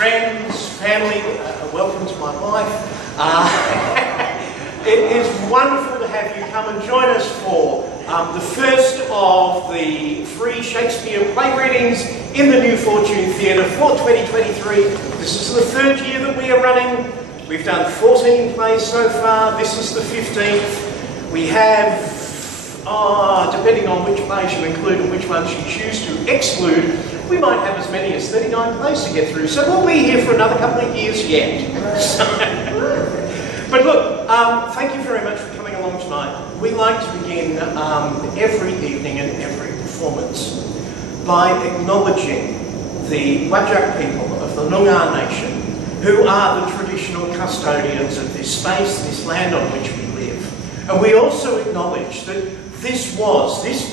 friends, family, welcome to my wife. It is wonderful to have you come and join us for the first of the free Shakespeare play readings in the New Fortune Theatre for 2023. This is the third year that we are running. We've done 14 plays so far. This is the 15th. We have, depending on which plays you include and which ones you choose to exclude, we might have as many as 39 plays to get through. So we'll be here for another couple of years yet. But look, thank you very much for coming along tonight. We like to begin every evening and every performance by acknowledging the Whadjuk people of the Noongar Nation, who are the traditional custodians of this space, this land on which we live. And we also acknowledge that this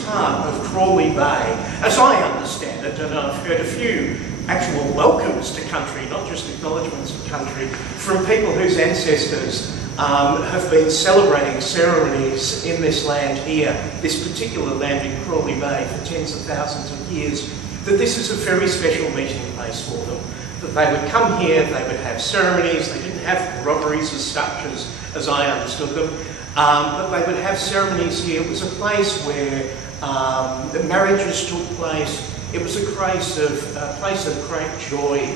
part of Crawley Bay, as I understand it, and I've heard a few actual welcomes to country, not just acknowledgements of country, from people whose ancestors have been celebrating ceremonies in this land here, this particular land in Crawley Bay, for tens of thousands of years, that this is a very special meeting place for them. That they would come here, they would have ceremonies, they didn't have robberies as such as I understood them, but they would have ceremonies here. It was a place where the marriages took place. It was a place of great joy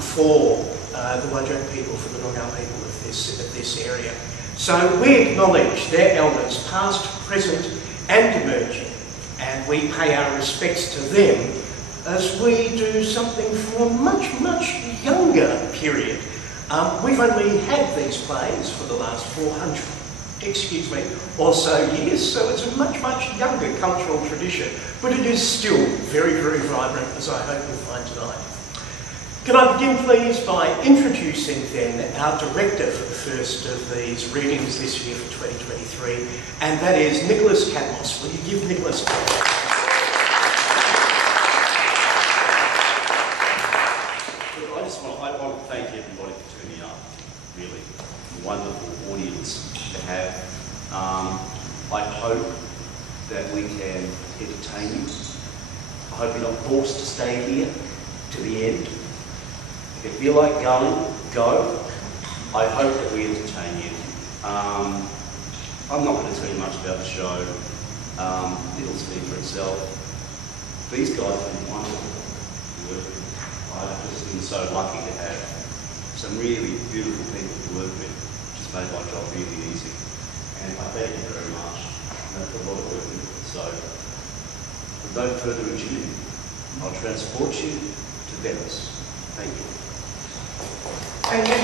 for the Whadjuk people, for the Noongar people of this area. So we acknowledge their elders, past, present and emerging, and we pay our respects to them as we do something from a much, much younger period. We've only had these plays for the last 400 or so years, so it's a much, much younger cultural tradition, but it is still very, very vibrant, as I hope you'll find tonight. Can I begin, please, by introducing then our director for the first of these readings this year for 2023, and that is Nicholas Cadmos. Will you give Nicholas a hand? I want to thank everybody for turning up. Really wonderful audience to have. I hope that we can entertain you. I hope you're not forced to stay here to the end. If you feel like going, go. I hope that we entertain you. I'm not going to tell you much about the show. It'll speak for itself. These guys have been wonderful to work with. I've just been so lucky to have some really beautiful people to work with, which has made my job really easy. And I thank you very much. That's a lot of work with it. So, without further ado, I'll transport you to Venice. Thank you. Thank you.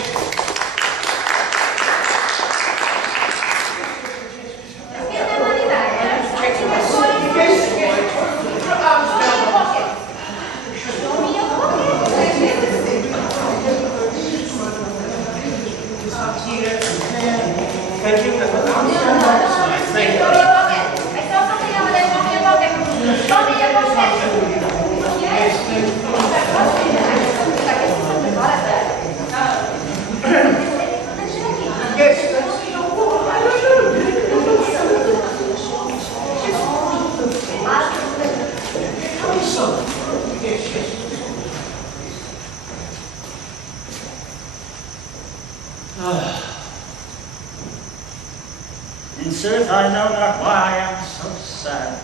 In sooth, I know not why I am so sad.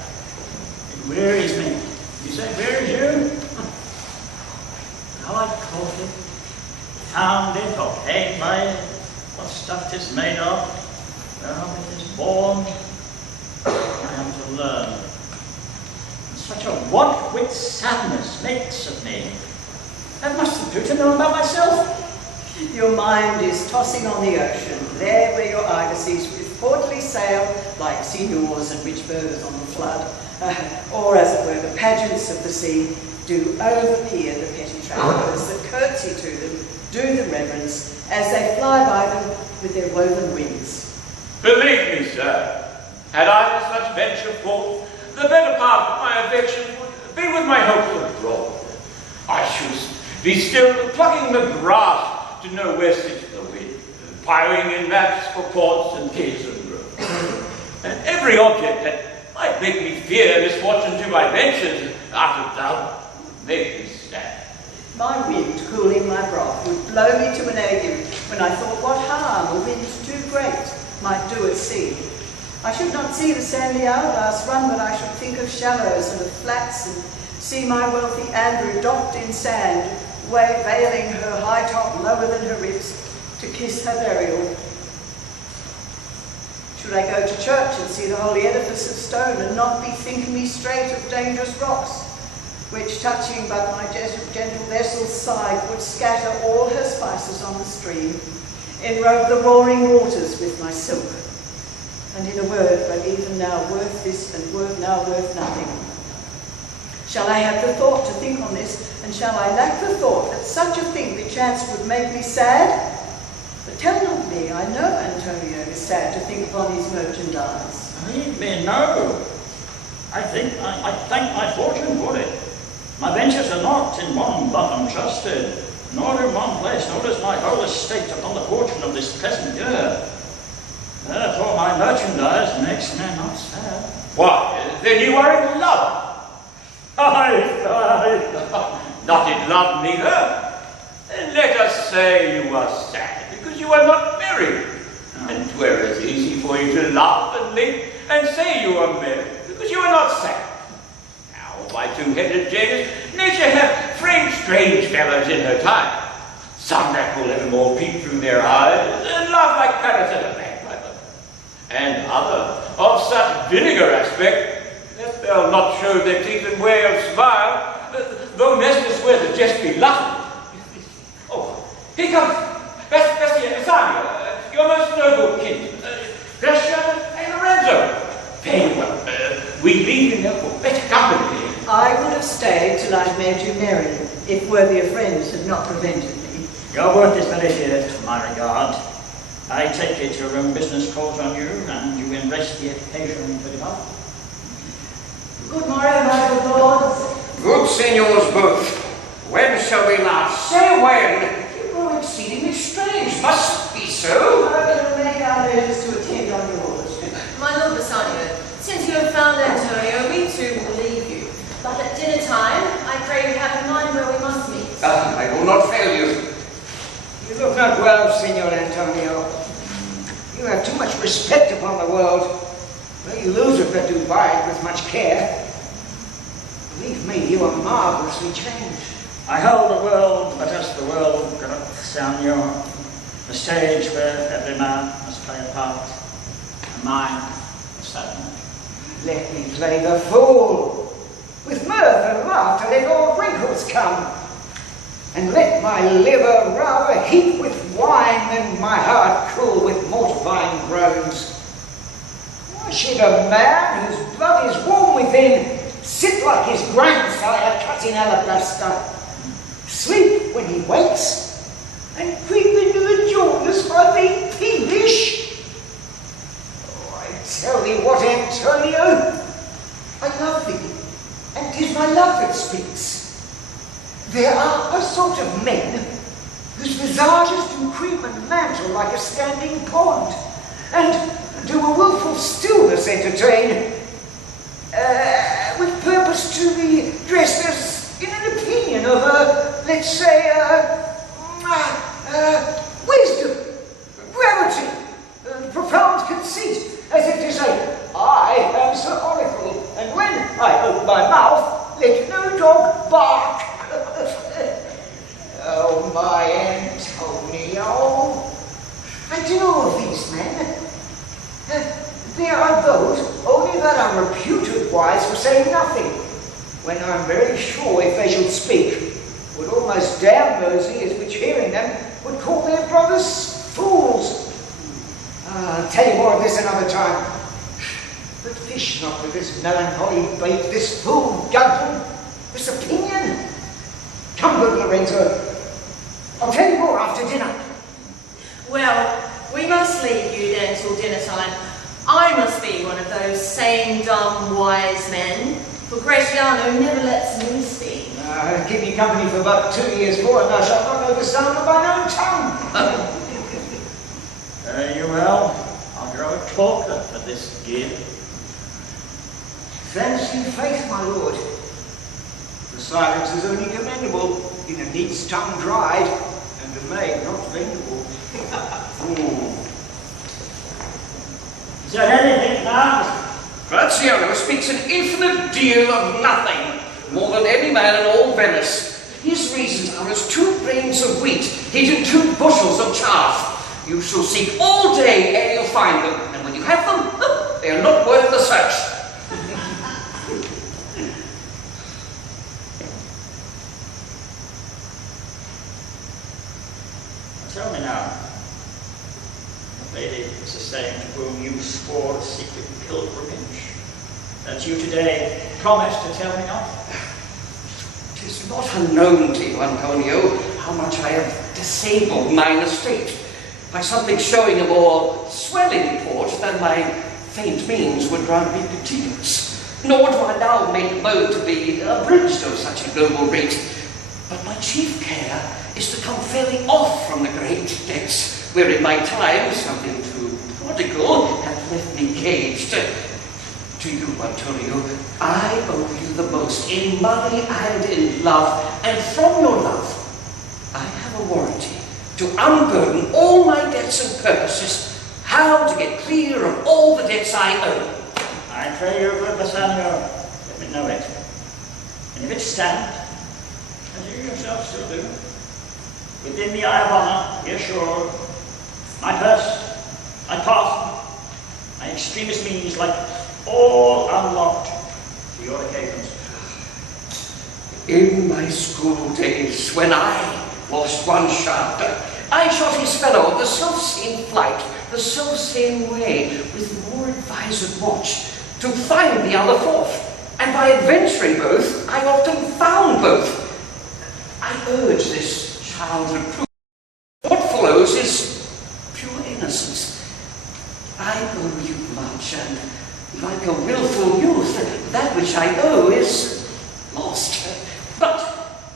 It wearies me. You say, wearies you? How I caught it, found it, or paid by it, what stuff 'tis made of, whereof it is born, I am to learn. And such a what-wit sadness makes of me. That must do to know about myself. Your mind is tossing on the ocean, there where your argosies with portly sail, like signors and rich burghers on the flood, or as it were, the pageants of the sea, do overpeer the petty travellers that curtsy to them, do them reverence, as they fly by them with their woven wings. Believe me, sir, had I such venture forth, the better part of my affection would be with my hopes abroad. I should be still plucking the grass to know where sits the wind, piling in maps for ports and quays and groves. And every object that might make me fear misfortune to my ventures, out of doubt, make me sad. My wind, cooling my broth, would blow me to an ague when I thought what harm a wind too great might do at sea. I should not see the sandy hourglass run, but I should think of shallows and of flats, and see my wealthy Andrew docked in sand, veiling her high top lower than her ribs, to kiss her burial. Should I go to church and see the holy edifice of stone, and not be thinking me straight of dangerous rocks, which, touching but my gentle vessel's side, would scatter all her spices on the stream, enrobe the roaring waters with my silk, and in a word, but even now worth this, and now worth nothing. Shall I have the thought to think on this, and shall I lack the thought that such a thing perchance would make me sad? But tell not me, I know Antonio is sad to think upon his merchandise. Believe me, no. I thank my fortune for it. My ventures are not in one bottom trusted, nor in one place, nor is my whole estate upon the fortune of this present year. Therefore my merchandise makes me not sad. Why, then you are in love. Aye. Not in love neither. Let us say you are sad because you are not married. And 'twere as easy for you to laugh and live and say you are married because you are not sad. Now, my two-headed Janus, nature hath framed strange fellows in her time. Some that will evermore peep through their eyes and laugh like parrots at a bagpiper, and other of such vinegar aspect that they'll not show their teeth in way of smile, though nestless where the jest be laughing. Oh, here comes Bassanio, your most noble kinsman, Gratiano and Lorenzo. Very well, we leave you now for better company. I would have stayed till I'd made you merry, if worthier friends had not prevented me. Your worth is very dear to my regard. I take it your own business calls on you, and you embrace the occasion very well. Good morrow, my good lords. Good signors both. When shall we laugh? Say when. You grow exceedingly strange. Must be so. I will make our notice to attend on yours. My Lord Bassanio, since you have found Antonio, we too will leave you. But at dinner time, I pray you have in mind where we must meet. I will not fail you. You look not well, Signor Antonio. You have too much respect upon the world. Well, you lose it, but do buy it with much care. Believe me, you are marvelously changed. I hold the world, but as the world groweth, Senor, the stage where every man must play a part, and mine is that one. Let me play the fool. With mirth and laughter let all wrinkles come. And let my liver rather heat with wine than my heart cool with mortifying groans. Why should a man whose blood is warm within sit like his grandsire cut in alabaster, sleep when he wakes, and creep into the jaundice by being peevish? Oh, I tell thee what, Antonio, I love thee, and 'tis my love that speaks. There are a sort of men whose visages do cream and mantle like a standing pond, and do a wilful stillness entertain, with purpose to be dressed as in an opinion of let's say, wisdom, gravity, profound conceit, as if to say, I am Sir Oracle, and when I open my mouth, let no dog bark. Oh, my Antonio. I do know of these men. There are those only that are reputed wise for saying nothing, when I'm very sure if they should speak, would almost damn those ears which hearing them would call their brothers fools. I'll tell you more of this another time. But fish not with this melancholy bait, this fool judgment, this opinion. Come, good Lorenzo. I'll tell you more after dinner. Well, we must leave you then till dinner time. I must be one of those same dumb wise men, for Gratiano never lets me speak. Keep me company for about 2 years more, and I shall not know the sound of mine own tongue. Very well. I'll grow a talker for this gear. Fancy faith, my lord. The silence is only commendable. in a neat's tongue dried, and a maid not venable. Is there anything now? Graziano speaks an infinite deal of nothing, more than any man in all Venice. His reasons are as 2 grains of wheat hid in 2 bushels of chaff. You shall seek all day ere you find them, and when you have them, they are not worth the search. Tell me now, the lady is the same to whom you swore a secret pilgrimage, that you today promised to tell me of? 'Tis not unknown to you, Antonio, how much I have disabled mine estate by something showing a more swelling report than my faint means would grant me continuance. Nor do I now make mode to be abridged of such a noble rate. But my chief care is to come fairly off from the great debts, wherein my time, something too prodigal, hath left me caged. To you, Antonio, I owe you the most in money and in love, and from your love, I have a warranty to unburden all my debts and purposes, how to get clear of all the debts I owe. I pray you, good Bassanio, let me know it. And if it stand, as you yourself still do, within the eye of honour, be assured, my purse, my parson, my extremest means, like all unlocked to your occasions. In my school days, when I lost one shaft, I shot his fellow the self-same flight, the self-same way, with more advised watch, to find the other fourth, and by adventuring both, I often found both. I urge this childhood proof. What follows is pure innocence. I owe you much, and like a willful youth, that which I owe is lost. But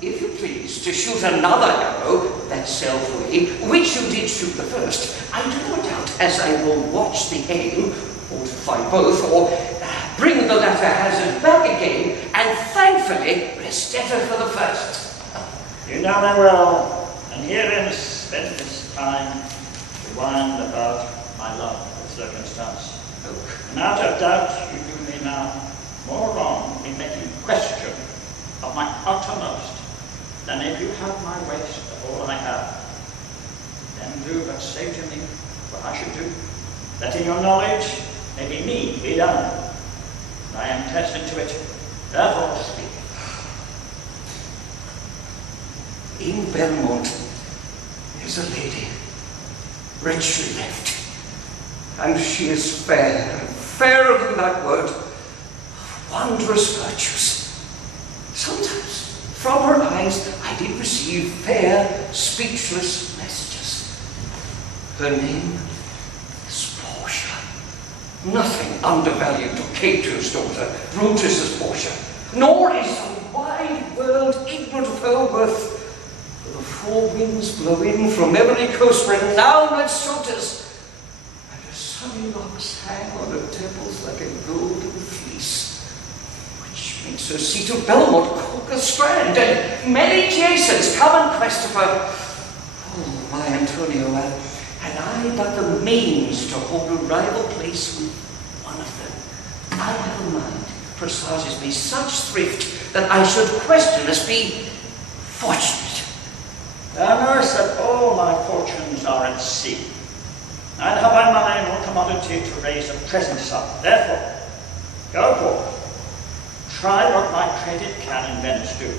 if you please to shoot another arrow, that self-way, which you did shoot the first, I do not doubt, as I will watch the aim, or to find both, or bring the latter hazard back again, and thankfully rest debtor for the first. You know me well, and herein spent this time to wind about my love with circumstance. And out of doubt you do me now more wrong in making question of my uttermost than if you had my waste of all I have. Then do but say to me what I should do, that in your knowledge may be me be done. And I am tested to it, therefore speak. In Belmont is a lady, richly left, and she is fair, fairer than that word, wondrous virtues. Sometimes from her eyes I did receive fair, speechless messages. Her name is Portia. Nothing undervalued to Cato's daughter, Brutus's Portia, nor is the wide world ignorant of her worth. For the four winds blow in from every coast renowned suitors, and her sunny locks hang on her temples like a golden fleece, which makes her seat of Belmont called a strand, and many Jasons come in quest of her. Oh, my Antonio, had I but the means to hold a rival place with one of them, I have a mind presages me such thrift that I should questionless be fortunate. Thou knowest that all my fortunes are at sea. Neither have I money nor commodity to raise a present sum. Therefore, go forth, try what my credit can in Venice do.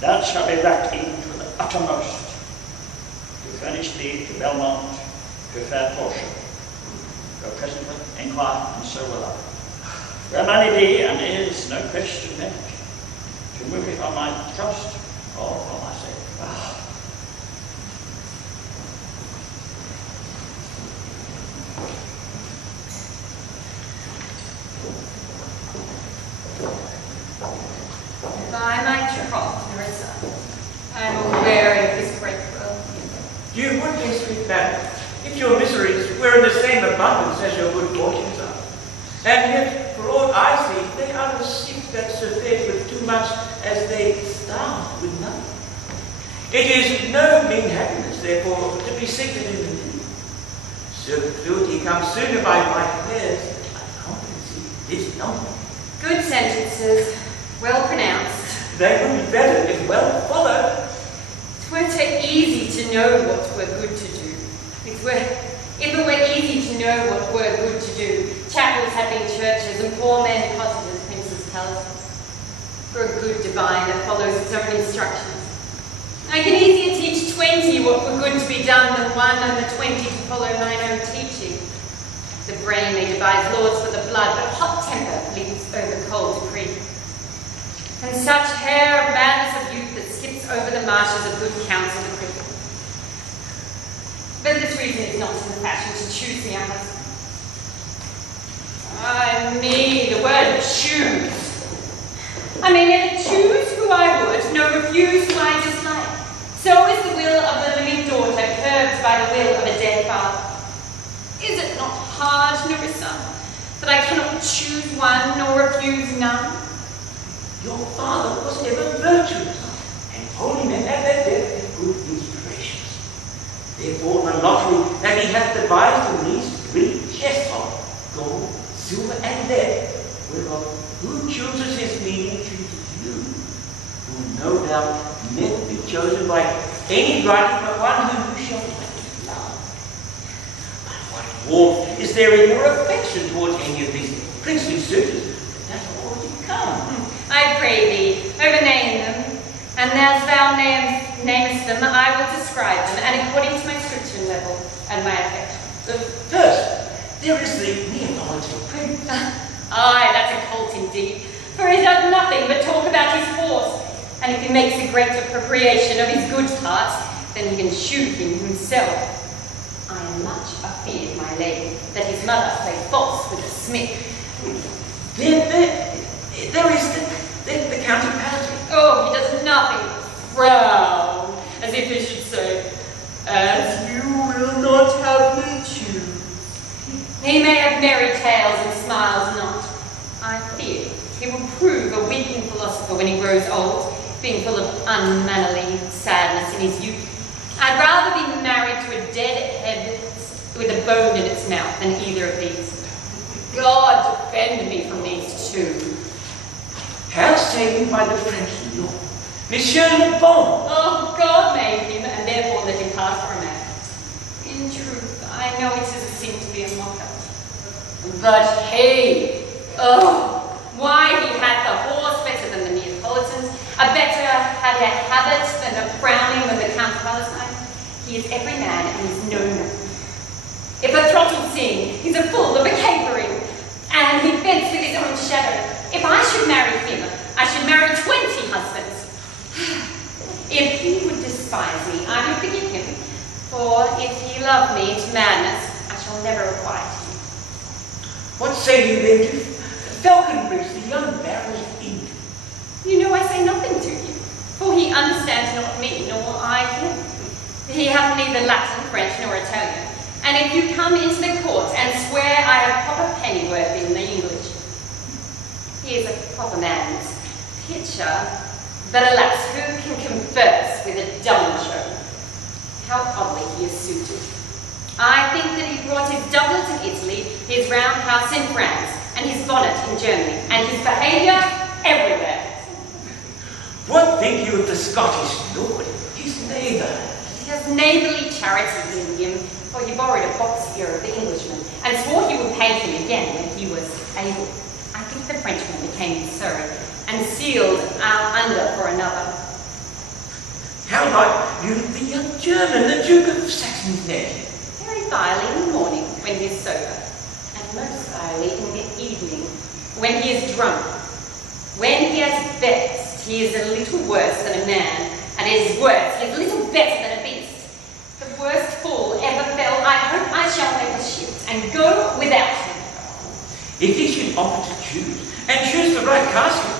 That shall be racked even to the uttermost, to furnish thee to Belmont, to fair Portia. Go presently, inquire, and so will I. Where money be, and is no question meant, to move it on my trust or for my sake. By my troth, Nerissa, I am weary of this great world. You would be, sweet madam, if your miseries were in the same abundance as your good fortunes are. And yet, for aught I see, they are as sick that surfeit with too much as they starve with none. It is no mean happiness, therefore, to be seated in the knee. Superfluity comes sooner by my hairs, but competency is not. Good sentences, well pronounced. They would be better if well followed. Twere too easy to know what were good to do. If it were easy to know what were good to do, chapels had been churches and poor men cottages, princes' palaces. For a good divine that follows its own instructions. I can easier teach 20 what were good to be done than 1 and the 20 to follow mine own teaching. The brain may devise laws for the blood, but hot temper leaps over cold decree. And such hair of madness of youth that skips over the marshes of good counsel to cripple. But this reason is not in the fashion to choose me a husband. Ah, me, the word choose. I may never choose who I would, nor refuse who I dislike. So is the will of the living daughter curbed by the will of a dead father. Is it not hard, Nerissa, that I cannot choose one nor refuse none? Your father was ever virtuous, and holy men at their death have good inspirations. Therefore, the lottery that he hath devised for me 3 chests of gold, silver, and lead, whereof who chooses his meaning chooses you, will no doubt never be chosen by any writing but one whom you shall love. But what warmth is there in your affection towards any of these princely suitors that are already come? I pray thee, overname them, and as thou namest them, I will describe them, and according to my scripture level and my affection. First, there is the Neapolitan prince. Aye, that's a colt indeed, for he does nothing but talk about his horse, and if he makes a great appropriation of his good parts, then he can shoot him himself. I am much afeard, my lady, that his mother played false with a smith. There is the counterparty. Oh, he does nothing but frown, as if he should say, as you will not have me choose. He may have merry tales and smiles not. I fear he will prove a weakling philosopher when he grows old, being full of unmannerly sadness in his youth. I'd rather be married to a dead head with a bone in its mouth than either of these. God defend me from these two. How say you by the French law? Monsieur Le Bon. Oh, God made him, and therefore let him pass for a man. In truth, I know it is a sin to be a mocker. But he, why he had the horse better than the Neapolitans, had a habit than a frowning than the Count of Palestine. He is every man and is no man. If a throttle sing, he's a fool of a capering, and he fence with his own shadow. If I should marry him, I should marry 20 husbands. If he would despise me, I would forgive him, for if he loved me to madness, I shall never requite him. What say you then to Falconbridge, the young Baron of England? You know I say nothing to him, for he understands not me, nor I him. He hath neither Latin, French, nor Italian, and if you come into the court and swear I have proper pennyworth in the English, he is a proper man's pitcher, but alas, who can converse with a dumb show? How oddly he is suited. I think that he brought his doublet in Italy, his round house in France, and his bonnet in Germany, and his behaviour everywhere. What think you of the Scottish lord, his neighbour? He has neighbourly charity in him, for he borrowed a box here of the Englishman, and swore he would pay him again when he was able. I think the Frenchman became Surrey, and sealed our under for another. How like you the young German, the Duke of Saxon's nephew? Very vilely in the morning when he is sober, and most vilely in the evening when he is drunk. When he has vexed, he is a little worse than a man, and his worse, he is a little better than a beast. The worst fool ever fell. I hope I shall make a shift and go without him. If he should offer to choose, and choose the right castle,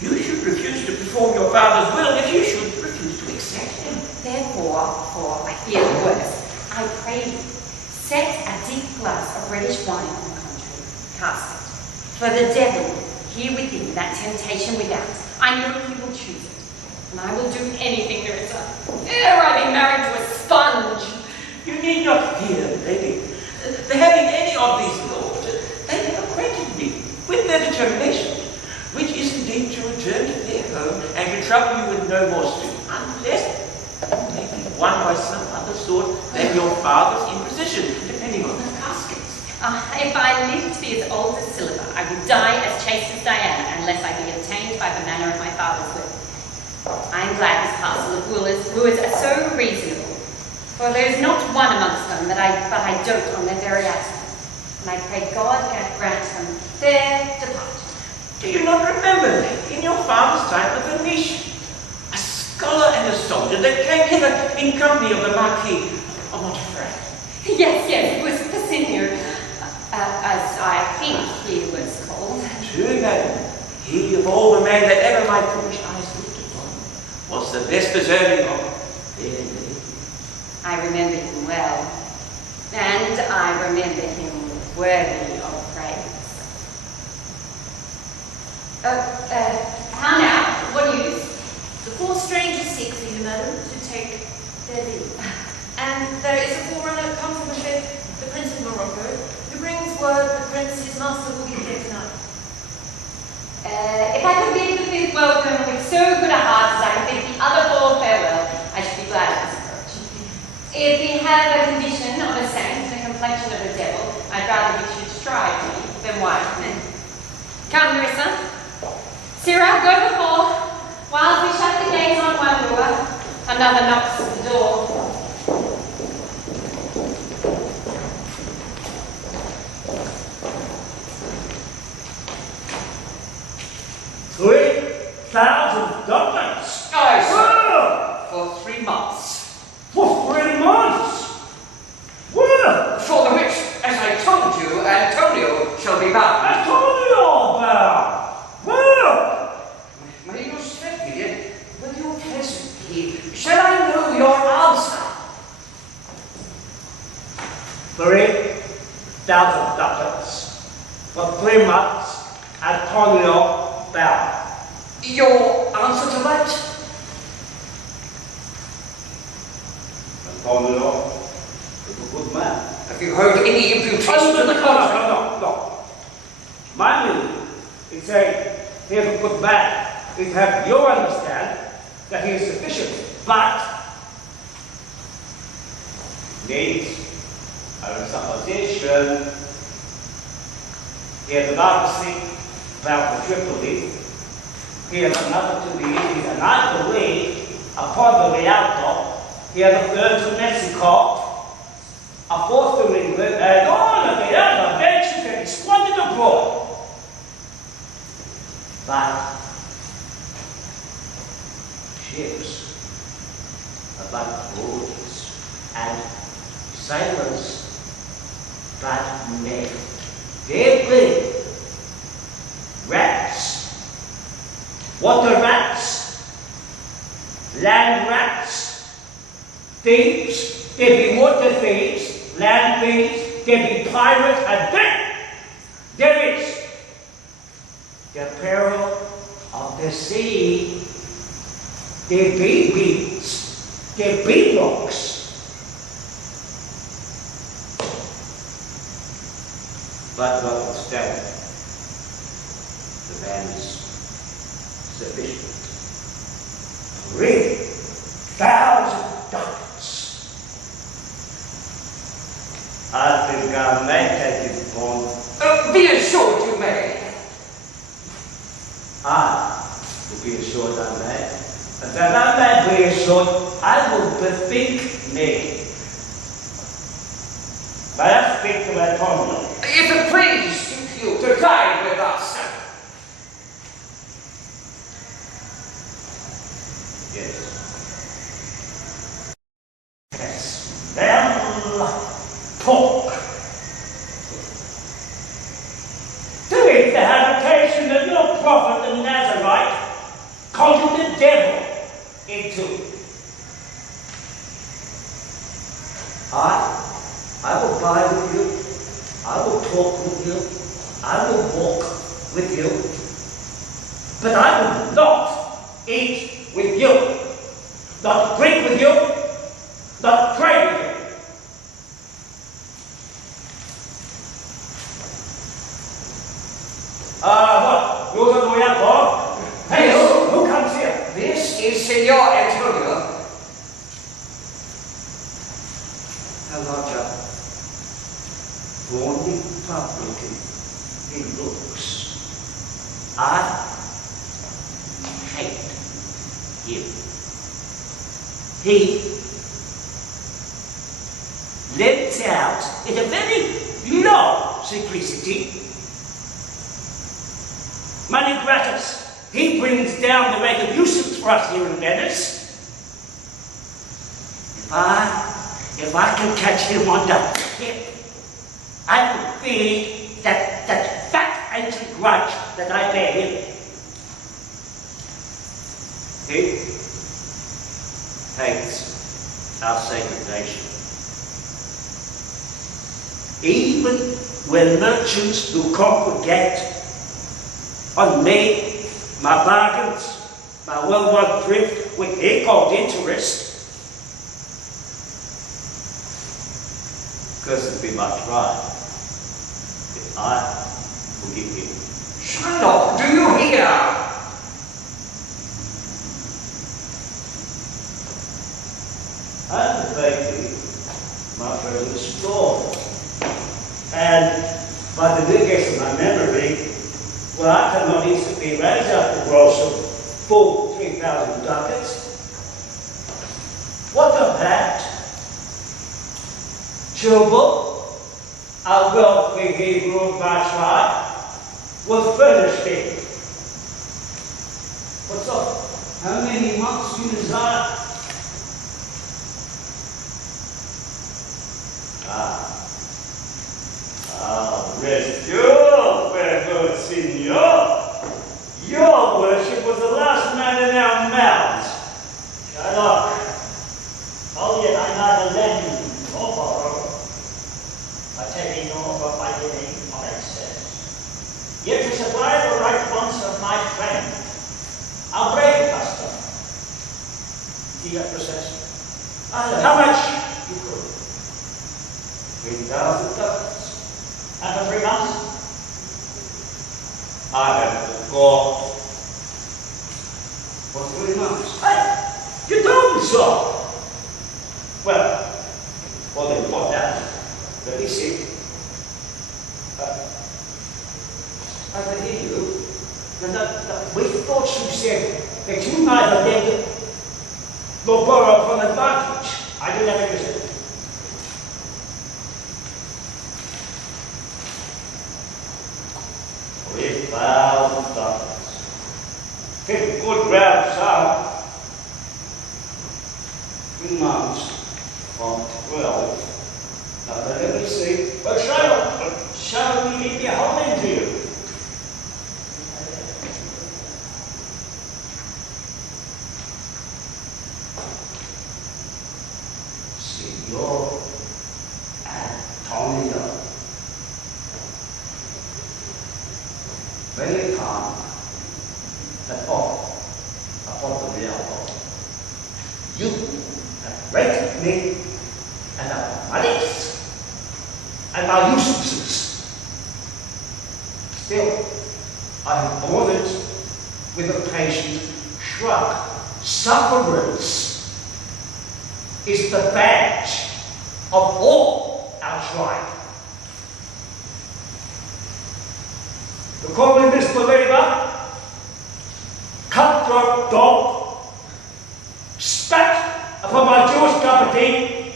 you should refuse to perform your father's will if you should refuse to accept him. Therefore, for I fear the worst, I pray thee, set a deep glass of reddish wine on the contrary, cast it. For the devil, here within, that temptation without, I know he will choose it. and I will do anything there is ere I be married to a sponge. You need not fear, lady. The having any of these lords, they have acquainted me with their determination, which is indeed to return to their home and to trouble you with no more suit, unless you may be won by some other sort than your father's imposition, depending on the caskets. If I live to be as old as Silver, I would die as chaste as Diana, unless I be obtained by the manner of my father's will. I am glad this castle of wooers are so reasonable, for there is not one amongst them but I dote on their very absence, and I pray God grant them their departure. Do you not remember, lady, in your father's time, the Venetian, a scholar and a soldier that came hither in company of the Marquis of Montefray? Yes, it was Pacinio, as I think he was called. True, madam. He of all the men that ever my foolish eyes looked upon was the best deserving of their name. I remember him well, and I remember him worthy of praise. How now? What news? The 4 strangers seek for you, madam, to take their leave. And there is a forerunner come from the ship, the Prince of Morocco, who brings word the Prince, his master, will be here tonight. If I could bid the fifth welcome with so good a heart as I bid the other 4 farewell, I should be glad of his approach. If he have a condition of a saint and a complexion of a devil, I'd rather he should strive me than wife men. Come, Marissa. Sirrah, go before. Whilst we shut the gates on one door, another knocks at the door. 3,000 ducats. Aye, sir. For 3 months. For 3 months? Well, For the which, as I told you, Antonio shall be bound. I told you all about. Well, May you set me in, will you pleasantly, shall I know your answer? 3,000 ducats. For 3 months, Antonio bound. Your answer to that? Antonio is a good man. Have you heard any imputation to the contrary? No. My meaning is saying he is a good man. Is have you understand that he is sufficient, but needs a supposition. He is about to sleep about the Tripoli. He has another to leave. He has another to leave upon the Rialto. He has a third to Mexico, a fourth to England, and all of the other ventures that he squandered abroad. But ships about boats and sailors, but men, they bring rats. Water rats, land rats, thieves, there be water thieves, land thieves, there be pirates, and then there is the peril of the sea, there be weeds, there be rocks. But notwithstanding, the man is sufficient. 3,000 ducats. I think I may take it on. Be assured you may. I will be assured I may. And that I may be assured I will bethink me. May I speak to Antonio? If it please you to dine with us. Yes. Yes. Them talk. To it the habitation of your prophet the Nazarite conjured the devil into. I will buy with you, I will talk with you, I will walk with you, but I will not eat with you, not drink with you, not pray with you. What? You don't know yet, Bob? Hey, who comes here? This is Senor Antonio. Elijah. Born Republican, he looks. I hate him. He lives out in a very low simplicity. Money gratis. He brings down the rate of usage for us here in Venice. If I can catch him on the hip, I will feed that fat ancient grudge that I bear him. He hates our sacred nation. Even when merchants who congregate on me, my bargains, my well-won thrift, what he called interest, cursed be my pride if I forgive him. Shylock, do you hear? And baby, my present store. And by the biggest of my memory, well, I cannot instantly raise up the gross of full 3,000 ducats. What of that? Chilbo, our wealthy Hebrew of my tribe, will furnish me. What's up? How many months you desire? Rest your very good, Signor. Your worship was the last man in our mouths. Shut up. Oh, yet I neither lend nor borrow, by taking nor but by giving of excess. Yet to supply the right wants of my friend, our brave custom, he got possessed. How much you could? 3,000 ducats. And for 3 months? I have forgot. For 3 months. Hey, you told me so. Well, then what now? Let me see. I can hear you. We thought you said that you neither lend nor borrow upon advantage. I do not understand. 3,000 ducats. Take good ground, son. 3 months from 12. Now let me see. Well, shall we be beholden to you? Senor Antonio. Very calm and off upon the real world. You have rated me and our monies and our usages. Still, I am ordered with a patient shrug. Sufferance is the badge of all our tribe. You call me misbeliever, cutthroat dog, spat upon my Jewish property,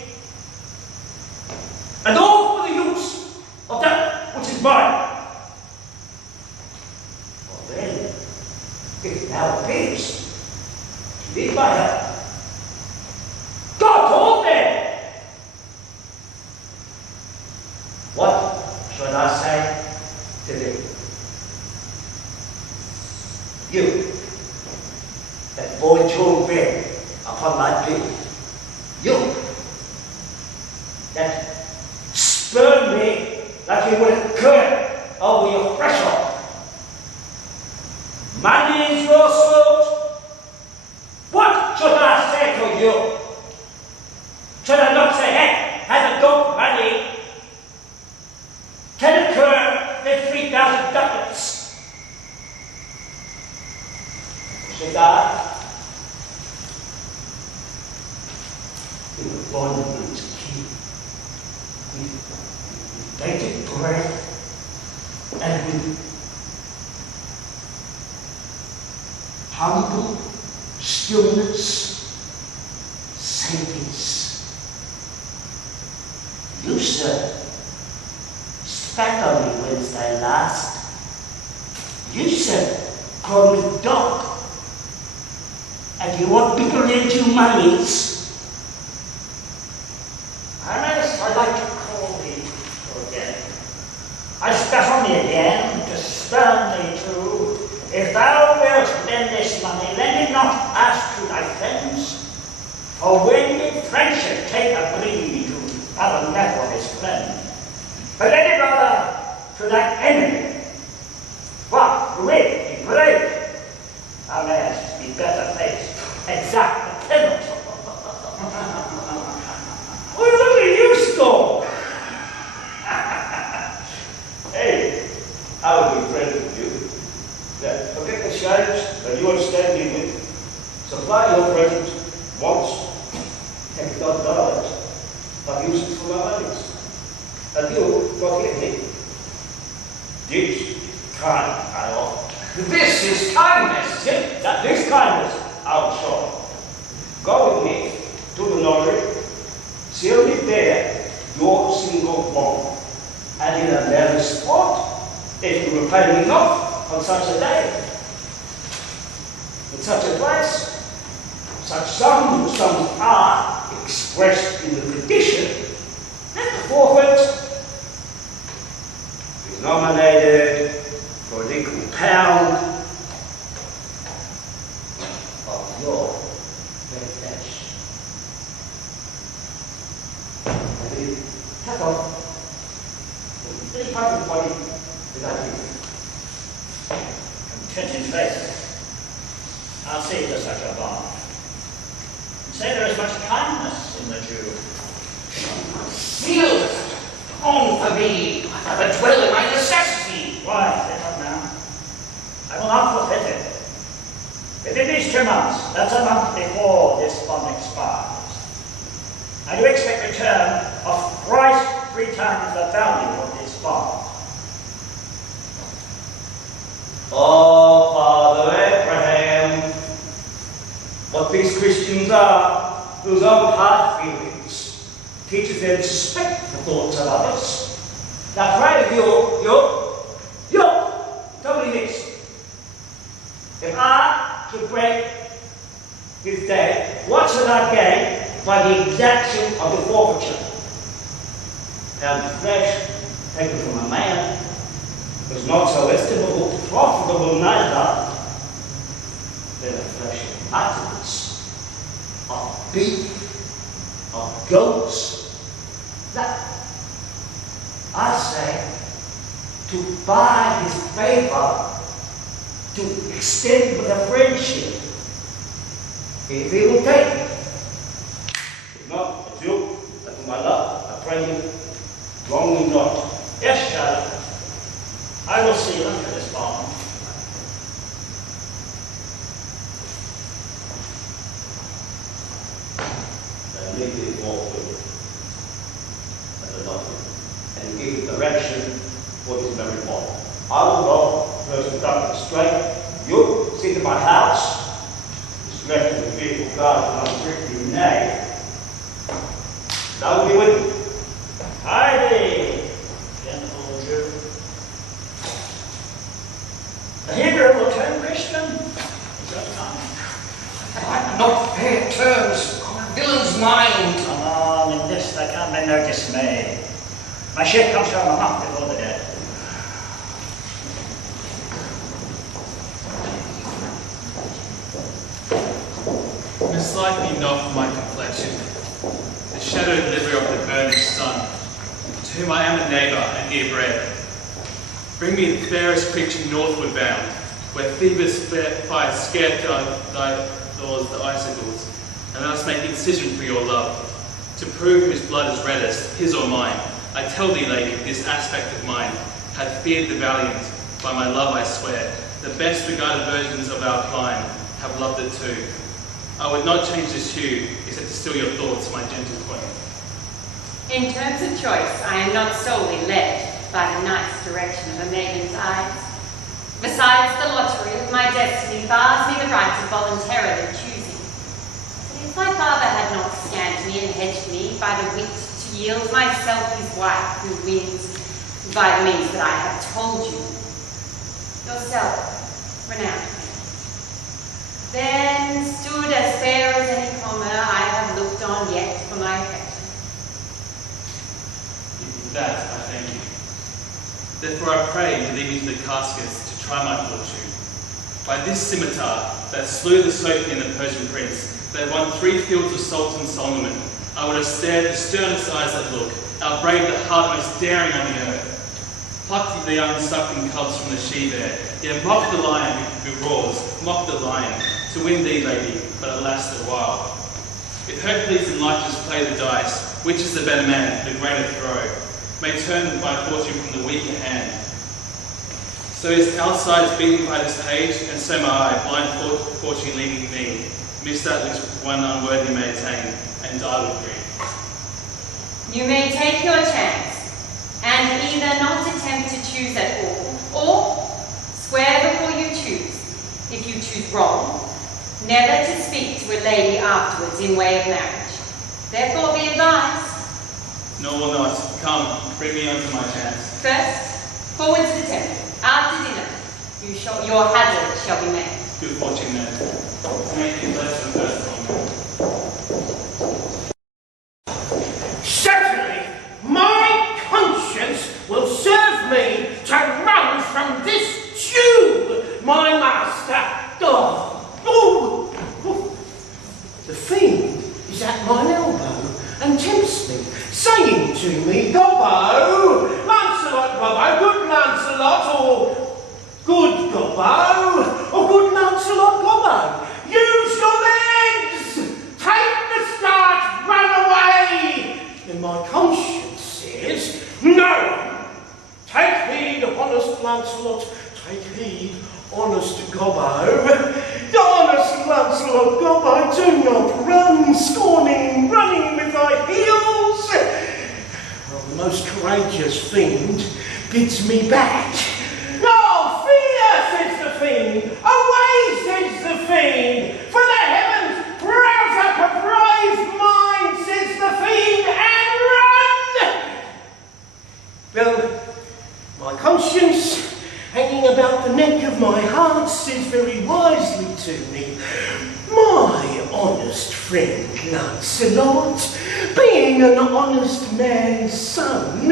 and all for the use of that which is mine. Well then, it now appears to need my help. God told them! What should I say to them? You, that void your bed upon my plea. You, that spurn me like you would have curd over your threshold. Money is your sword, bated breath and with humble stillness say this. You, sir, spat on me Wednesday last. You, sir, called me dog. And you want people to lend you monies? Unless I'd like to call thee again. I spat on thee again, to spurn thee too. If thou wilt lend this money, lend it not as to thy friends. For when did friendship take a breed to other neck of his friend? But lend it rather to thine enemy. What, wit, be brave? Thou mayest be better faced, exact the penalty. Oh, look at you, Storm! Hey, I will be friends with you. Yeah, forget the shines that you are standing with. Supply your presents once, take $10, but use it for my monies. And you forgive me. This kind I offer. This is kindness. Yes, that this kindness I will show. Go with me to the notary, seal me there your single bond, and in a very spot, if you will pay me off on such a day, in such a place, such sums are expressed in the petition, let the forfeit is nominated for an equal pound of your red flesh. And you cut off any part of the body without you. Contented face. I'll see to such a bond. And say there is much kindness in the Jew. Yield on for me, but dwell in my necessity. Why, say not now. I will not forfeit it. Within these 2 months, that's a month before this bond expires, I do expect return of thrice 3 times the value of this bond. Oh, Father Abraham, what these Christians are, whose own hard feelings teaches them to suspect the thoughts of others. Now pray of you, tell me this. If I should break this day, what should I gain by the exaction of the forfeiture? And the flesh taken from a man is not so estimable, profitable neither than the flesh of muttons, of beef, of goats. That, I say, to buy his favor, to extend with a friendship, if he will take it. If not, as you, and for my love, I pray you, wrong me not. Yes, Shadow. I will see you under this bond. And leave it all with as a doctor, and give the direction for this very bond. I will go first to cut it straight. You sit in my house, just left in the vehicle guard and I'm strictly nay. And I will be with you. Heidi, gentle Jew. The Hebrew will turn Christian. Is that time? I'm not fair terms on a villain's mind. Come on, in this there can be no dismay. My ship comes home a month before the dead. Mislike me not for my complexion, the shadowed livery of the burnished sun, to whom I am a neighbour and near bred. Bring me the fairest creature northward bound, where Phoebus fires scarce thy doors the icicles, and thus make incision for your love. To prove whose blood is reddest, his or mine, I tell thee, lady, this aspect of mine hath feared the valiant. By my love I swear, the best regarded virgins of our clime have loved it too. I would not change this hue, except to still your thoughts, my gentle queen. In terms of choice, I am not solely led by the nice direction of a maiden's eyes. Besides, the lottery of my destiny bars me the right of voluntarily choosing. But if my father had not scanned me and hedged me by the wit to yield myself his wife, who wins by the means that I have told you, yourself, renowned me, then stood as fair as any commoner I have looked on yet for my affection. That I thank you. Therefore I pray you lead me to the caskets to try my fortune. By this scimitar that slew the Sophie and the Persian prince, that won 3 fields of Sultan Solomon, I would have stared the sternest eyes that look, outbraved the heart most daring on the earth, plucked the young suckling cubs from the she-bear, yet mocked the lion who roars, mocked the lion, to win thee, lady, but alas the while. If Hercules and Lycus play the dice, which is the better man, the greater throw, may turn my fortune from the weaker hand. So is our sides beaten by this page, and so my eye, blind fortune leading me, miss that which one unworthy may attain, and die with grief. You may take your chance, and either not attempt to choose at all, or swear before you choose. If you choose wrong, never to speak to a lady afterwards in way of marriage. Therefore be advised. No or not, come, bring me unto my chance. First, forward to the temple. After dinner, your hazard shall be made. Good fortune then. Make it less than first time. Certainly, my conscience will serve me to run from this Jew, my master. The fiend is at mine elbow and tempts me, saying to me, Gobbo, Lancelot, Gobbo, good Lancelot, or good Gobbo, or good Lancelot, Gobbo, use your legs, take the start, run away. And my conscience says, no, take heed, honest Lancelot, take heed, honest Gobbo. Honest Lancelot, Gobbo, do not run, scorning, running with thy heels. Well, the most courageous fiend bids me back. No, fear, says the fiend. Away, says the fiend. For the heavens, rouse up a brave mind, says the fiend, and run. Well, my conscience, hanging about the neck of my heart, says very wisely to me, my honest friend Lancelot, being an honest man's son,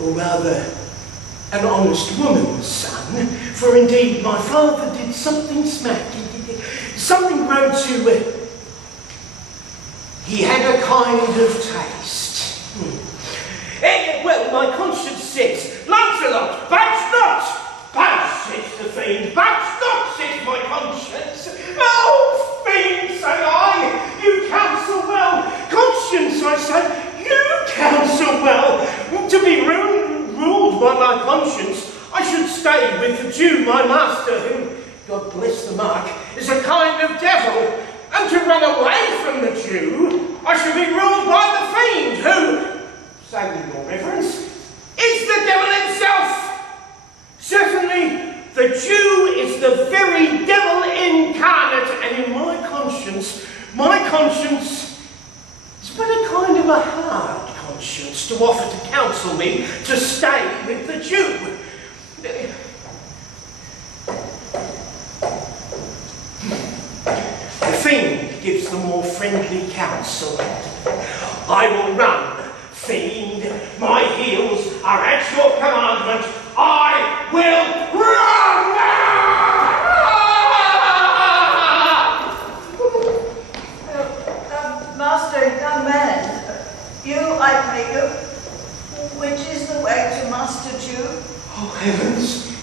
or rather, an honest woman's son, for indeed my father did something something grow to, he had a kind of taste. Well, my conscience says, Lancelot, boast not! Boast, says the fiend, boast not, says my conscience. Oh, fiend, say I, you counsel well. Conscience, I say, you counsel well. To be ruled by my conscience, I should stay with the Jew, my master, who, God bless the mark, is a kind of devil. And to run away from the Jew, I should be ruled by the fiend, who, say with your reverence, is the devil himself. Certainly, the Jew is the very devil incarnate, and in my conscience is but a kind of a hard conscience to offer to counsel me to stay with the Jew. The fiend gives the more friendly counsel. I will run. Fiend, my heels are at your commandment. I will run! Master, young man, you, I pray you, which is the way to Master Jew? Oh, heavens!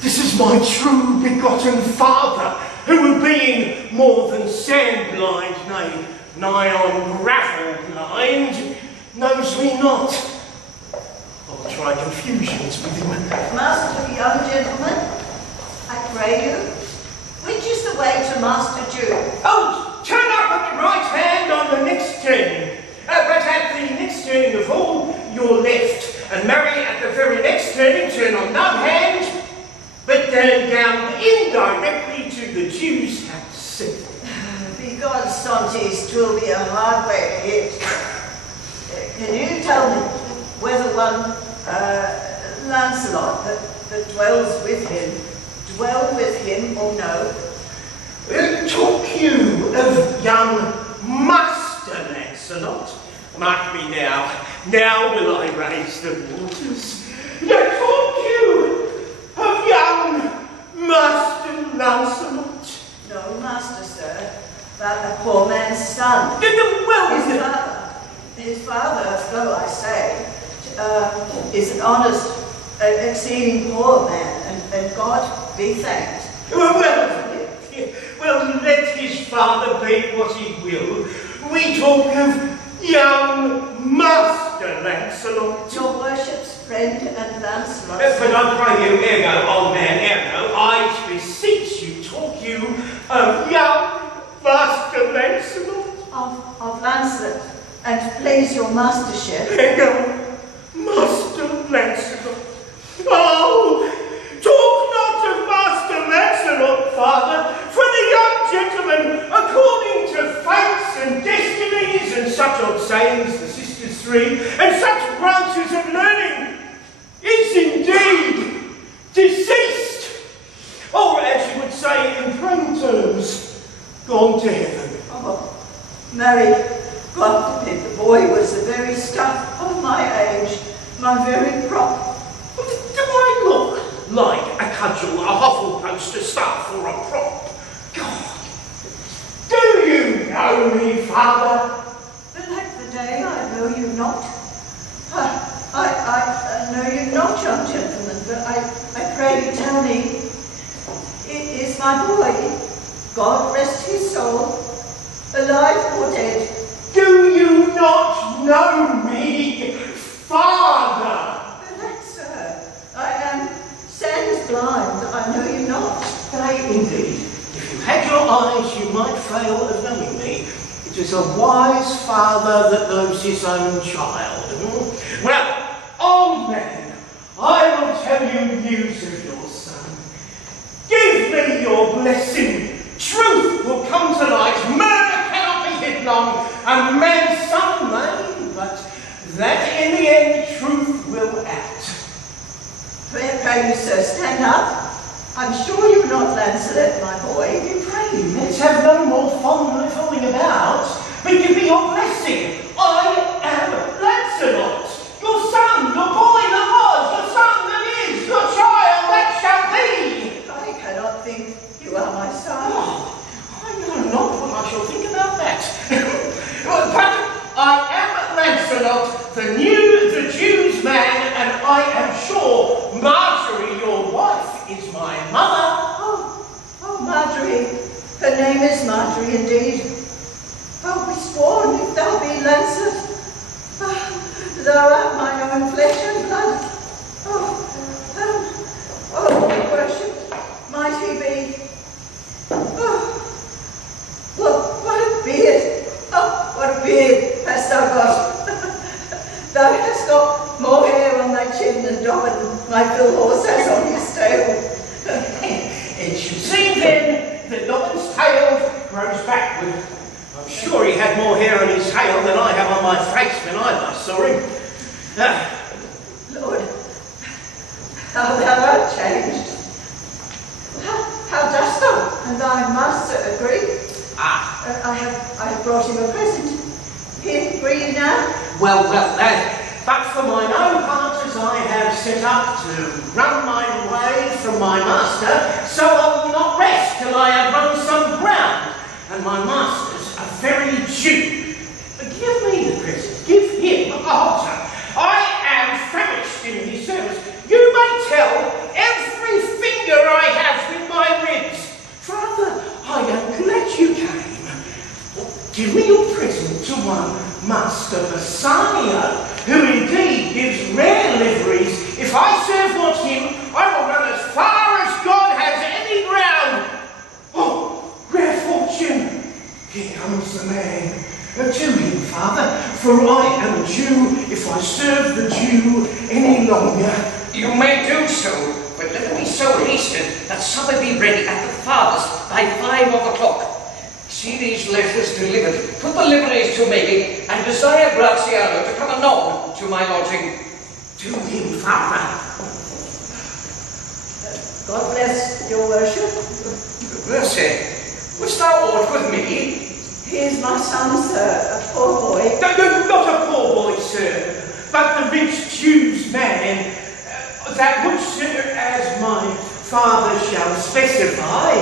This is my true begotten father, who, being more than sand-blind, nay, nigh on gravel-blind, knows me not. I'll try confusions with him. Master, young gentleman, I pray you, which is the way to Master Jew? Oh, turn up at the right hand on the next turn. But at the next your left, and marry at the very next turning, turn on no hand, but turn down indirectly to the Jews' house. Begone, Sontes, 'twill be a hard way to hit. Can you tell me whether one Lancelot that dwells with him or no? Talk you of young Master Lancelot? Mark me now will I raise the waters. Talk you of young Master Lancelot? No, Master, sir, but a poor man's son. His father, though I say, is an honest, exceeding poor man, and God be thanked. Well, let his father be what he will. We talk of young Master Lancelot. Your worship's friend and Lancelot. But I pray you, ergo, old man, ergo, I beseech you, talk you of young Master Lancelot. Of Lancelot, and please your mastership. Ergo, Master Lancelot. Oh, talk not of Master Lancelot, Father, for the young gentleman, according to fates and destinies and such odd sayings, the sisters three, and such branches of learning, is indeed deceased, or as you would say in plain terms, gone to heaven. Oh, Mary, God forbid the boy was the very stuff of my age, my very prop. Do I look like a cudgel, a Hufflepost, a staff, or a prop? God, do you know me, Father? Like the day I know you not. I know you not, young gentleman, but I pray you tell me, is my boy, God rest his soul, alive or dead? Do you not know me, Father? Sir, I am sans blind, I know you not. Nay, indeed, if you had your eyes, you might fail of knowing me. It is a wise father that knows his own child. Well, old man, I will tell you news of your son. Give me your blessing. Truth will come to light. Murder cannot be hid long. A man's son may, but that in the end truth will act. Pray you, sir, stand up. I'm sure you're not Lancelot, my boy. Pray, let's have no more fooling about, but give me your blessing. I am Lancelot, your son, your boy that was, your son that is, your child that shall be. I cannot think you are my son. Oh, I know not what I shall think about that. But I am Lancelot, the Jews man, and I am sure Marjorie, your wife, is my mother. Oh, Marjorie. Her name is Marjorie indeed. Oh, be sworn if thou be Lancelot. Thou art mine own flesh and blood. Oh, worship, might he be. What a beard. Oh, what a beard hast thou got. Thou hast got more hair on thy chin than Dobbin, my Phil horse, has on his tail. It should seem then that Dobbin's tail grows backward. I'm sure he had more hair on his tail than I have on my face when I last saw him. Lord, how thou art changed. How dost thou and thy master agree? I have brought him a present. Here, breathe now. Well, but for mine own part, as I have set up to run my way from my master, so I will not rest till I have run some ground, and my master's a very Jew. Give me the present, give him a halter. I am famished in his service. You may tell every finger I have with my ribs. Father, I am glad you came. Give me your present to one Master Messiah, who indeed gives rare liveries. If I serve not him, I will run as far as God has any ground. Oh, rare fortune! Here comes the man. To him, Father, for I am a Jew. If if I serve the Jew any longer. You may do so, but let it be so hasted that supper be ready at the farthest by 5 o'clock. See these letters delivered. Put the liveries to making, and desire Graziano to come anon to my lodging. To him, Father. God bless your worship. Mercy, wouldst thou aught with me? He is my son, sir, a poor boy. No, not a poor boy, sir, but the rich Jew's man, that which, sir, as my father shall specify.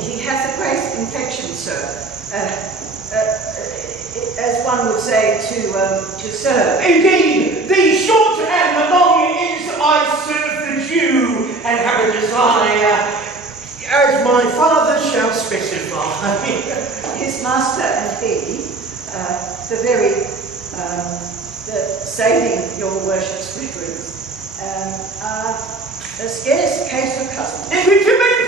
He hath a great infection, sir. As one would say, to serve. Indeed, the short and the long is I serve the Jew and have a desire, as my father shall specify. His master and he, the saving your worship's reverence, are a scarce case of custom. To be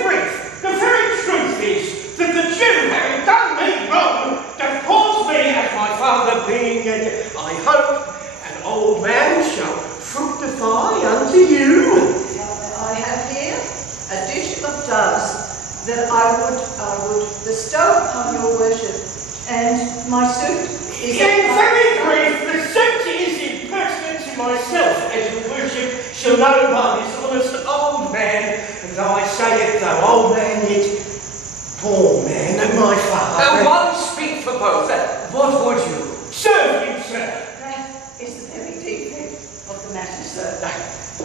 brief, the very truth is that the Jew, having done me wrong, doth cause me, as my father being, I hope, an old man, shall fructify unto you. I have here a dish of doves that I would bestow upon your worship, and my suit is... In very brief, the suit is impertinent to myself, as your worship shall know by this honest old man, and though I say it, though old man, yet poor man, and my father. One speak for both. What would you? Serve you, sir. That is the very defect of the matter, sir.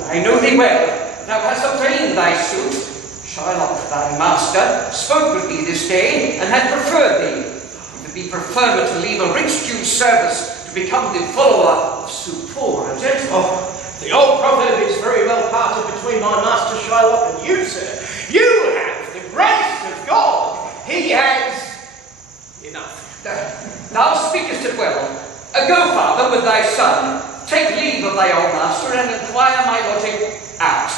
I know thee well. Thou hast obtained thy suit. Shylock, thy master, spoke with me this day, and had preferred thee. It would be preferable to leave a rich Jew's service to become the follower of so poor a gentleman. The old proverb is very well parted between my master Shylock and you, sir. You have the grace of God. He has enough. Thou speakest it well. Go, father, with thy son. Take leave of thy old master, and inquire my lodging out.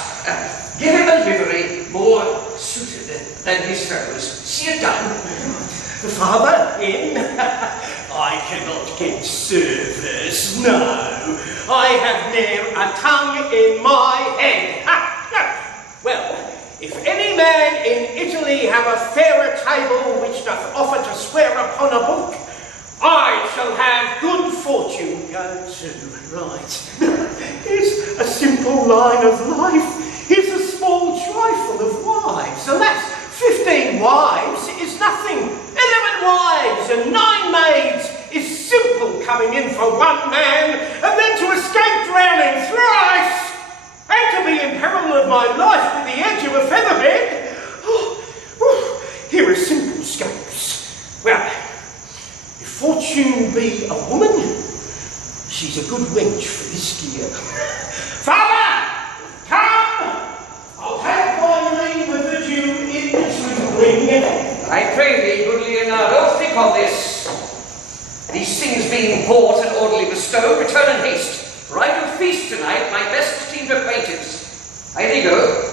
Give him a livery more suited than his fellows. See it done. The father in? I cannot get service, no. I have ne'er a tongue in my head. Well, if any man in Italy have a fairer table which doth offer to swear upon a book, I shall have good fortune go to. Right. Here's a simple line of life. Here's a small trifle of wives. Alas, 15 wives is nothing. 11 wives and 9 maids is simple coming in for one man, and then to escape drowning thrice, and to be in peril of my life with the edge of a feather bed. Here are simple scopes. Well, if fortune be a woman, she's a good wench for this gear. Father, come! I'll take my leave of the Jew in the twinkling. I pray thee, good Leonardo, think on this. These things being bought and orderly bestowed, return in haste. For I do feast tonight my best esteemed acquaintance. I thee go.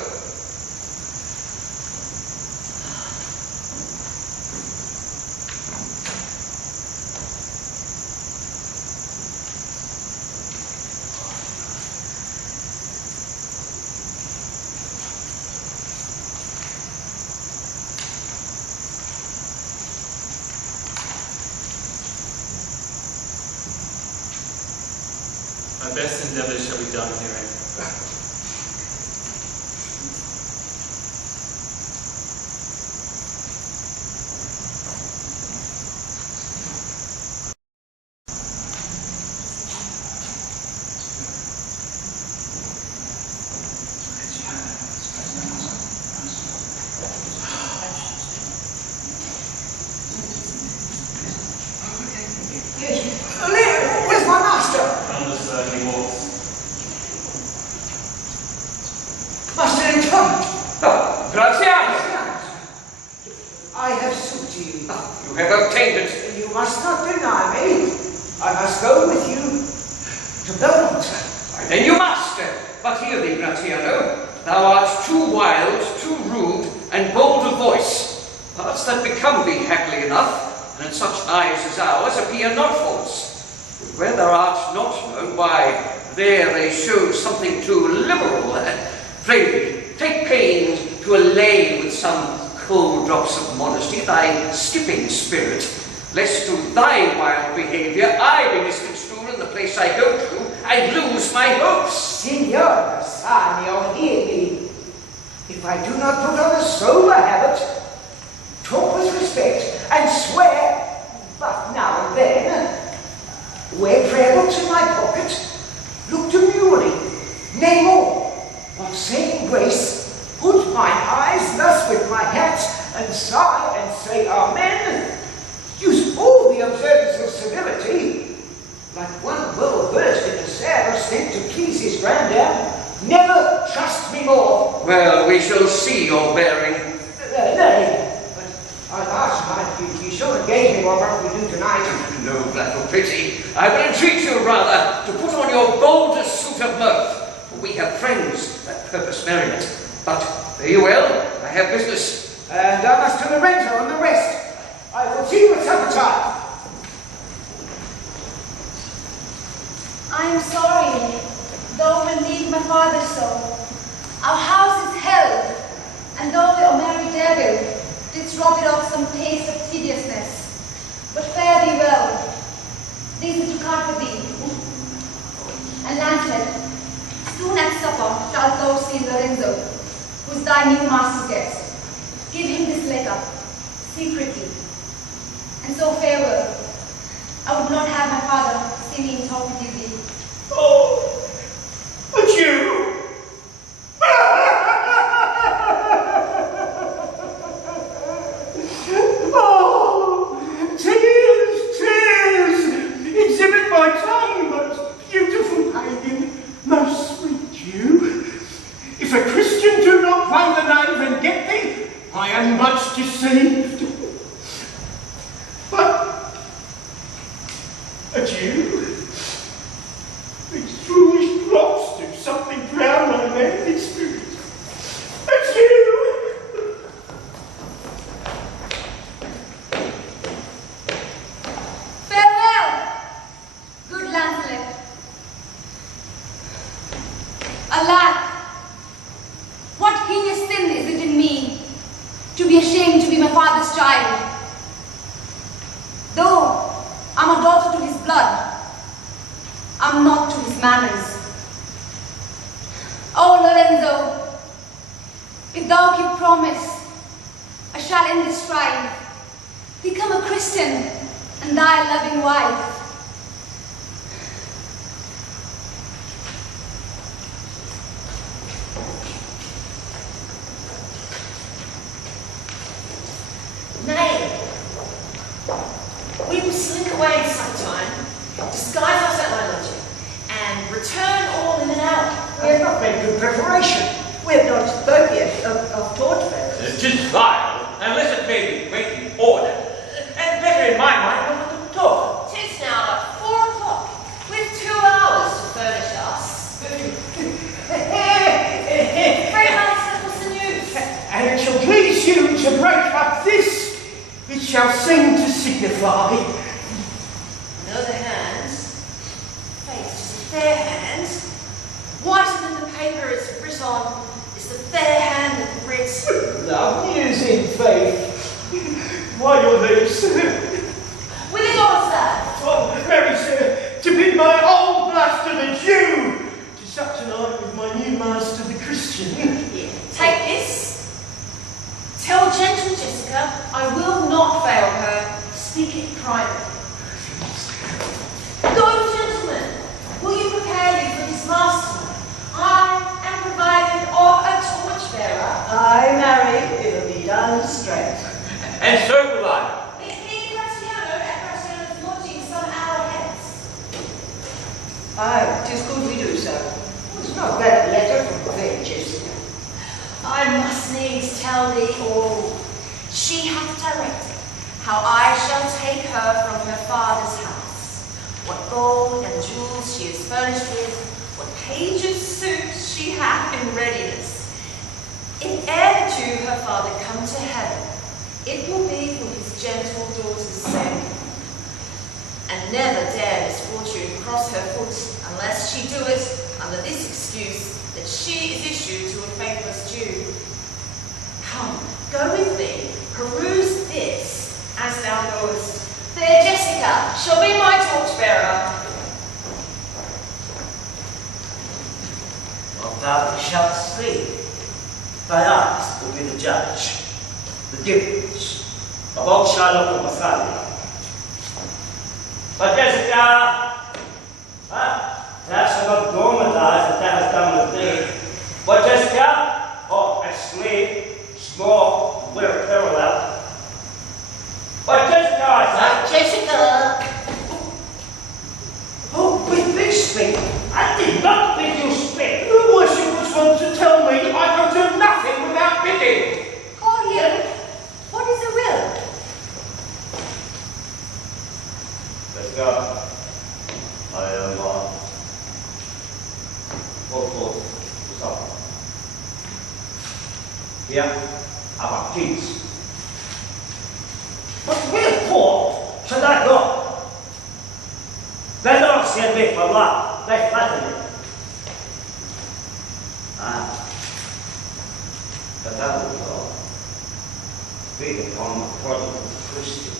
My best endeavours shall be done herein. Where's my master? He walks. Master returned. Oh, Graziano. I have suit to you. You have obtained it. You must not deny me. I must go with you to Belmont. Then you must. But hear thee, Graziano. Thou art too wild, too rude, and bold of voice. Parts that become thee happily enough, and in such eyes as ours appear not false. Where thou art not known, why, there they show something too liberal. Pray thee, take pains to allay with some cold drops of modesty thy skipping spirit, lest through thy wild behaviour I be misconstrued in the place I go to, and lose my hopes. Signor Bassanio, hear me. If I do not put on a sober habit, talk with respect, and swear, but now and then, wear prayer books in my pocket, look demurely, nay more, while saying grace, put my eyes thus with my hat, and sigh and say amen, use all the observance of civility, like one well versed in a sad sent to please his grandam, never trust me more. Well, we shall see your bearing. Nay, but last night you shall engage me what we do tonight. No lack of pity. I will entreat you rather to put on your boldest suit of mirth, for we have friends that purpose merriment. But fare you well, I have business. And I must to the renter and the rest. I will see you at supper time. I am sorry, though we leave my father's soul. Our house is held, and though the merry devil did rob it of some taste of tediousness, but fare thee well. These are to cart with thee. And Lancelot, soon at supper shalt thou see Lorenzo, who is thy new master's guest. Give him this letter, secretly, and so farewell. I would not have my father see me talk with you, thee. Oh, a Jew! Oh, tears, tears! Exhibit my tongue, most beautiful pagan, most sweet Jew. If a Christian do not play the knave and get thee, I am much deceived. But a Jew? These foolish plots do something drown my manly spirit. A Jew! Farewell, good Lancelot. Alas, what heinous sin is it in me to be ashamed to be my father's child? Though I'm a daughter to his blood, I'm not to his manners. Oh, Lorenzo, if thou keep promise, I shall end this strife, become a Christian and thy loving wife. Nay, we will slink away sometime, disguise ourselves at my lodging, and return all in an hour. We have not made good preparation. We have not spoken yet of torchbearers. It's just vile, unless it may be waiting order. And better in my mind than to talk. 'Tis now but 4 o'clock, with 2 hours to furnish us. Very nice, what's the news? And it shall please you to break up this, which shall seem to signify. On the other hand, faith is a fair hand. Whiter than the paper it's writ on is the fair hand that writs. Love news in faith. Why your leave, sir? With it all, sir. Oh, Mary, sir, to bid my old master the Jew to such a night with my new master the Christian. Here, take this. Tell gentle Jessica I will not fail her. Speak it privately. Good gentlemen, will you prepare me for this master? I am provided of a torchbearer. Aye, Mary, it'll be done straight. And so will I. Meet me Graziano at Graziano's lodging some hour hence. Aye, 'tis good we do so. It's not that letter from the fair Jessica. I must needs tell thee all. She hath directed how I shall take her from her father's house, what gold and jewels she is furnished with, what page's suits she hath in readiness. If e'er the Jew her father come to heaven, it will be for his gentle daughter's sake. and never dare misfortune cross her foot, unless she do it under this excuse that she is issued to a faithless Jew. Come, go with me, peruse this as thou goest. Fair Jessica shall be my torchbearer. What thou shalt see, thy eyes will be the judge. The difference of old Shylock and Mathalia. But Jessica, that's about dormitize that thou hast done with thee. But Jessica, asleep, small, we're parallel. But Jessica, I say, Jessica! Oh, bid me speak. I did not bid you speak. The worshippers want to tell me I can do nothing without bidding. Call him. What is the will? Jessica, I am what stop. Here, our keys. But wherefore should I go? They don't send me for love, they flatter me. But I will go. Feed upon the prodigal Christian.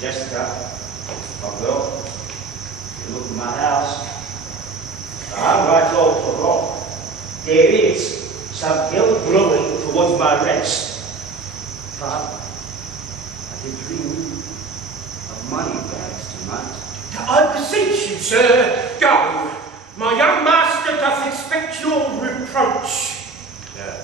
Jessica, my girl, you look at my house. I'm right all for wrong. There is some ill brewing towards my rest. But I did dream of money bags tonight. I beseech you, sir, go. My young master doth expect your reproach. Yeah,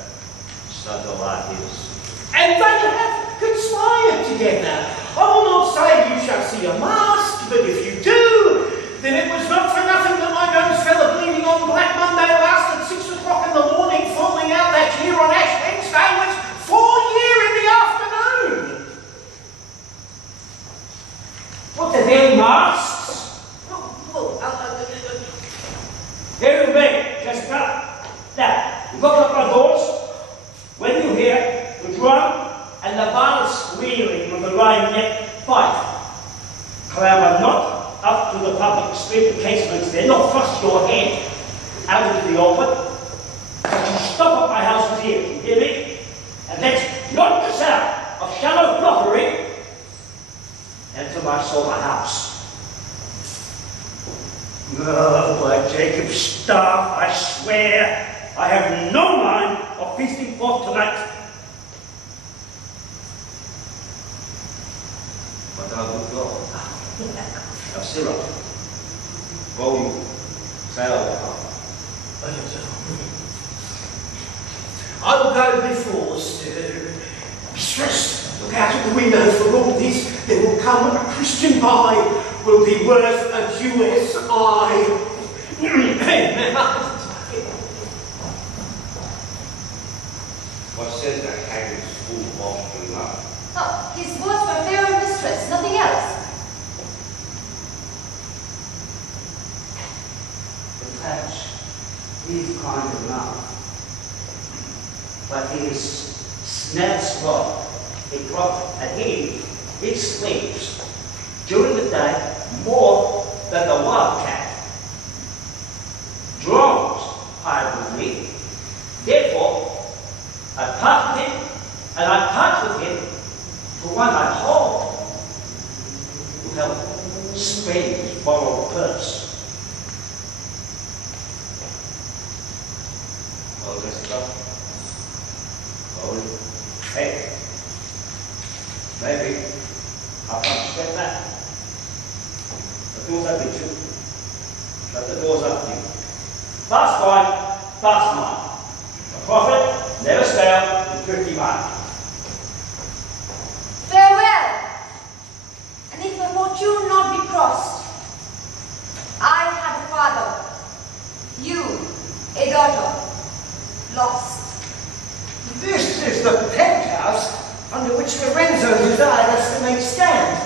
so do I his. And they have conspired together. I will not say you shall see a mask, but if you do, then it was not for nothing that my nose fell bleeding on Black Monday last at 6 o'clock in the morning, falling out that year on Ash Wednesday was 4 year in the afternoon. What the hell, masks? Here you be, Jessica. Now, you look up our doors. When you hear the drum and the band squealing from the Rhine neck fight, clamber not up to the public street casements there, nor thrust your head out into the open, but you stop at my house with ears, you hear me? And let not the sound of shallow fluttering enter my sober house. No, by Jacob's staff, I swear, I have no mind of feasting forth tonight. But I will go. Now, Cyril, go you, sail. I will go before, sir. Mistress, look out of the window for all this. There will come a Christian by, will be worth a Jewish eye. What says that haggard fool of the love? Oh, his words were fair and mistress, nothing else. The patch is kind enough, but he is snap slow. It brought at him its sleeps during the day more than the wildcat. Drones hide with me. Therefore, I part with him, and I part with him for one I hold who help spend his borrowed purse. Oh, Jessica. Oh, hey. Maybe I'll come step back. The door's open too. But the door's up to you. Fast wine, fast mine. A prophet never stale in 50 miles. Farewell. And if my fortune not be crossed, I have a father, you, a daughter, lost. This is the penthouse under which Lorenzo desired us to make stand.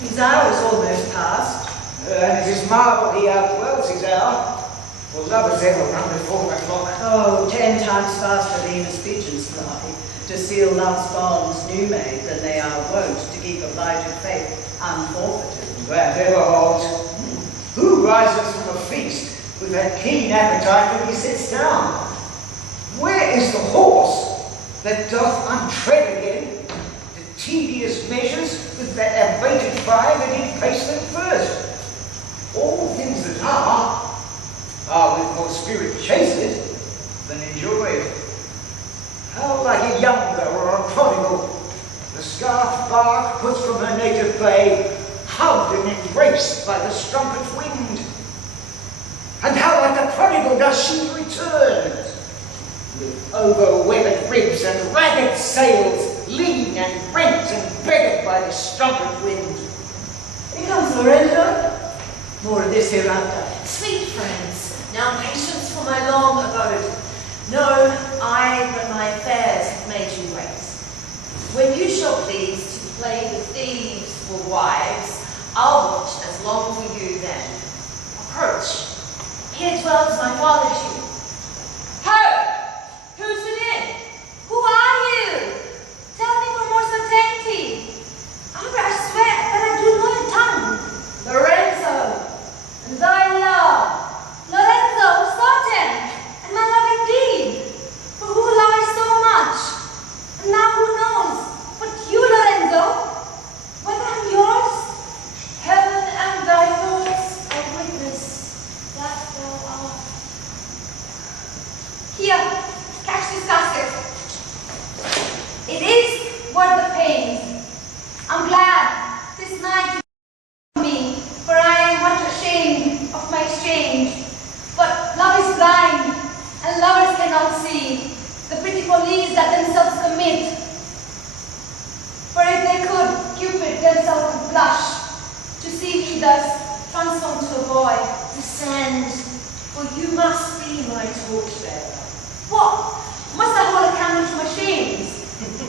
His hour is almost past. And it is marvel he outdwells his hour, for lovers ever run before the clock. Oh, 10 times faster Venus pigeons fly. to seal love's bonds new made than they are wont to keep obliged faith unforfeited. That ever holds. Who rises from a feast with that keen appetite when he sits down? Where is the horse that doth untread again the tedious measures with that abated fire that did pace them first? All things that are with more spirit chased than enjoyed. How like a younger or a prodigal, the scarf bark puts from her native bay, hugged and embraced by the strumpet wind. And how like the prodigal does she return, with over-weathered ribs and ragged sails, lean and rent and beggared by the strumpet wind. Here comes Lorenzo. More of this hereafter. Sweet friends, now patience for my long abode. No, I but my affairs have made you wait. When you shall please to play the thieves for wives, I'll watch as long for you then. Approach. Here dwells my father Jew. Ho! Who's within? Who are you? Tell me for more certainty. I swear that I do know your tongue. Lorenzo! And thy love. Lorenzo, certain, and my love indeed. For who love I so much? And now who knows but you, Lorenzo? Whether I'm yours? Heaven and thy thoughts are witness that thou art. Here, catch this basket. It is worth the pain. I'm glad this night you me, for I am much ashamed of my exchange. But love is blind, and lovers cannot see the pretty follies that themselves commit. For if they could, Cupid themselves would blush to see me thus transformed to a boy. Descend, for you must be my torchbearer. What? Must I hold a candle to my shames?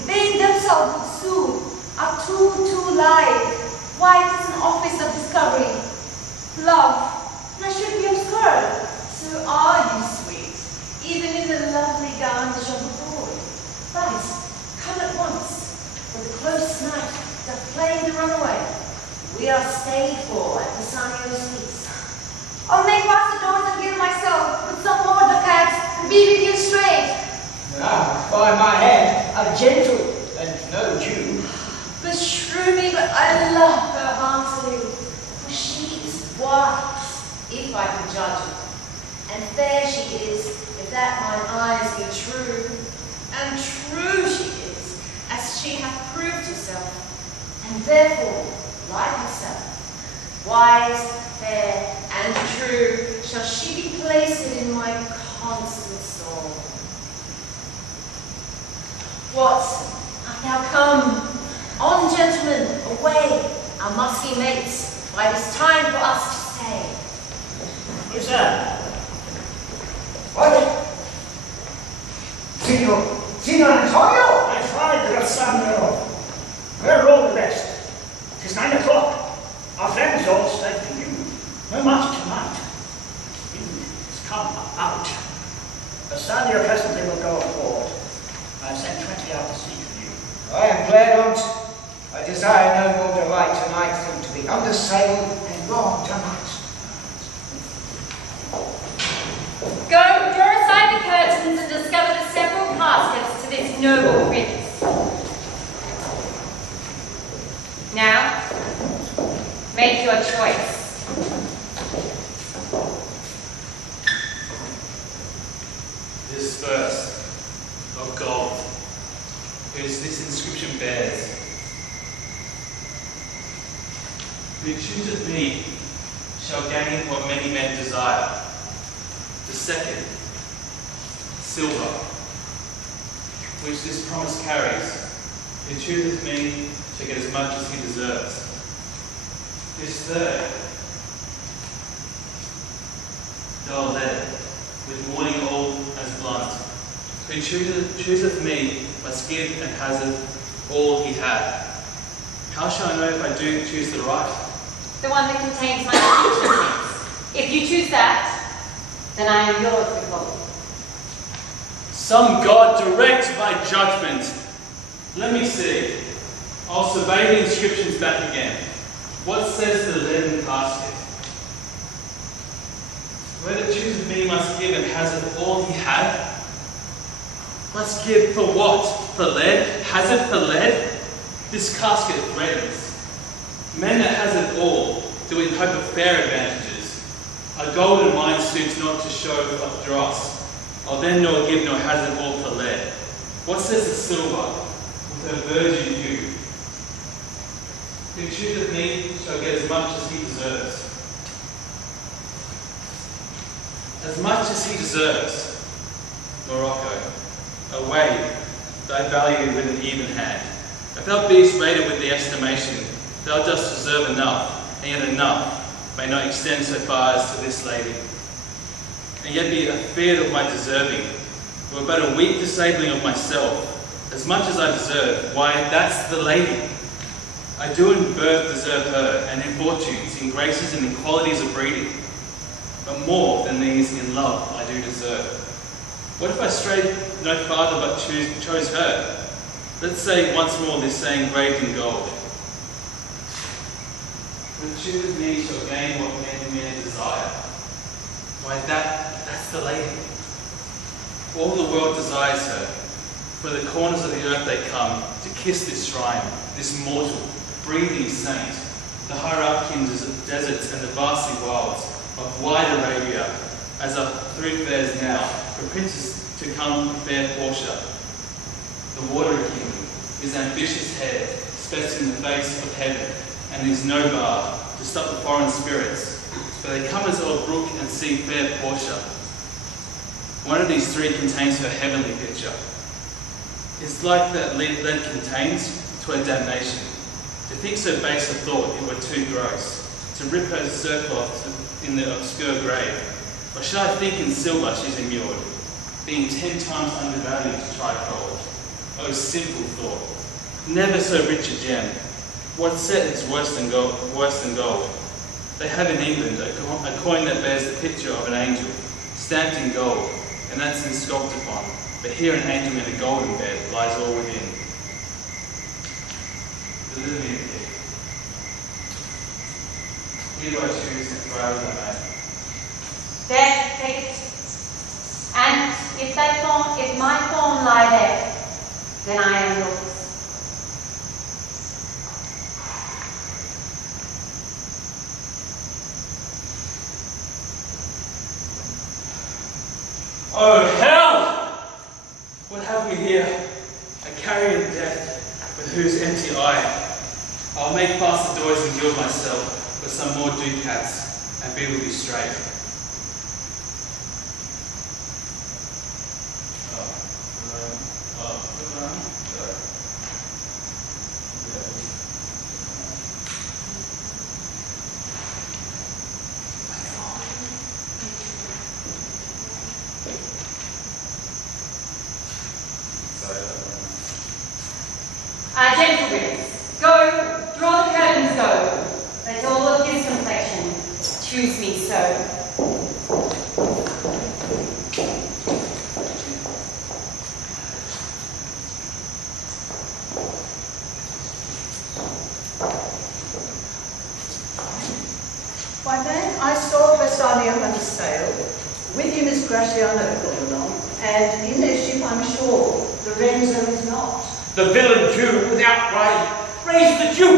They themselves would soothe, are too light. Why, it is an office of discovery. Love, and I should be obscured. So are you sweet, even in the lovely garnish of a boy. Rise, come at once, for the close night doth claim to run away. We are stayed for at Bassanio's feast. I'll make fast the doors and give myself with some more ducats and be with you straight. Ah, by my hand, a gentle and no Jew. Beshrew me, but I love her heartily, for she is wise, if I can judge her. And fair she is, if that mine eyes be true. And true she is, as she hath proved herself. And therefore, like herself, wise, fair, and true, shall she be placed in my constant soul. What? Art thou come? On, gentlemen, away, our musky mates, why it is time for us to stay. Who's that? What? Signor Antonio? I tried the Rossano. Where are all the rest? 'Tis 9 o'clock. Our friends all stayed for you. No much tonight. Wind has come out. Bassanio presently will go aboard. I've sent 20 out to seek for you. I am glad on't. I desire no more delight tonight than to be under sail and gone tonight. Go, draw aside the curtains and discover the several caskets to this noble prince. Now, make your choice. This first, of gold, whose this inscription bears. Who chooseth me shall gain what many men desire. The second, silver, which this promise carries. Who chooseth me shall get as much as he deserves. This third, dull lead, with morning all as blunt. Who chooseth me must give and hazard all he had. How shall I know if I do choose the right? The one that contains my future. If you choose that, then I am yours, behold. Some God direct my judgment, Let me see. I'll survey the inscriptions back again. What says the leaden casket? Whoever chooses me must give and hazard all he had. Must give for what? For lead? Hazard for lead? This casket threatens. Men that hazard all do it in hope of fair advantages. A golden mine suits not to show of dross. I'll then nor give nor hazard all for lead. What says the silver with her virgin hue? Who chooseth me shall get as much as he deserves. As much as he deserves. Morocco, away, thy value with an even hand. If thou beest rated with the estimation, thou dost deserve enough, and yet enough may not extend so far as to this lady. And yet be afeard of my deserving, were but a weak disabling of myself, as much as I deserve, why, that's the lady. I do in birth deserve her, and in fortunes, in graces and in qualities of breeding. But more than these in love I do deserve. What if I strayed no farther but chose her? Let's say once more this saying engraved in gold. Who chooses me shall gain what men desire. Why, that's the lady. All the world desires her. For the corners of the earth they come to kiss this shrine, this mortal, breathing saint, the hierarchian deserts and the vasty wilds of wide Arabia, as are through fairs now, for princes to come fair Portia. The water king, his ambitious head, spets in the face of heaven, and is no bar to stop the foreign spirits, for they come as o'er brook and see fair Portia. One of these three contains her heavenly picture. It's like that lead contains to her damnation. To think so base a thought it were too gross, to rip her surcloth in the obscure grave. Or should I think in silver she's immured, being 10 times undervalued to try gold? Oh, simple thought, never so rich a gem. What set is worse than gold? They have in England a coin that bears the picture of an angel, stamped in gold, and that's insculpted upon. But here an angel in a golden bed lies all within. Deliver me a pig. Here do I choose and throw as I may. There, take it. And if my form lie there, then I am yours. Oh, hell! What have we here? A carrion death, with whose empty eye I'll make fast the doors and gild myself with some more ducats, and be with you straight. Gentlemen, go, draw the curtains, go. Let all of his complexion choose me so. Why then, I saw Bassanio under sail. With him is Gratiano going along, and in their ship, I'm sure, Lorenzo is not. The villain Jew, without crying, raised the Jew,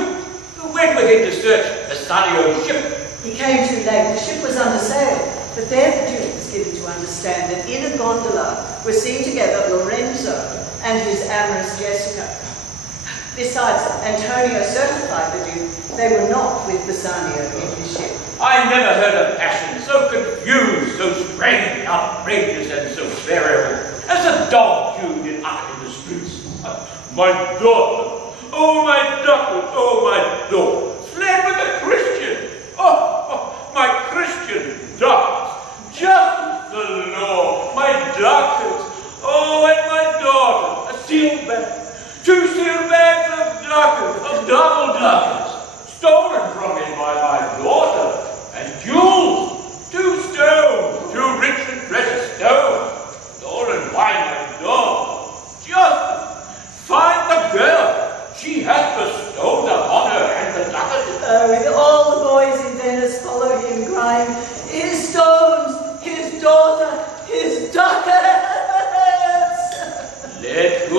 who went with him to search Bassanio's ship. He came too late. The ship was under sail, but there the Duke was given to understand that in a gondola were seen together Lorenzo and his amorous Jessica. Besides, Antonio certified the Duke they were not with Bassanio in his ship. I never heard a passion so confused, so strange, outrageous, and so variable as the dog Jew did utter in the streets. My daughter, oh my duckles, oh my daughter, fled with a Christian. Oh, my Christian duckles, just the law, my duckles, oh, and my daughter, a seal bag, 2 seal bags of duckles, of double duckles, stolen from me by my daughter, and jewels, 2 stones, 2 rich and precious stones, stolen by my daughter, just find the girl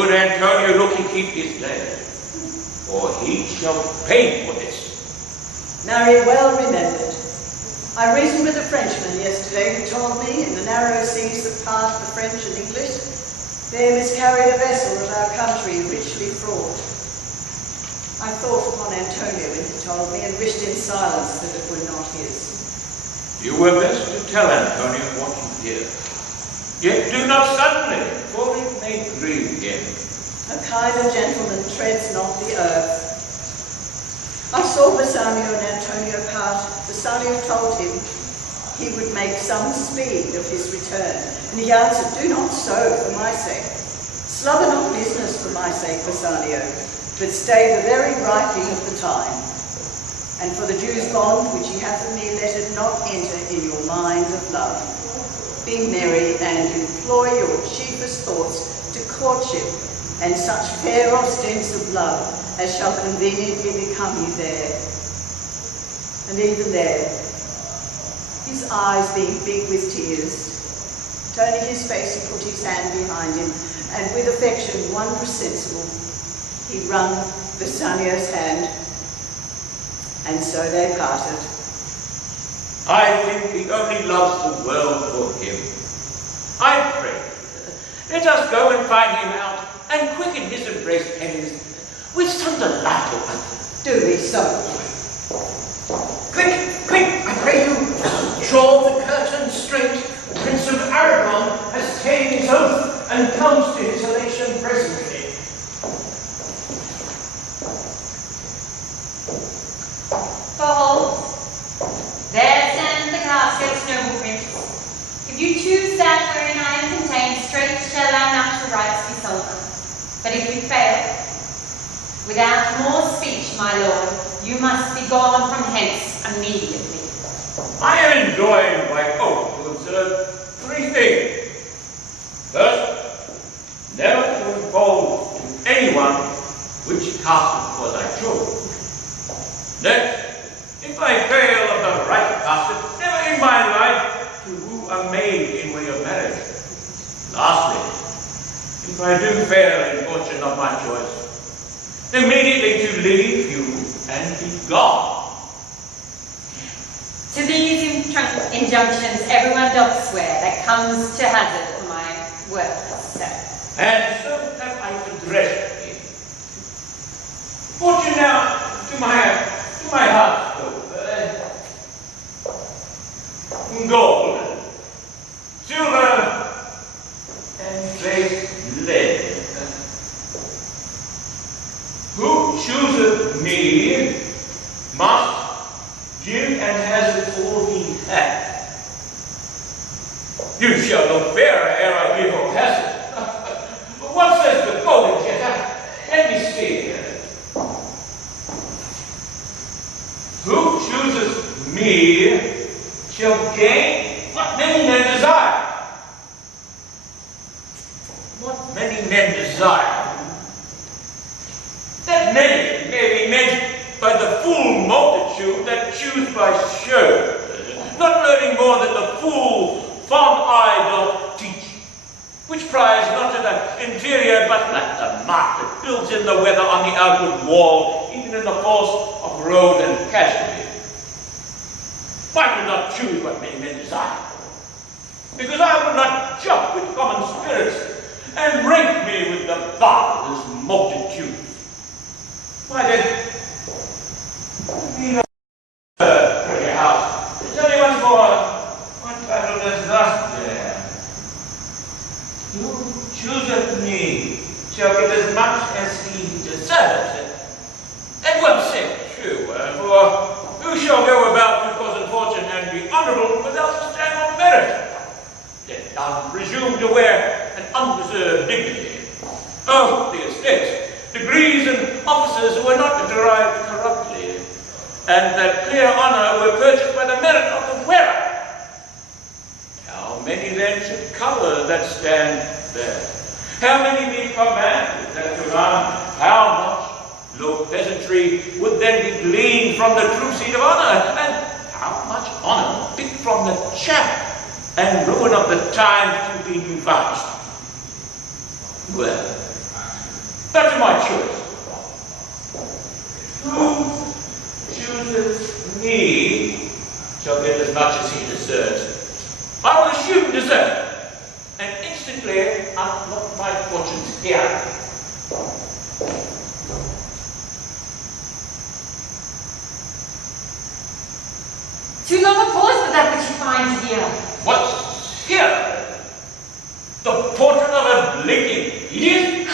good Antonio look he keep his land, or he shall pay for this. Mary well remembered. I reasoned with a Frenchman yesterday who told me in the narrow seas that part the French and English, there miscarried a vessel of our country richly fraught. I thought upon Antonio when he told me and wished in silence that it were not his. You were best to tell Antonio what you hear. Yet do not suddenly, for it may grieve him. A kinder gentleman treads not the earth. I saw Bassanio and Antonio part. Bassanio told him he would make some speed of his return, and he answered, "Do not so for my sake. Slubber not business for my sake, Bassanio, but stay the very ripening of the time. And for the Jew's bond which ye have of me, let it not enter in your mind of love. Be merry and employ your chiefest thoughts to courtship and such fair ostents of love as shall conveniently become you there." And even there, his eyes being big with tears, turning his face, he put his hand behind him, and with affection wondrous sensible, he wrung Bassanio's hand, and so they parted. I think he only loves the world for him. I pray, let us go and find him out, and quicken his embraced hands with some delight or other. Do be so. Quick, quick, I pray you, draw the curtain straight. The Prince of Aragon has taken his oath and comes to his election presently. Behold, there stand the caskets, noble prince. If you choose that wherein I am contained, straight shall our natural rights be sold. But if you fail, without more speech, my lord, you must be gone from hence immediately. I am enjoined by oath to observe 3 things. First, never to divulge to anyone which casket was I chose. Next, if I fail of the right casket, never in my life to woo a maid in way of marriage. Lastly, if I do fail in fortune of my choice, immediately to leave you and be gone. To these injunctions everyone doth swear that comes to hazard my worthless sir. And so have I addressed him. Fortune now to my heart gold, silver, and placed lead. Who chooseth me must give and hazard all he hath. You shall look fairer ere I give or hazard. What says the golden jet? Let me see. Who chooses me shall gain what many men desire. What many men desire? That many may be meant by the fool multitude that choose by show, not learning more than the fool fond eye doth teach, which prize not to the interior, but like the mark that builds in the weather on the outward wall, even in the force of road and casualty. I will not choose what many men desire, because I will not jump with common spirits and rank me with the barbarous multitude. Why then, leave pretty house. Tell me once more, what battle is thus there? Who chooseth me shall get as much as he deserves it. And well said, true, for who shall go about with cause and fortune and be honourable without a stand on merit? Let none presume to wear an undeserved dignity. Oh, the estates, degrees and offices were not derived corruptly, and that clear honour were purchased by the merit of the wearer. How many then should cover that stand there? How many be commanded that command? How much low peasantry would then be gleaned from the true seed of honour, and how much honour picked from the chaff and ruin of the time to be devised? Well, But to my choice. Who chooses me shall get as much as he deserves. I will assume desert, and instantly unlock my fortunes here. Too long a pause for that which you find here. What's here? The portrait of a blinking idiot?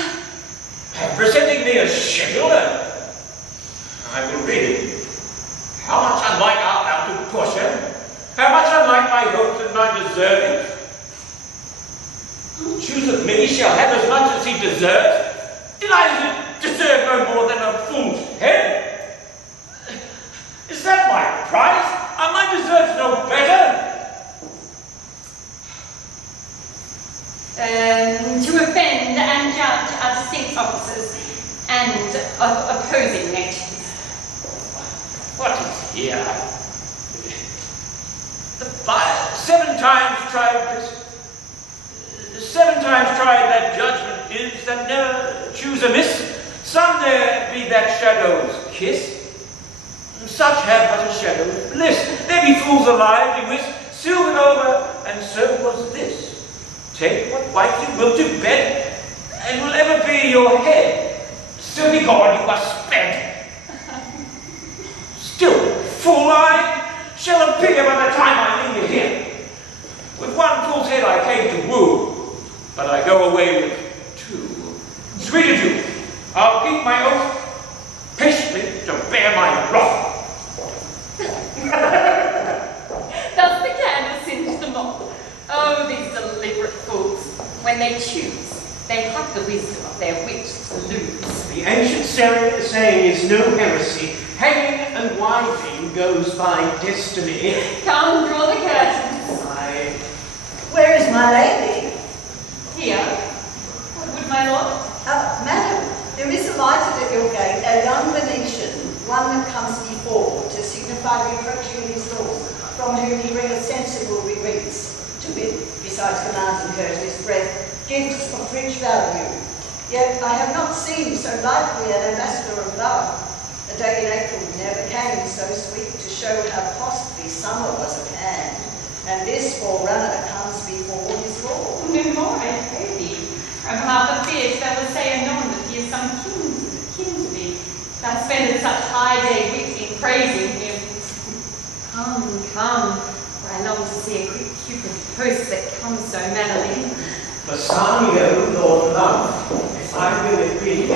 Presenting me a schedule, I will read it. How much unlike art thou to portion? How much unlike my hopes and my deserving? Who chooseth me shall have as much as he deserves. Did I deserve no more than a fool's head? Is that my price? Are my deserts no better? To offend and judge are distinct officers and opposing natures. What is here? 7 times tried this. 7 times tried that judgment is that never choose amiss. Some there be that shadows kiss. Such have but a shadow of bliss. There be fools alive, be wis, silvered over, and so was this. Take what wife you will to bed, and will ever be your head. So be gone, you are sped. Still, fool I shall appear by the time I leave you here. With one fool's head I came to woo, but I go away with 2. Sweet adieu, I'll keep my oath patiently to bear my wrath. Thus the candle singed them all. Oh, these deliberate fools. When they choose, they have the wisdom of their wit to lose. The ancient saying is no heresy. Hanging and wiving goes by destiny. Come, draw the curtains. Where is my lady? Here. What would my lord? Madam, there is alighted at your gate a young Venetian, one that comes before to signify the approaching of his lord, from whom he bringeth sensible regrets, to wit, besides commands and courteous breath, gifts of rich value. Yet I have not seen so likely an ambassador of love. A day in April never came so sweet to show how costly summer was at hand, and this forerunner comes before his lord. No more, I pray thee. From half a fear thou wilt say anon that he is some kin to thee, that spendeth such high day wit in praising him. Come, come, for I long to see a quick Cupid post that comes so mannerly. Bassanio, Lord Love, if I will it be.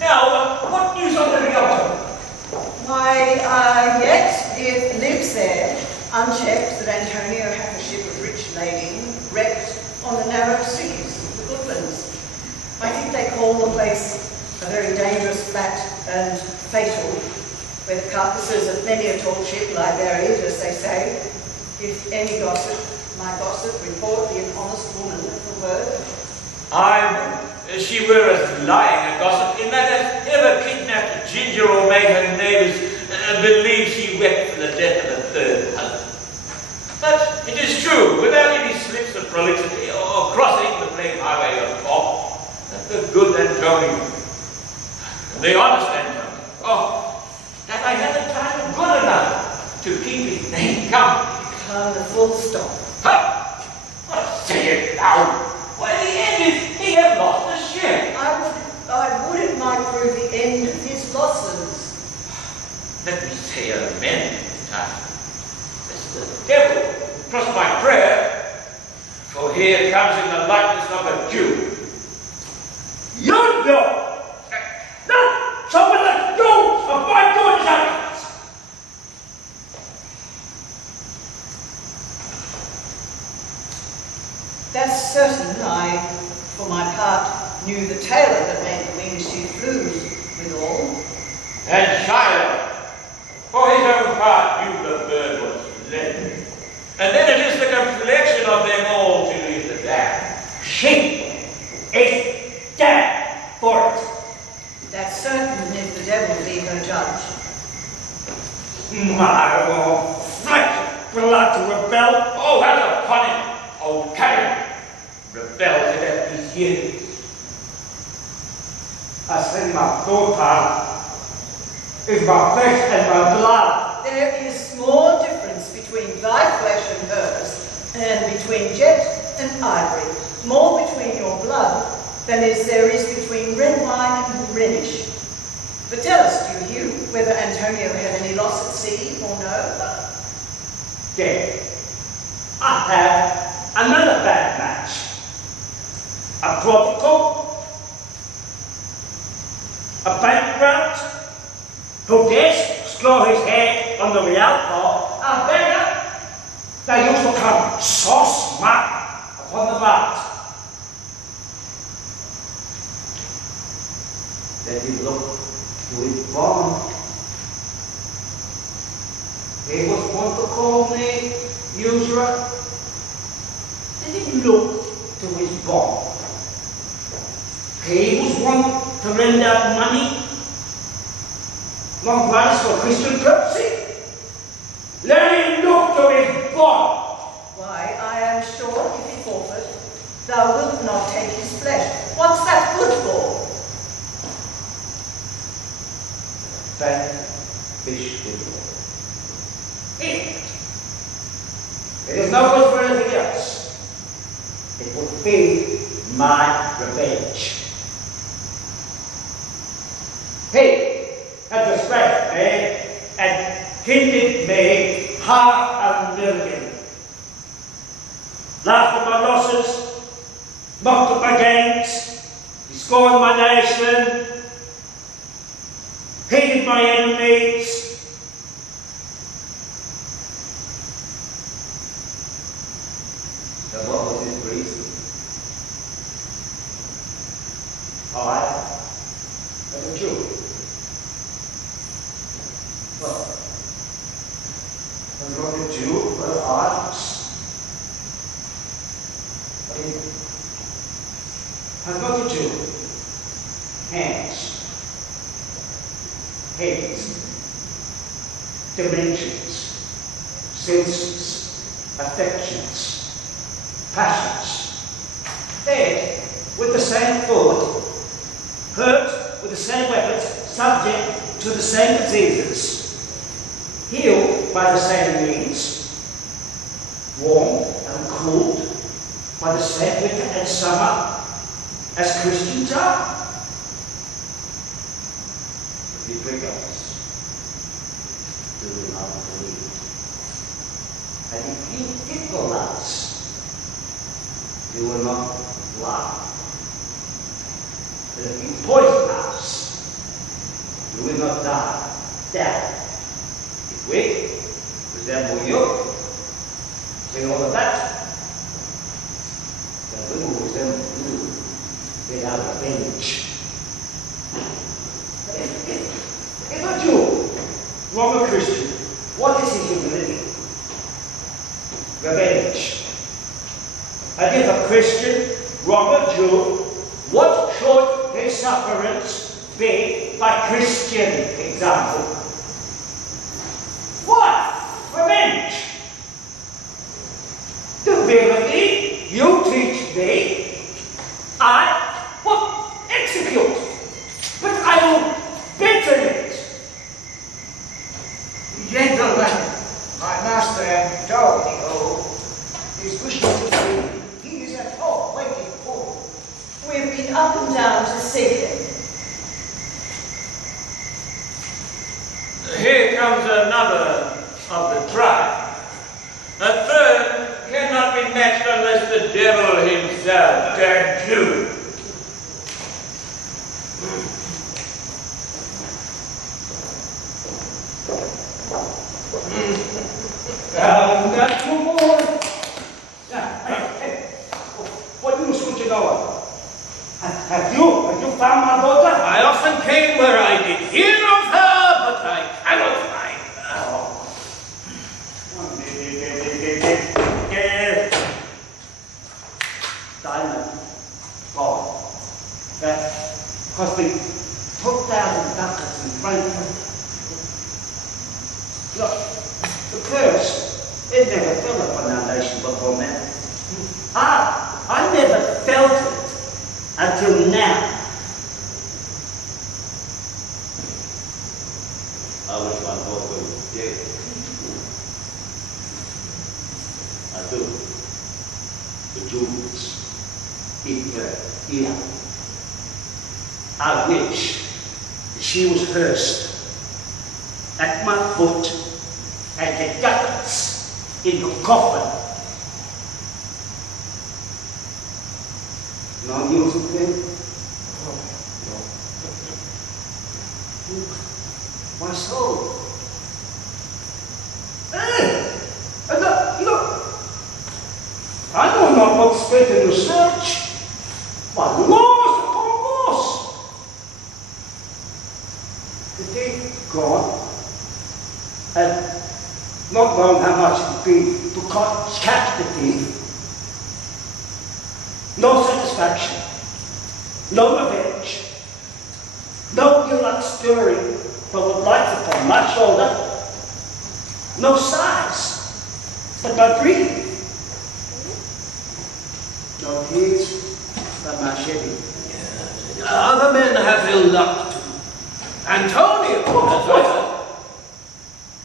Now, what news on the Rialto? Why, yet it lives there, unchecked, that Antonio hath a ship of rich lading, wrecked on the narrow seas of the Goodlands. I think they call the place a very dangerous flat and fatal, where the carcasses of many a tall ship lie buried, as they say. If any gossip, my gossip, report the honest woman of the word. She were as lying a gossip in that has ever kidnapped a ginger or made her neighbours believe she wept for the death of a third husband. But it is true, without any slips of prolixity or crossing the plain highway of talk, that the good Antonio, the honest Antonio, that I had a time good enough to keep his name company. The full stop. Ha! What say it thou? Why, the end is he had lost the ship. I would it might prove the end of his losses. Let me say amen. Lest the devil trust my prayer, for here comes in the likeness of a Jew. You know, not some of the Jews of my good sons. That's certain. I, for my part, knew the tailor that made the wings she flew withal. And Shiloh, for his own part, knew the bird was led. And then it is the complexion of them all to leave the damn. She is dead for it. Bears upon him, old Karen. Rebels against his years. I say my daughter is my flesh and my blood. There is small difference between thy flesh and hers, and between jet and ivory. More between your blood than there is between red wine and Rhenish. But tell us, do you, whether Antonio had any loss at sea or no? Then I have another bad match. A prodigal, a bankrupt, who dares score his head on the real part, a beggar. They used to come so smart upon the mat. Then he looked to his bond. He was one to call me usurer. Then he looked to his bond. He was one to lend out money, long price for Christian courtesy. Let him look to his bond. Why, I am sure if he forfeit, thou wilt not take his flesh. What's that good for? Fat fish with it. It is no good for anything else. It will feed my revenge. He had disgraced me and hindered me $500,000. Laughed at my losses, mocked at my gains, he scorned my nation, hated my enemies. So what was his reason? I am a Jew. Well, I'm not a Jew, but an artist. I'm not a Jew. Hands, heads, dimensions, senses, affections, passions. Fed with the same food, hurt with the same weapons, subject to the same diseases, healed by the same means, warmed and cooled by the same winter and summer as Christians are. If you bring us, do not believe. And if you did go us, you will not lie. But if you poison us, you will not die. Death. If we resemble you, in all of that, then we will resemble you without revenge. If a Jew wrong a Christian, what is his humility? Revenge. And if a Christian wrong a Jew, what should his sufferance be by Christian example? What? Revenge. Divinity, you teach me, I will execute, but I will bitter it. Gentlemen, my master Antonio is wishing to see. He is at home waiting for you. We've been up and down to see him. Here comes another of the tribe. A third cannot be matched unless the devil himself can do it. Got two more. Hey, what news would you know of? Have you found my daughter? I often came where I did hear of her, but I cannot find her. Diamond. Gone. That cost me 2,000 ducats in Frankfurt. Look, the curse, it never fell upon our nation of romance. I never felt it until now. I wish my daughter was dead. I do. The jewels, in her ear. I wish that she was hearsed at my foot and the ducats in the coffin. No music then? My soul. Hey! I know not what state in research. My laws upon laws. The thief gone, and not known how much it would be to catch the thief. No satisfaction, no revenge, no guilt stirring from what lights upon my shoulder, no sighs, but my breathing. No tears, but my shedding. Other men have ill luck too. Antonio!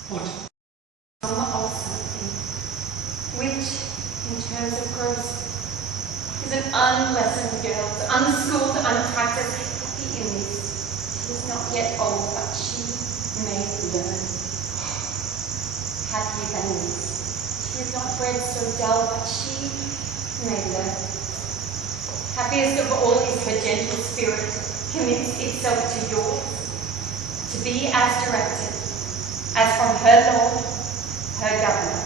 What? Of something, which, in terms of growth, is an unlessoned girl, unschooled, unpracticed, happy in this. She is not yet old, but she may learn. Happy Venice. She is not bred so dull, but she may learn. Happiest of all is her gentle spirit, commits itself to yours, to be as directed, as from her Lord, her Governor,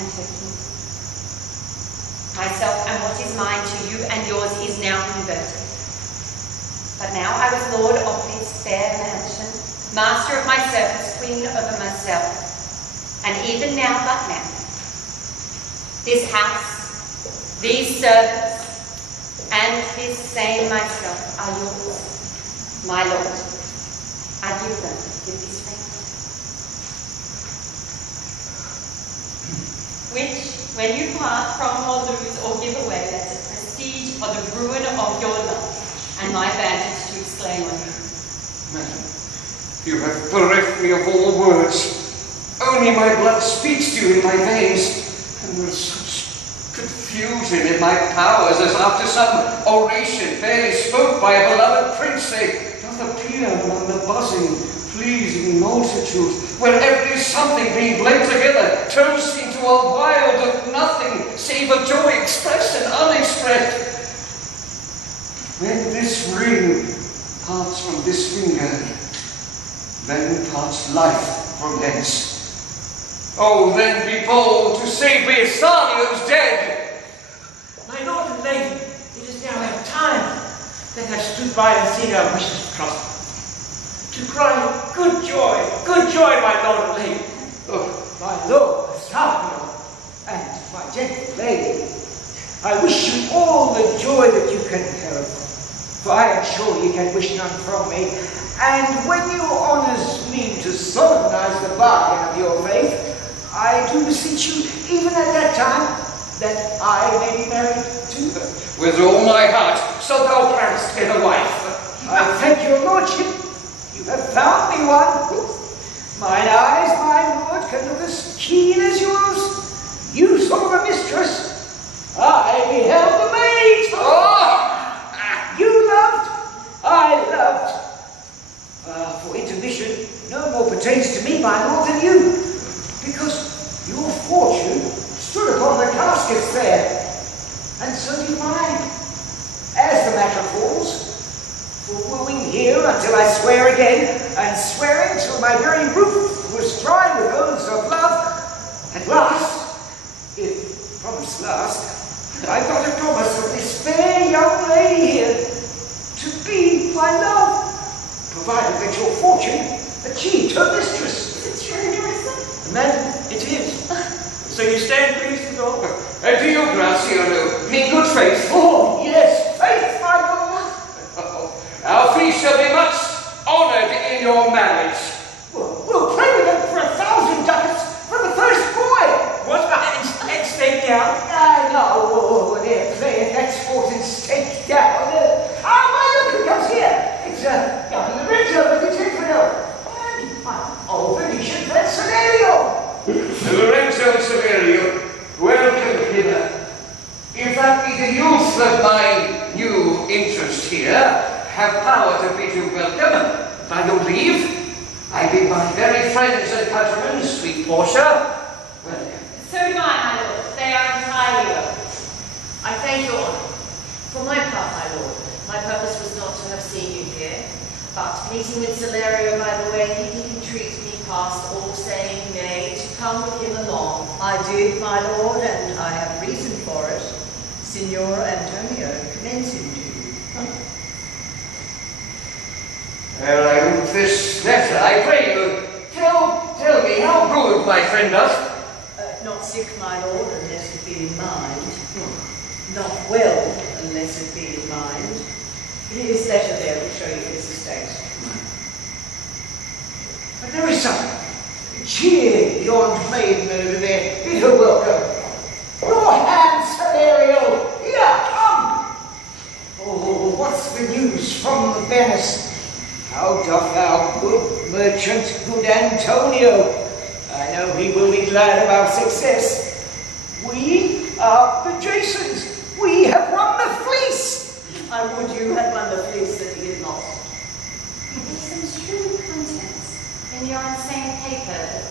and her King. Myself and what is mine to you and yours is now converted. But now I was lord of this fair mansion, master of my servants, queen over myself, and even now, but now, this house, these servants, and this same myself are yours, my lord. I give them with this ring, which, when you part from or lose or give away, that's a prestige or the ruin of your life, and my vantage to exclaim on you. Madam, you have bereft me of all words. Only my blood speaks to you in my veins, and there is such confusion in my powers as after some oration barely spoke by a beloved prince, they doth appear among the buzzing, pleasing multitude, where every something being blent together turns into a wild of nothing, save of joy expressed and unexpressed. When this ring parts from this finger, then parts life from hence. Oh, then be bold to say Bassanio's dead. My lord and lady, it is now our time that I stood by and seen our wishes prosper. To cry, good joy, my lord and lady. Oh, my lord, Bassanio, and my gentle lady, I wish you all the joy that you can hope, for I am sure you can wish none from me. And when your honours mean to solemnize the bargain of your faith, I do beseech you, even at that time, that I may be married to her. With all my heart, so thou canst get a wife. I thank your lordship. You have found me one. Mine eyes, my lord, can look as keen as yours. You saw the mistress. I beheld the maid. Oh! You loved. I loved. For intermission, no more pertains to me, my lord, than you. Because your fortune stood upon the caskets there. And so did mine. As the matter falls, for wooing here until I swear again, and swearing till my very roof was dry with oaths of love, at last, if promise last, I got a promise of this fair young lady here to be my love, provided that your fortune achieved her mistress. Is it true, Nerissa? Madam, it is. So you stand pleased with all? Do you, Graziano, mean good faith? Oh, yes, faith, my lord. Our fee shall be much honoured in your marriage. We'll pray with them for 1,000 ducats for the first boy. What? And stay Yeah, I know. They're playing that sporting stake down. My look, who comes here? It's Governor Lorenzo with the Tinfino. And my old Venetian friend Saverio. Lorenzo Saverio, welcome hither. If that be the youth of my new interest here, have power to bid you welcome. By your leave, I bid my very friends and countrymen, sweet Portia, welcome. So do I, my lord. They are entirely welcome. I thank your honour. For my part, my lord, my purpose was not to have seen you here, but meeting with Celerio by the way, he did entreat me past all saying nay to come with him along. I did, my lord, and I have reason for it. Signor Antonio commended you. Well, I read this letter, I pray you. Tell me how good my friend does. Not sick, my lord, unless it be in mind. Not well, unless it be in mind. His letter there will show you his estate. But there is some cheer beyond maiden over there. Bid her welcome. Your hand, Saverio. Here, come. Oh, what's the news from Venice? How doth our good merchant, good Antonio? I know he will be glad of our success. We are the Jasons. We have won the fleece. I would you had won the fleece that he had lost. There's some true contents in your insane paper that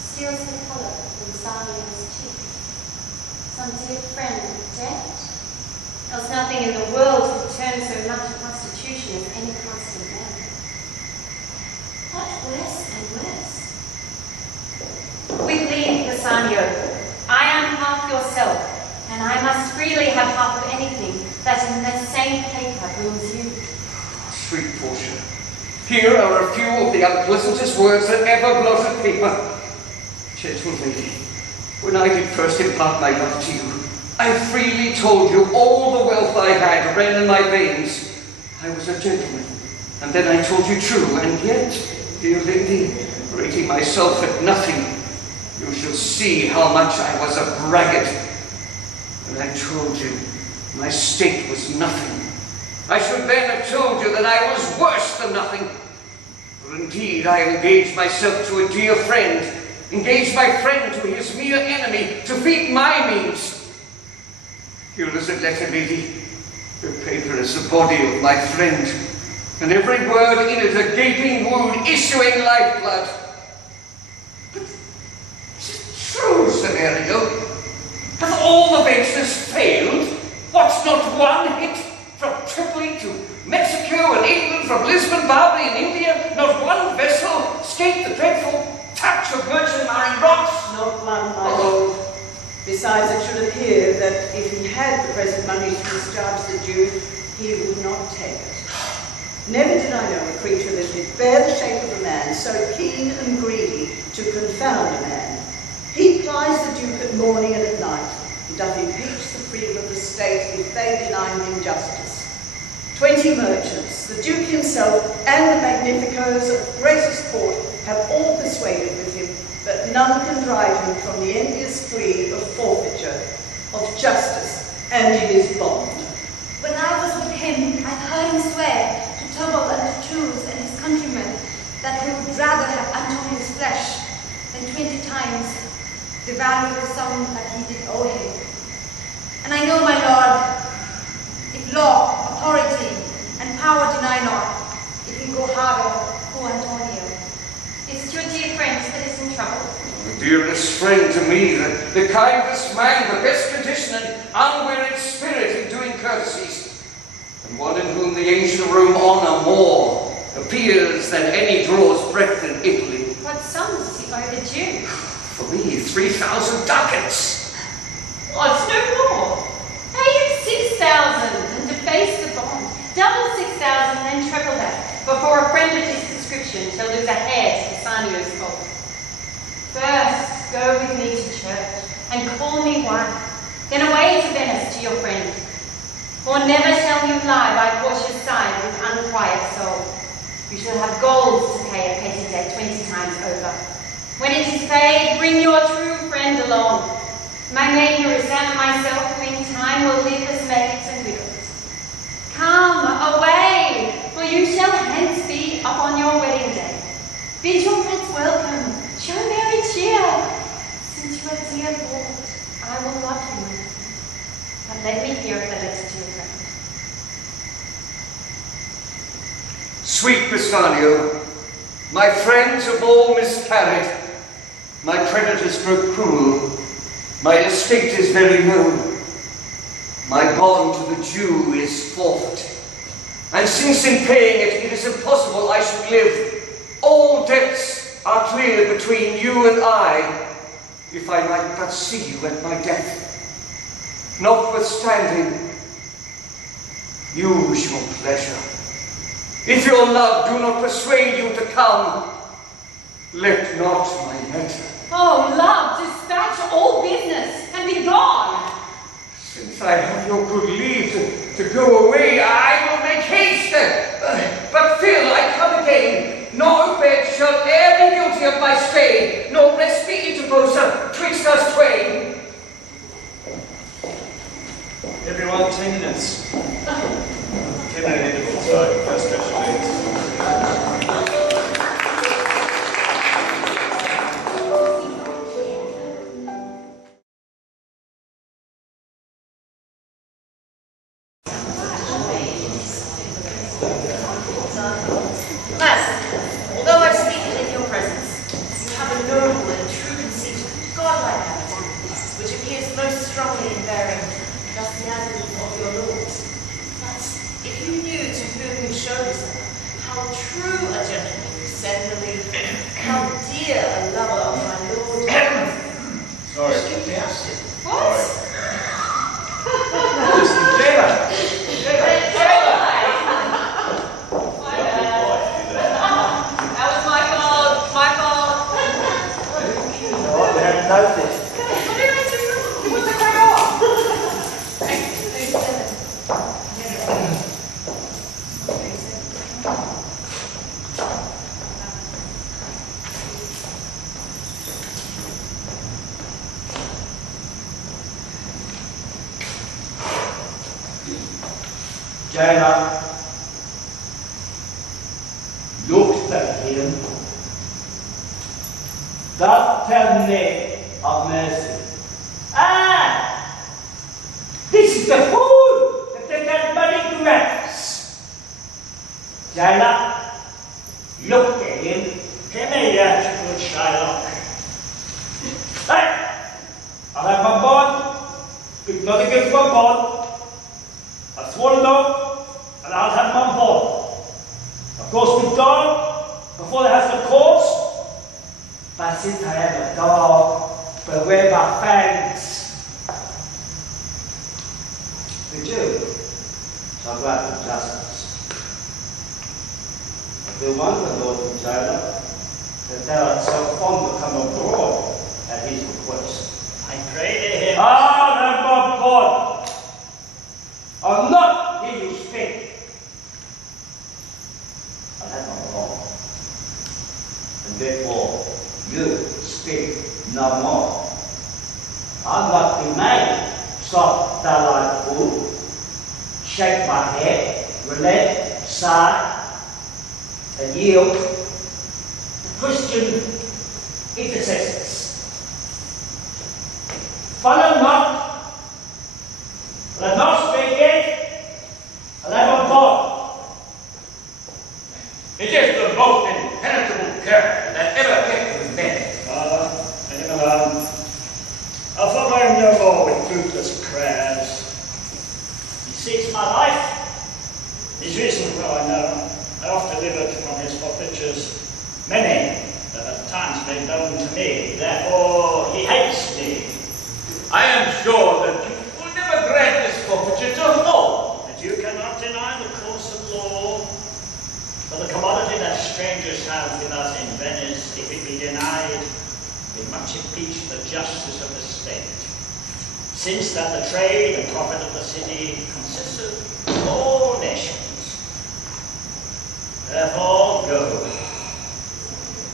steals the colour from Sardia's cheek. Some dear friend dead? Else nothing in the world could turn so much constitution as any constant man. But worse and worse. With leave, Bassanio, I am half yourself, and I must freely have half of anything that in the same paper brings you. Sweet Portia, here are a few of the unpleasantest words that ever blotted paper. Gentle lady, when I did first impart my love to you, I freely told you all the wealth I had ran in my veins. I was a gentleman, and then I told you true, and yet, dear lady, rating myself at nothing, you shall see how much I was a braggart. And I told you my state was nothing. I should then have told you that I was worse than nothing. For indeed I engaged myself to a dear friend, engaged my friend to his mere enemy, to feed my means. Here is a letter, lady. The paper is the body of my friend, and every word in it a gaping wound issuing lifeblood. But is it true, Saverio? Hath all the baseness failed? What's not one hit from Tripoli to Mexico and England, from Lisbon, Barbary and India? Not one vessel escaped the dreadful touch of merchant marine rocks? Not one, my lord. Besides, it should appear that if he had the present money to discharge the Jew, he would not take it. Never did I know a creature that did bear the shape of a man, so keen and greedy to confound a man. He plies the Duke at morning and at night, and doth impeach the freedom of the state if they deny him justice. 20 merchants, the Duke himself, and the magnificos of greatest court have all persuaded with him, but none can drive him from the envious plea of forfeiture, of justice, and his bond. When I was with him, I heard him swear to Tubal and the Jews and his countrymen that he would rather have Antonio's flesh than 20 times the value of the sum that he did owe him. And I know, my lord, if law, authority, and power deny not, it will go harder for Antonio. Is it your dear friend that is in trouble? The dearest friend to me, the kindest man, the best conditioned and unwearied spirit in doing courtesies, and one in whom the ancient Rome honour more appears than any draws breath in Italy. What sum does he owe the Jew? For me, 3,000 ducats. What's no more? Pay him 6,000 and deface the bond. Double 6,000 and treble that, before a friend of his description shall lose a hair to Bassanio's fault. First, go with me to church, and call me wife. Then away to Venice to your friend. For never shall you lie by Portia's side with unquiet soul. You shall have gold to pay a petty debt 20 times over. When it is paid, bring your true friend along. My maid Nerissa and myself, who in time will live as maids and widows. Come, away, for you shall hence be upon your wedding day. Bid your friends welcome, show merry cheer. Since you are dear Lord, I will love you. But let me hear the letter to your friend. Sweet Bassanio, my friends have all miscarried. My creditors grow cruel. My estate is very low. My bond to the Jew is forfeit. And since in paying it, it is impossible I should live, all debts are clear between you and I, if I might but see you at my death. Notwithstanding, use your pleasure. If your love do not persuade you to come, let not my letter. Oh, love, dispatch all business and be gone. Since I have your good leave to go away, I will make haste. But till I come again, no bed shall e'er be guilty of my stay, nor rest be interposer twixt us twain. Everyone, 10 minutes. 10-minute interval, so first stretch your legs. Lads, although I speak in your presence, you have a noble and true conceit, godlike attitude, which appears most strongly in bearing thus the attitude of your lords. But if you knew to whom you show yourself, how true a gentleman you send the lead, how dear a lover of my lord. Sorry. What? Just jailer. That was my fault, my fault. No, we haven't noticed. Jailer looked at him. Thus tell me of mercy. Ah! This is the fool that they can money to rest. Jailer looked at him. Come here, good Shylock. Hey! I'll have my bond. Speak not against my bond. I've sworn it out, and I'll have my bond. Of course, with dog, before they have the course. But since I have a dog, beware my fangs. The Jew shall grant him justice. If they want the Lord and jailer, that thou art so fond to come abroad at his request. I pray to him. I'll have my bond. I'll not hear you speak. I'll have my bond. And therefore, you speak no more. I'll not be made soft, dull-eyed fool. Shake my head, relent, sigh, and yield to Christian intercessors. Follow not, let not speak it, and have a bond. It is the most impenetrable character that ever kept with men. Father, let him alone. I'll follow him no more with fruitless prayers. He seeks my life. His reason well I know. I oft delivered from his forfeitures many that at times made known to me. Therefore he hates me. I am sure that you will never grant this forfeiture to no. And you cannot deny the course of law. For the commodity that strangers have with us in Venice, if it be denied, will much impeach the justice of the state. Since that the trade and profit of the city consists of all nations. Therefore, go.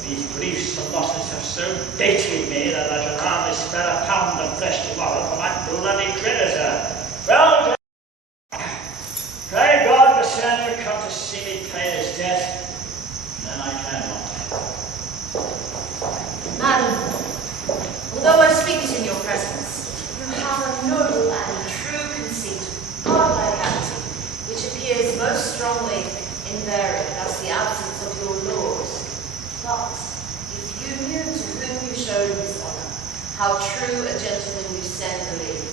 These griefs and losses have so baited me that I should hardly spare a pound of flesh tomorrow for my bloody creditor. Well, pray God the Senator come to see me pay his debt, then I cannot. Madam, although I speak it in your presence, you have a noble and true conceit, godlike attitude, which appears most strongly invaried as the absence of your laws. But if you knew to whom you showed this honour, how true a gentleman you said believe,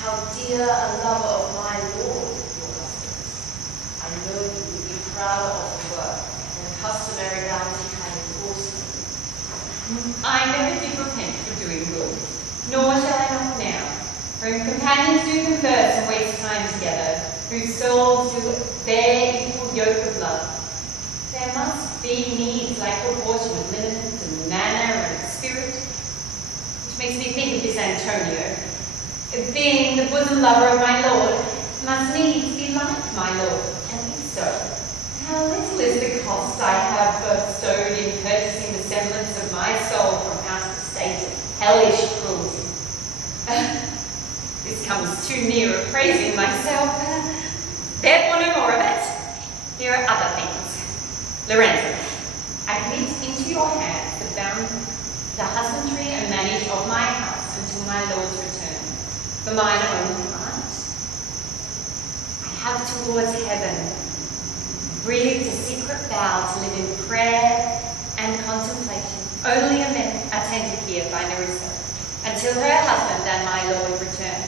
how dear a lover of my lord your husband is, I know you would be prouder of the work than customary bounty can enforce you. I never did repent for doing good, nor shall I not now. For if companions do converse and waste time together, whose souls do bear equal yoke of love, there must be needs like proportion of lineament and manner and spirit. Which makes me think of this Antonio. Being the bosom lover of my lord, must needs be like my lord, and if so, how little is the cost I have bestowed in purchasing the semblance of my soul from out of the state of hellish cruelty. This comes too near appraising myself. Therefore, no more of it. Here are other things. Lorenzo, I commit into your hands the husbandry and manage of my house until my lord's return. For mine own part, I have towards heaven breathed a secret vow to live in prayer and contemplation, only attended here by Nerissa, until her husband and my lord return.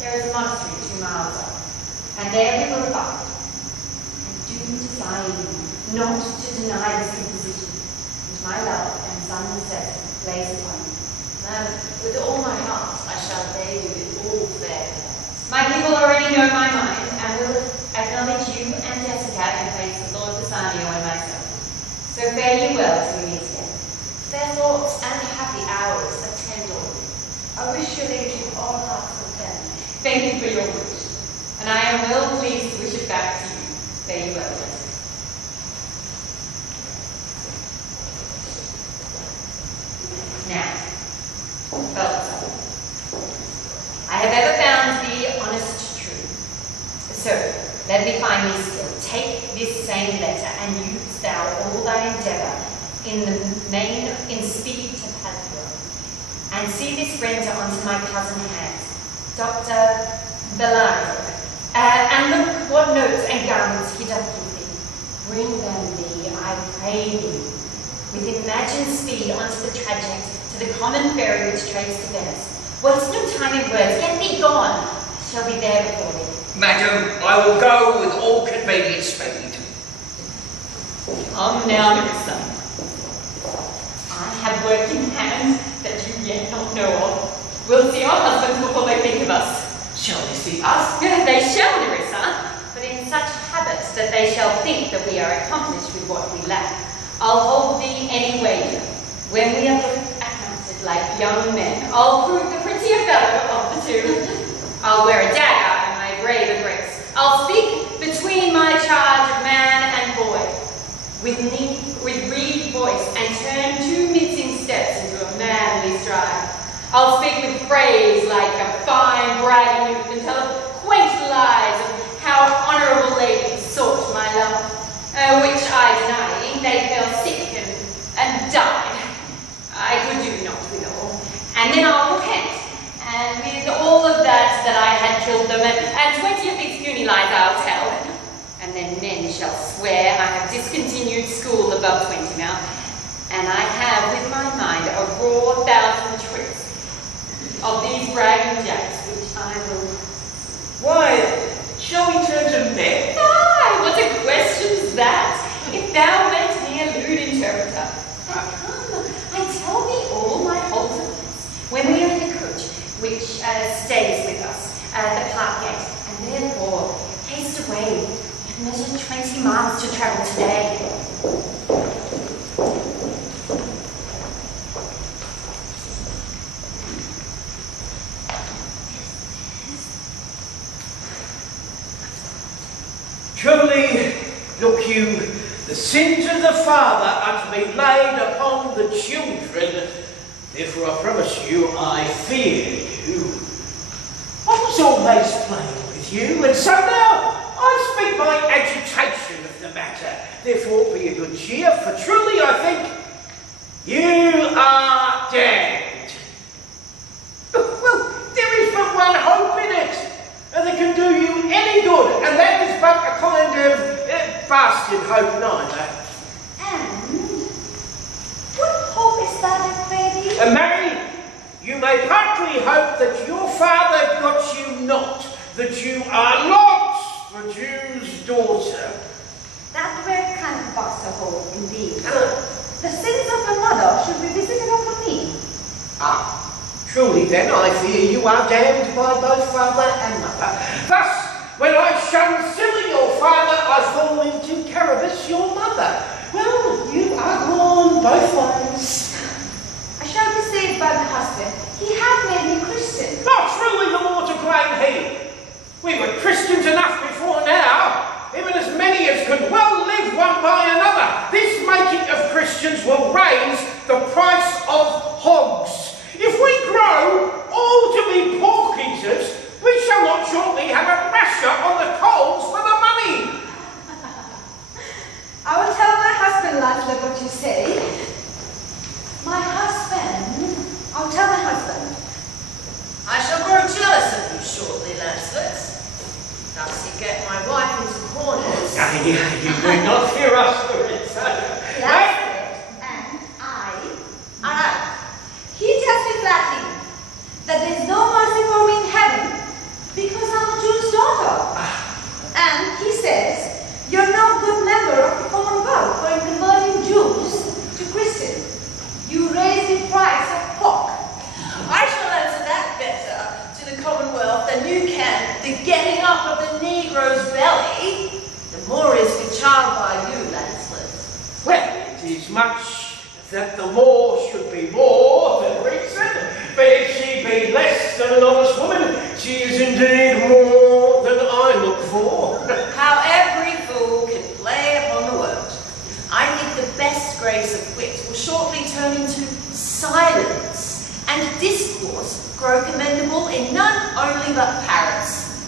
There is a monastery 2 miles off, and there we will abide. I do desire you not to deny this imposition, which my love and son necessity lays upon you. Madam, with all my heart, I shall obey you in all fairness. My people already know my mind, and will acknowledge you and Jessica in place of Lord Bassanio and myself. So fare you well till we meet again. Fair thoughts and happy hours attend on you. I wish your ladyship all hearts content. Thank you for your wish, and I am well pleased to wish it back to you. Fare you well, Jessica. Now, Balthazar, I have ever found thee honest true. So, let me find thee still. Take this same letter, and use thou all thy endeavour in speed to Padua. And see this render unto my cousin hands, Dr. Bellano. And look what notes and garments he doth give thee. Bring them thee, I pray thee, with imagined speed unto the traject, to the common ferry which trades to Venice. Waste no time in words, get thee gone. I shall be there before thee. Madam, I will go with all convenient speed. Come now, Nerissa. I have work in hand that you yet not know of. We'll see our husbands before they think of us. Shall they see us? They shall, Nerissa, but in such habits that they shall think that we are accomplished with what we lack. I'll hold thee any wager. When we are accounted like young men, I'll prove the prettier fellow of the two. I'll wear a dagger and my braver grace. I'll speak between my charge of man and boy, with reed voice, and turn 2 mincing steps into a manly stride. I'll speak with phrase like a fine bragging youth, and tell of quaint lies of how honourable ladies sought my love, which I denying, they fell sick and died. I could do not with all. And then I'll repent, and with all of that I had killed them, and 20 of these puny lies I'll tell. And then men shall swear I have discontinued school above 20 now, and I have with my mind a raw 1,000 tricks of these bragging jacks, which I will... Why, shall we turn to men? Aye, what a question's that? If thou wert me a lewd interpreter. But come, I tell thee all my whole defence. When we are in the coach, which stays with us, the park gate, and therefore haste away. We have measured 20 miles to travel today. Truly, look you, The sins of the father are to be laid upon the children. Therefore I promise you, I fear you. I was always playing with you, and so now I speak my agitation of the matter. Therefore be of good cheer, for truly I think you are damned. Well, there is but one hope in it that can do you any good, and that is but a kind of bastard hope neither. And what hope is that, Freddy? Mary, you may partly hope that your father got you not, that you are not the Jew's daughter. That were kind of bastard hope, indeed. The sins of my mother should be visited upon me. Ah, truly then I fear you are damned by both father and mother. Thus, when I shun silly your father, I fall into Carabas your mother. Well, you are gone both ways. I shall be saved by my husband. He had made me Christian. Not truly the more to blame he. We were Christians enough before now, even as many as could well live one by another. This making of Christians will raise the price of hogs. If we grow all to be pork eaters, we shall not shortly have a rasher on the coals for the money. I will tell my husband, Lancelot, what you say. My husband? I'll tell my husband. I shall grow jealous of you shortly, Lancelot. Thus you get my wife into corners. You need not fear us for it. Lancelot and I. He tells me flatly that there's no mercy for me in heaven because I'm a Jew's daughter. And he says, you're no good member of the Commonwealth for converting Jews to Christians. You raise the price of pork. I shall answer that better to the Commonwealth than you can the getting up of the Negro's belly. The more is be charmed by you, Lancelot. Well, it is much that the more should be more than reason, but if she be less than an honest woman, she is indeed more than I look for. How every fool can play upon the world. I think the best grace of wit will shortly turn into silence, and discourse grow commendable in none only but parrots.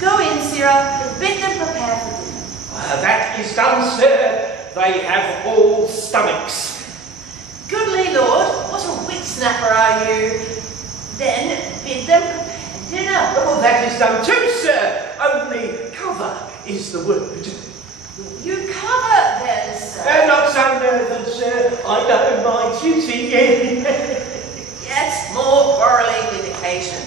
Go in, Sirrah, and bid them prepare for dinner. That is done, sir. They have all stomachs. Goodly lord, what a wit snapper are you? Then bid them prepare dinner. Well, that is done too, sir. Only cover is the word. You cover then, sir. Not so nervous, sir. I know my duty. Yet more quarrelling with occasion.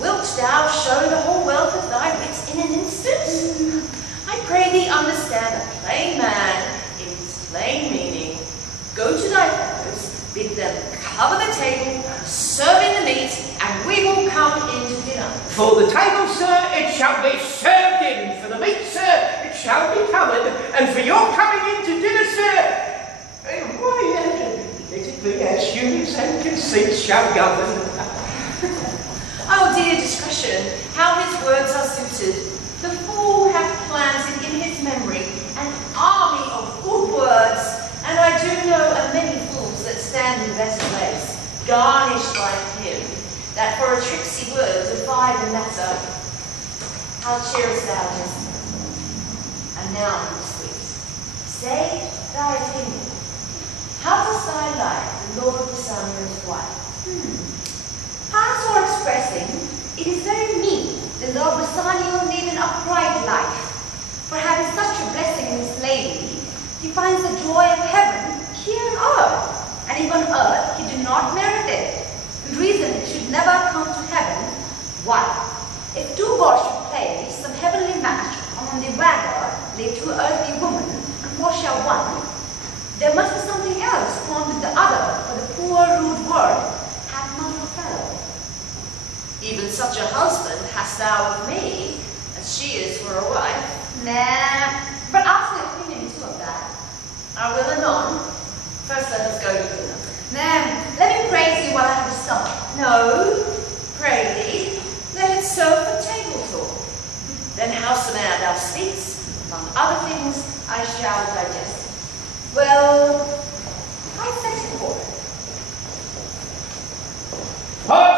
Wilt thou show the whole wealth of thy wits in an instant? I pray thee understand a plain man in his plain meaning. Go to thy fellows, bid them cover the table, serve in the meat, and we will come in to dinner. For the table, sir, it shall be served in. For the meat, sir, it shall be covered. And for your coming in to dinner, sir, why, let it be as humors and conceits shall govern. Oh, dear discretion, how his words are suited. The fool hath planted in his memory an army of good words, and I do know a many fools that stand in better place, garnished like him, that for a tricksy word defy the matter. How cheerest thou, Jessamine? And now, my sweet, say thy opinion. How does thy like the Lord Bassanio's wife? As for expressing, it is very mean the Lord Bassanio live an upright life. For having such a blessing in his lady, he finds the joy of heaven here on earth, and even on earth he do not merit it. The reason he should never come to heaven, why? If two gods should play some heavenly match among the wagger laid to an earthly woman, and Portia one, there must be something else wrong with the other, for the poor rude world hath not a fellow. Even such a husband hast thou with me, as she is for a wife. Nah, but ask my opinion too of that. I will anon. First let us go to dinner. Nah, let me praise you while I have a stomach. No, pray thee, let it serve for table talk. Then howsoe'er thou speaks, among other things, I shall digest it. Well, I set it for it. What?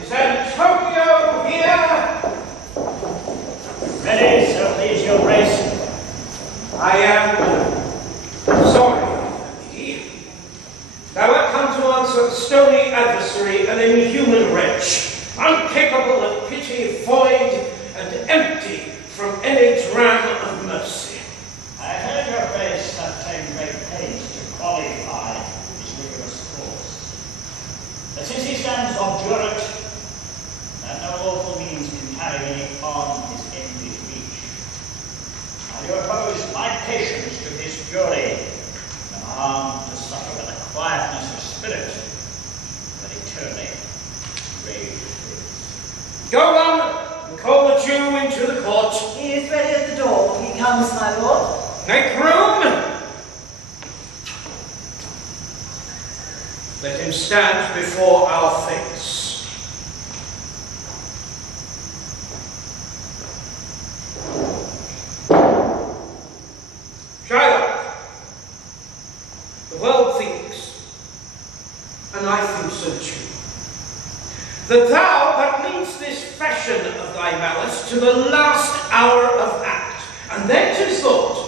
Is Antonio here? Ready, so please your grace. I am sorry, lady. Thou art come to answer a stony adversary, an inhuman wretch, incapable of pity, void, and empty from any dram of mercy. I heard your grace have taken great pains to qualify his rigorous course. But since he stands obdurate, that no lawful means can carry me on his ended reach, I do oppose my patience to his fury, and arm to suffer with a quietness of spirit that eternally rages. Go on, and call the Jew into the court. He is ready at the door. He comes, my lord. Make room. Let him stand before our face. Shylock, the world thinks, and I think so too, that thou but leadst this fashion of thy malice to the last hour of act, and then 'tis thought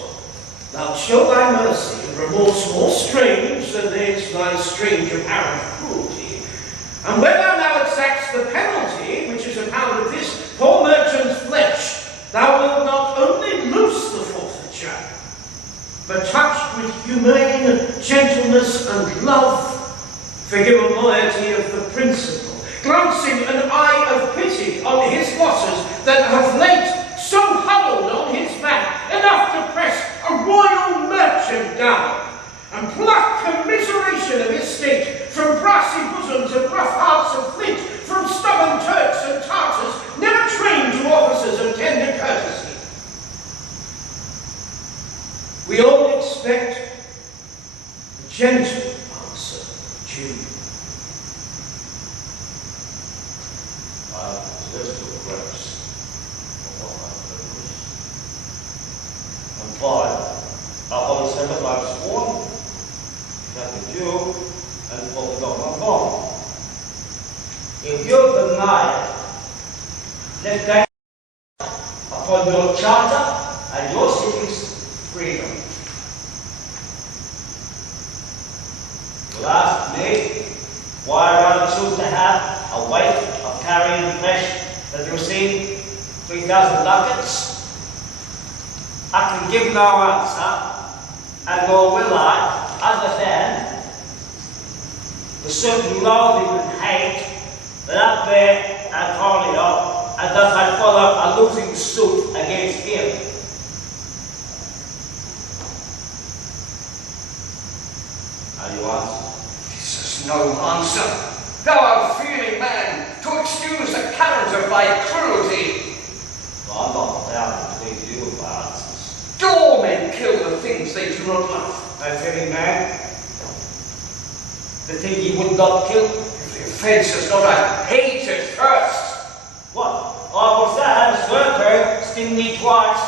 thou'lt show thy mercy and remorse more strange than is thy strange apparent cruelty. And when thou now exacts the penalty, which is a pound of this poor merchant's flesh, thou wilt not only loose the forfeiture, but touched with humane gentleness and love, forgive a moiety of the principle, glancing an eye of pity on his losses that have late so huddled on his back, enough to press a royal merchant down, and pluck commiseration of his state from brassy bosoms and rough hearts of flint, from stubborn Turks and Tartars, never trained to officers of tender courtesy. We all expect a gentle answer, Jew. I possess your grace upon my purpose. And five, upon the Sabbath I've sworn, that the Jew and fulfill my bond. If you deny it, let that upon your charter and your city's freedom. You'll ask me why I rather choose to have a weight of carrying flesh that receive 3,000 ducats? I can give no answer, and nor will I, other than the certain loathing and hate that up there Antonio, and thus I follow a losing suit against him. How do you answer? This is no answer. Thou art a feeling man, to excuse the current of thy cruelty. I'm not bound to please you with my answers. Do all men kill the things they do not love? A feeling man? The thing he would not kill? If the offence is not a hate at first. What? Oh, what's that? Swerve, sting me twice.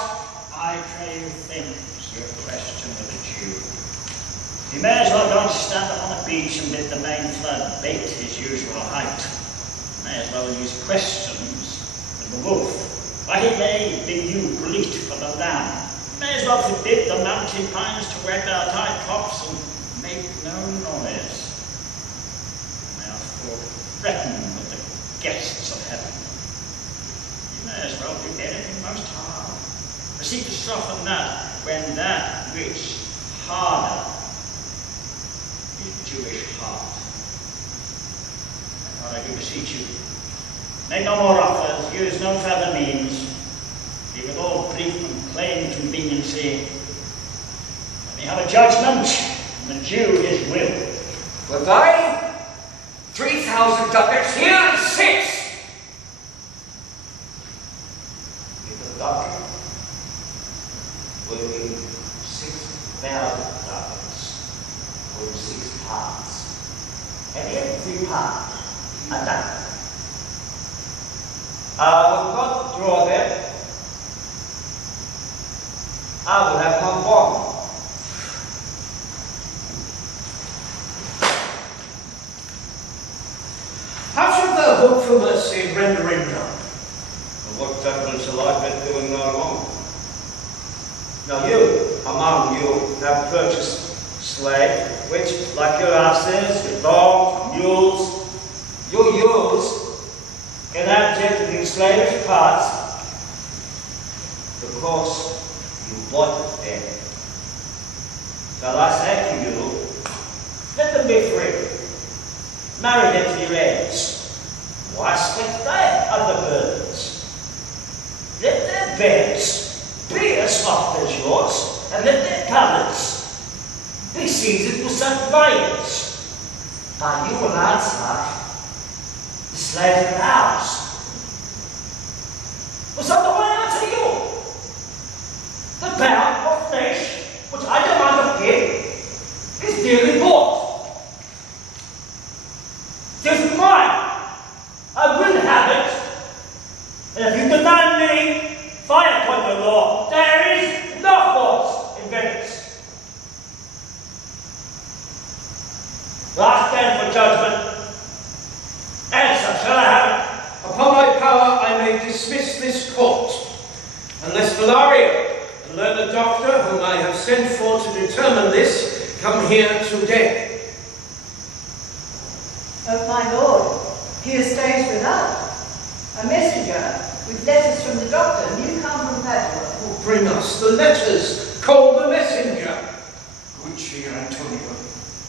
I pray you think your question of the Jew. You may as well go and stand upon the beach and bid the main flood bait his usual height. You may as well use questions with the wolf, but he may bid you bleat for the lamb. You may as well forbid the mountain pines to wag their high tops and make no noise. You may as well threaten with the guests of heaven. You may as well do anything most hard. Proceed to soften that when that which harder is Jewish heart. And I do beseech you, make no more offers, use no further means, be with all brief and plain conveniency. Let me have a judgment, and the Jew his will. But I, 3,000 ducats, here and 6. If the ducat will be 6,000 ducats for 6 parts, and every part a ducat. I will not draw them. I will have one bond. what judgment shall I bet doing no wrong? Now you, among you, have purchased slave, which, like your asses, your dogs, mules, your ewes, can abject to these slavish parts, because you bought them. Shall I say to you, let them be free. Marry them to your heirs. Why split they other burdens? Let their beds be as soft as yours, and let their pallets be seasoned with such viands. But you will answer, the slaves are ours. Well, so do I answer you? The pound of flesh, which I demand of him, is dearly bought. Just mine. I will have it. And if you deny me, fire upon the law. There is no force in Venice. I stand for judgment. Answer, shall I have it? Upon my power, I may dismiss this court, unless Bellario, the learned doctor whom I have sent for to determine this, come here today. Oh, my lord, here stays without a messenger with letters from the doctor, and you come from Padua. Oh, bring us the letters. Call the messenger. Good cheer, Antonio.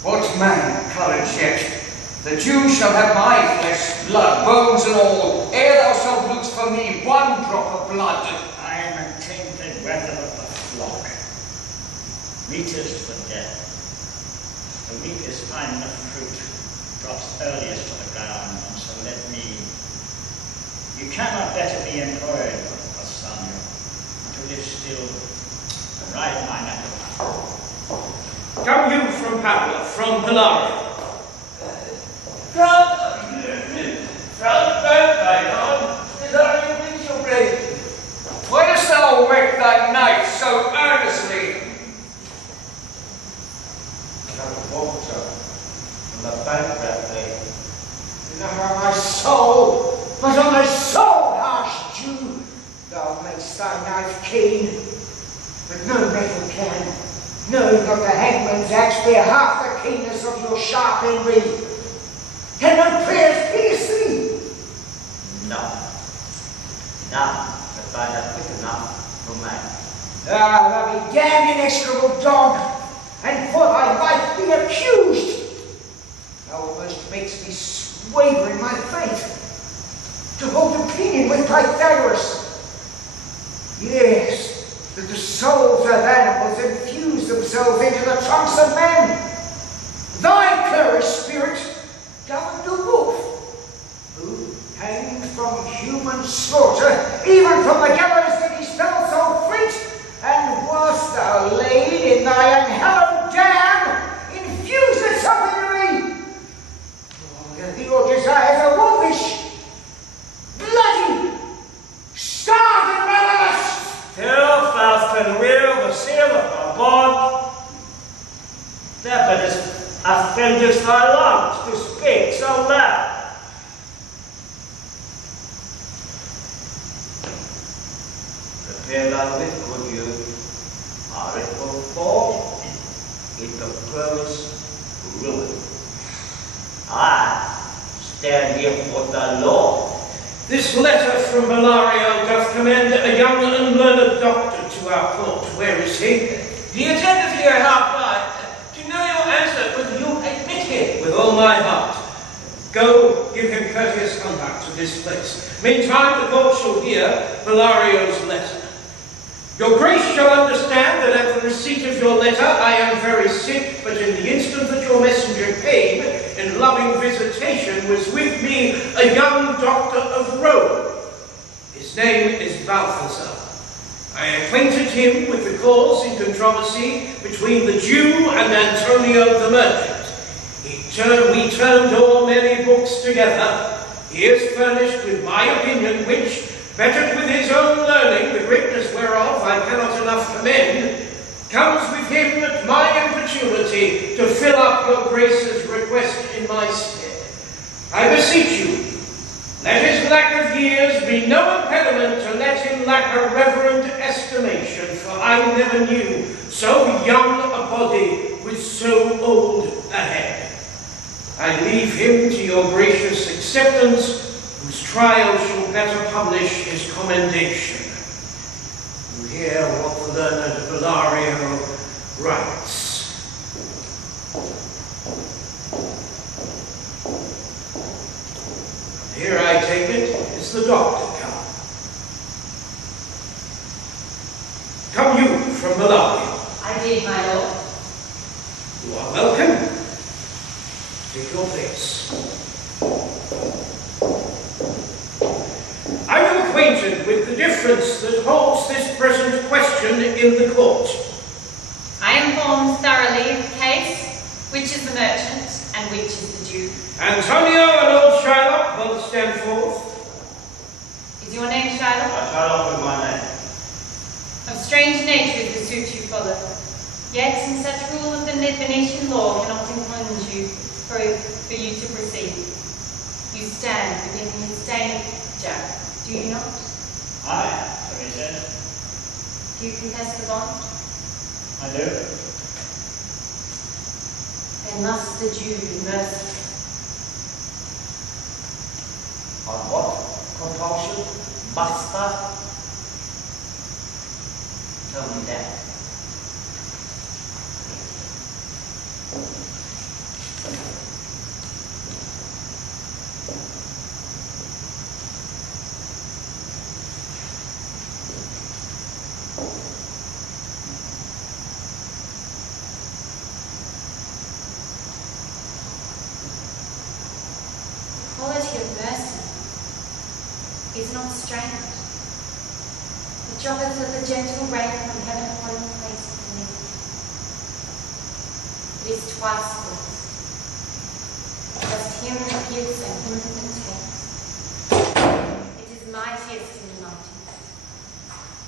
What man courage yet? The Jew shall have my flesh, blood, bones and all, ere thou shalt look for me one drop of blood. I am a tainted weapon of the flock, meetest for death. The weakest time the fruit drops earliest to the ground, and so let me. You cannot better be employed, Bassanio, to live still and ride mine apple. Come you from Padua, from Bellario. From my lord, Bellario brings your bread. Why dost thou whet thy knife so earnestly? Water from the bank that day. Not on my soul, but on my soul, harsh Jew. Thou makest thy knife keen, but no metal can. No, not the hangman's axe bear half the keenness of your sharp envy. Can no prayers pierce thee? No. None that I have quick enough for man. Ah, thou be damned inexorable dog, and for thy life be accused. Thou almost makes me waver in my faith, to hold opinion with Pythagoras. Yes, that the souls of animals infuse themselves into the trunks of men. Thy courage, spirit, governed a wolf, who, hanged from human slaughter, even from the gallows that he fell so fleet, and whilst thou laid in thy unhallowed dam, infused something to me. Oh, your desires are wolfish, bloody, starved and murderous. Till Faust can wield the seal of our bond, there but is offendest thy lungs to speak so loud. Prepare thy wit, good youth, or it will fall into close ruin. I stand here for the law. This letter from Bellario doth commend a young unlearned doctor to our court. Where is he? He attendeth here hard by. To know your answer, will you admit him? With all my heart. Go, give him courteous conduct to this place. Meantime, the court shall hear Bellario's letter. Your grace shall understand that at the receipt of your letter I am very sick, but in the instant that your messenger came, in loving visitation, was with me a young doctor of Rome. His name is Balthazar. I acquainted him with the cause in controversy between the Jew and Antonio the merchant. We turned all many books together. He is furnished with my opinion, which, bettered with his own learning, the greatness whereof I cannot enough commend, comes with him at my importunity to fill up your grace's request in my stead. I beseech you, let his lack of years be no impediment to let him lack a reverent estimation, for I never knew so young a body with so old a head. I leave him to your gracious acceptance, whose trial shall better publish his commendation. You hear what the learned Bellario writes. Here, I take it, is the doctor come. Come you from Bellario? I did, my lord. You are welcome. Take your place. Are you acquainted with the difference that holds this present question in the court? I am informed thoroughly of the case, which is the merchant and which is the Jew. Antonio and old Shylock both stand forth. Is your name Shylock? Shylock is my name. Of strange nature is the suit you follow. Yet in such rule of the Venetian law cannot encourage you for you to proceed. You stand within his danger, do you not? Aye, so he says. Do you confess the bond? I do. Then must the Jew be merciful. On what compulsion? Master? Tell me that. Quality of mercy is not strained. It droppeth with a gentle rain from heaven upon the face of me. It is twice blessed. Just him that gives and him that takes. It is mightiest in the mightiest.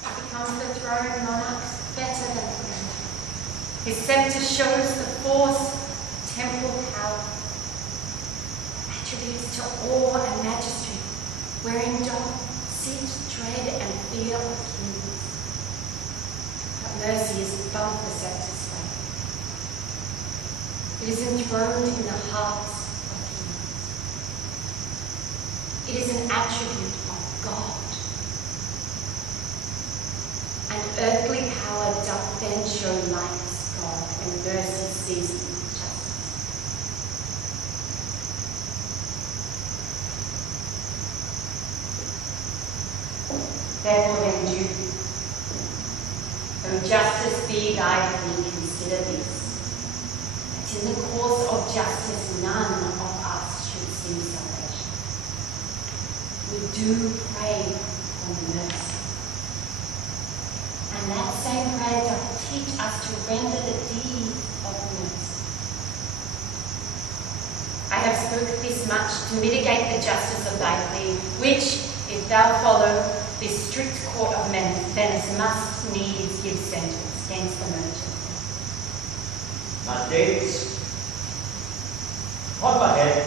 It becomes the throne monarchs better than friend. His sceptre shows the force of temporal power. Attributes to awe and majesty, wherein doth sit dread and fear of kings. But mercy is above the sceptre's sway. It is enthroned in the hearts of kings. It is an attribute of God. And earthly power doth then show light as God, and mercy sees Therefore then do, though justice be thy plea, consider this, that in the course of justice none of us should see salvation. We do pray for mercy, and that same prayer doth teach us to render the deed of mercy. I have spoken this much to mitigate the justice of thy plea, which, if thou follow, this strict court of Venice must needs give sentence against the merchant. My days. On my head.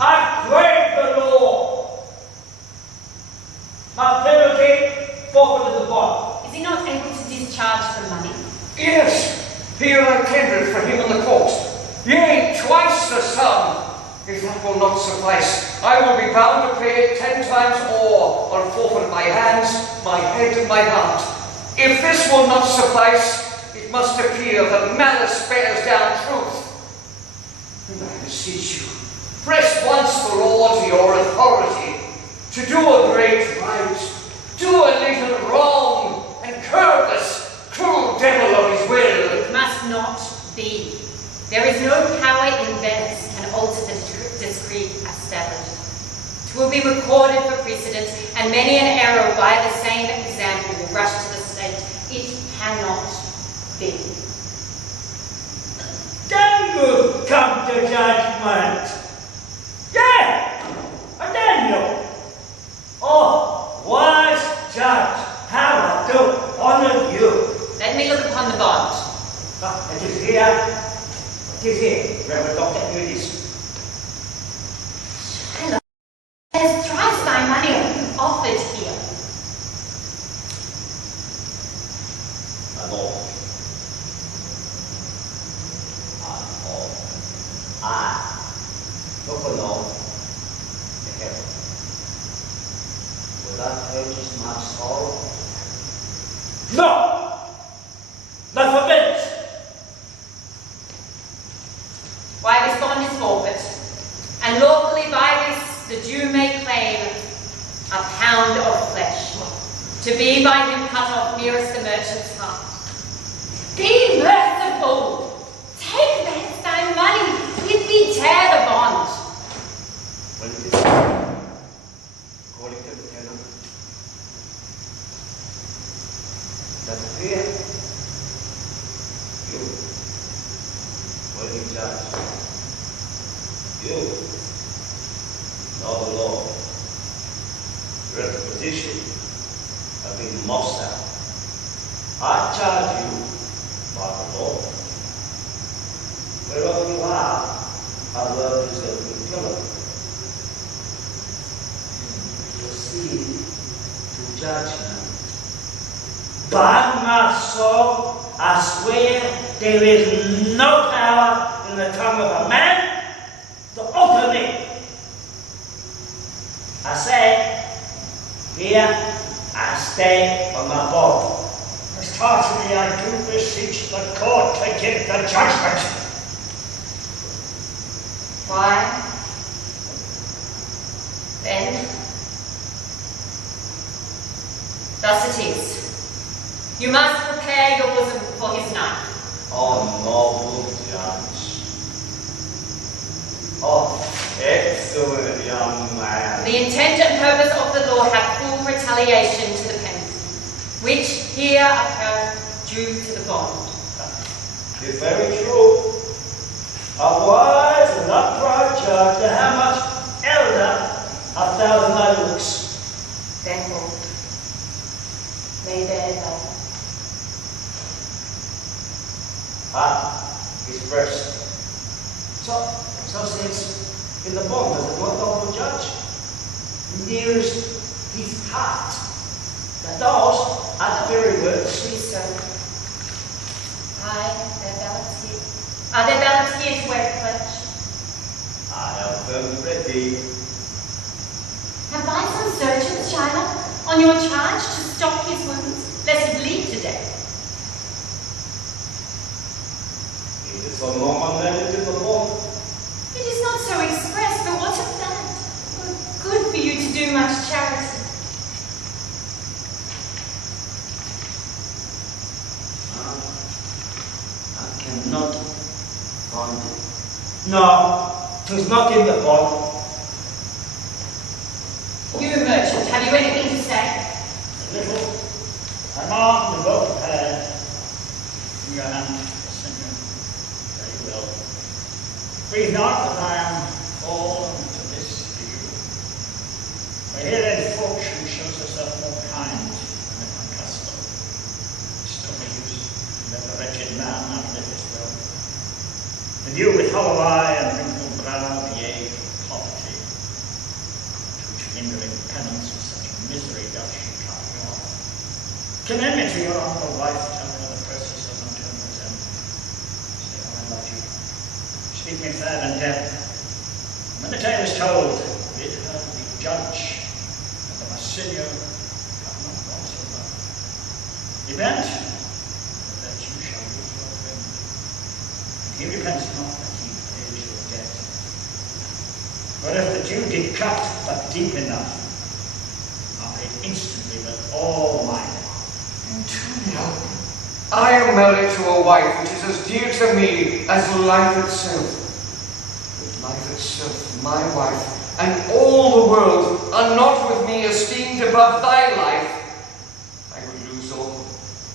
I crave the law. My penalty forfeited the bond. Is he not able to discharge the money? Yes, here I tendered for him in the court. Yea, twice the sum. If that will not suffice, I will be bound to pay it 10 times more, or forfeit my hands, my head, and my heart. If this will not suffice, it must appear that malice bears down truth. And I beseech you, press once for all to your authority, to do a great right, do a little wrong, and curb this cruel devil of his will. It must not be. There is no power in Venice can alter the decree established. It will be recorded for precedent, and many an error by the same example will rush to the state. It cannot be. Can you come to judgment? Yeah! A Daniel! Oh, wise judge, power to honor you. Let me look upon the bond. It is here. It is here, Reverend Dr. Here it is. There's thrice thy money offered here. My lord, I took an oath to heaven. Will that purchase my soul? No! Not for Venice! Why this bond is forfeit, and lawfully by this the Jew may claim a pound of flesh, to be by him cut off nearest the merchant's heart. Be merciful! Take thence thy money, if we tear the bond. When it is according to the tenor, does it appear? You, worthy judge, you know the law. Your position has been most out. I charge you by the law. Wherever you are, I love you so you kill it. Proceed to judgment. By my soul, I swear there is no power in the tongue of a man to open me. I say, here I stay on my board. Most heartily I do beseech the court to give the judgment. Why? Then, thus it is. You must prepare your bosom for his knife. Oh, noble judge. Oh, excellent young man. The intent and purpose of the law have full retaliation to the penalty, which here occur due to the bond. It's very true. A wise and upright judge, to how much elder 1,000 thy looks. Therefore, may there thy His breast. So says in the bond, does it not, noble judge? Nearest his heart. Now those are the very words. Please, sir. Aye, their ballots here. Are there ballots here to wear pledge? I have them ready. Have I some surgeons, Shylock, on your charge to stop his wounds, lest he bleed to death? It is so normal then it is the bond. It is not so expressed, but what of that? Good for you to do much charity. I cannot find it. No, 'tis not in the bond. You, merchant, have you anything to say? A little. I'm armed and well prepared. In your hand, Signor. Very well. Breathe not that I am fallen to this view. For herein fortune shows herself more kind than at my custom. Still no use to let the wretched man outlive his wealth. And you with hollow eye and wrinkled brow, the age of poverty, which lingering penance with such misery doth she cut me off. Commend me to your humble wife, tell her the process of unturned resent. Say how I love you. Speak me fair and dead. When the tale is told, bid her the judge of the Marsilio have not gone so far. Event that you shall lose your friend. And he repents not that he pays your debt. For if the Jew did cut but deep enough, I'll pay instantly with all mine. Antonio, I am married to a wife which is as dear to me as life itself. But life itself, my wife, and all the world are not with me esteemed above thy life. I would lose all.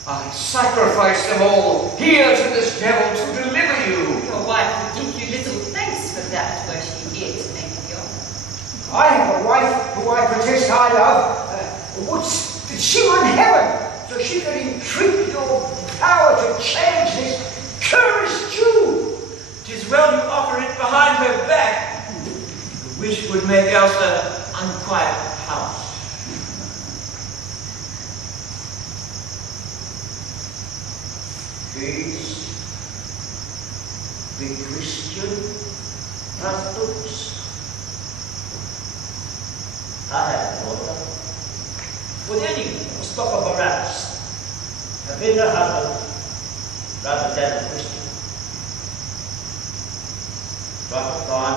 I sacrifice them all here to this devil to deliver you. Your wife would give you little thanks for that, were she here to make the offer. I have a wife who I protest I love. She were in heaven, so she could entreat your power to change this cursed Jew. 'Tis well you offer it behind her back. which would make else an unquiet house. These, the Christian husbands. I have no doubt. Would any stock of Barabbas have been a husband rather than a Christian? Prophet God,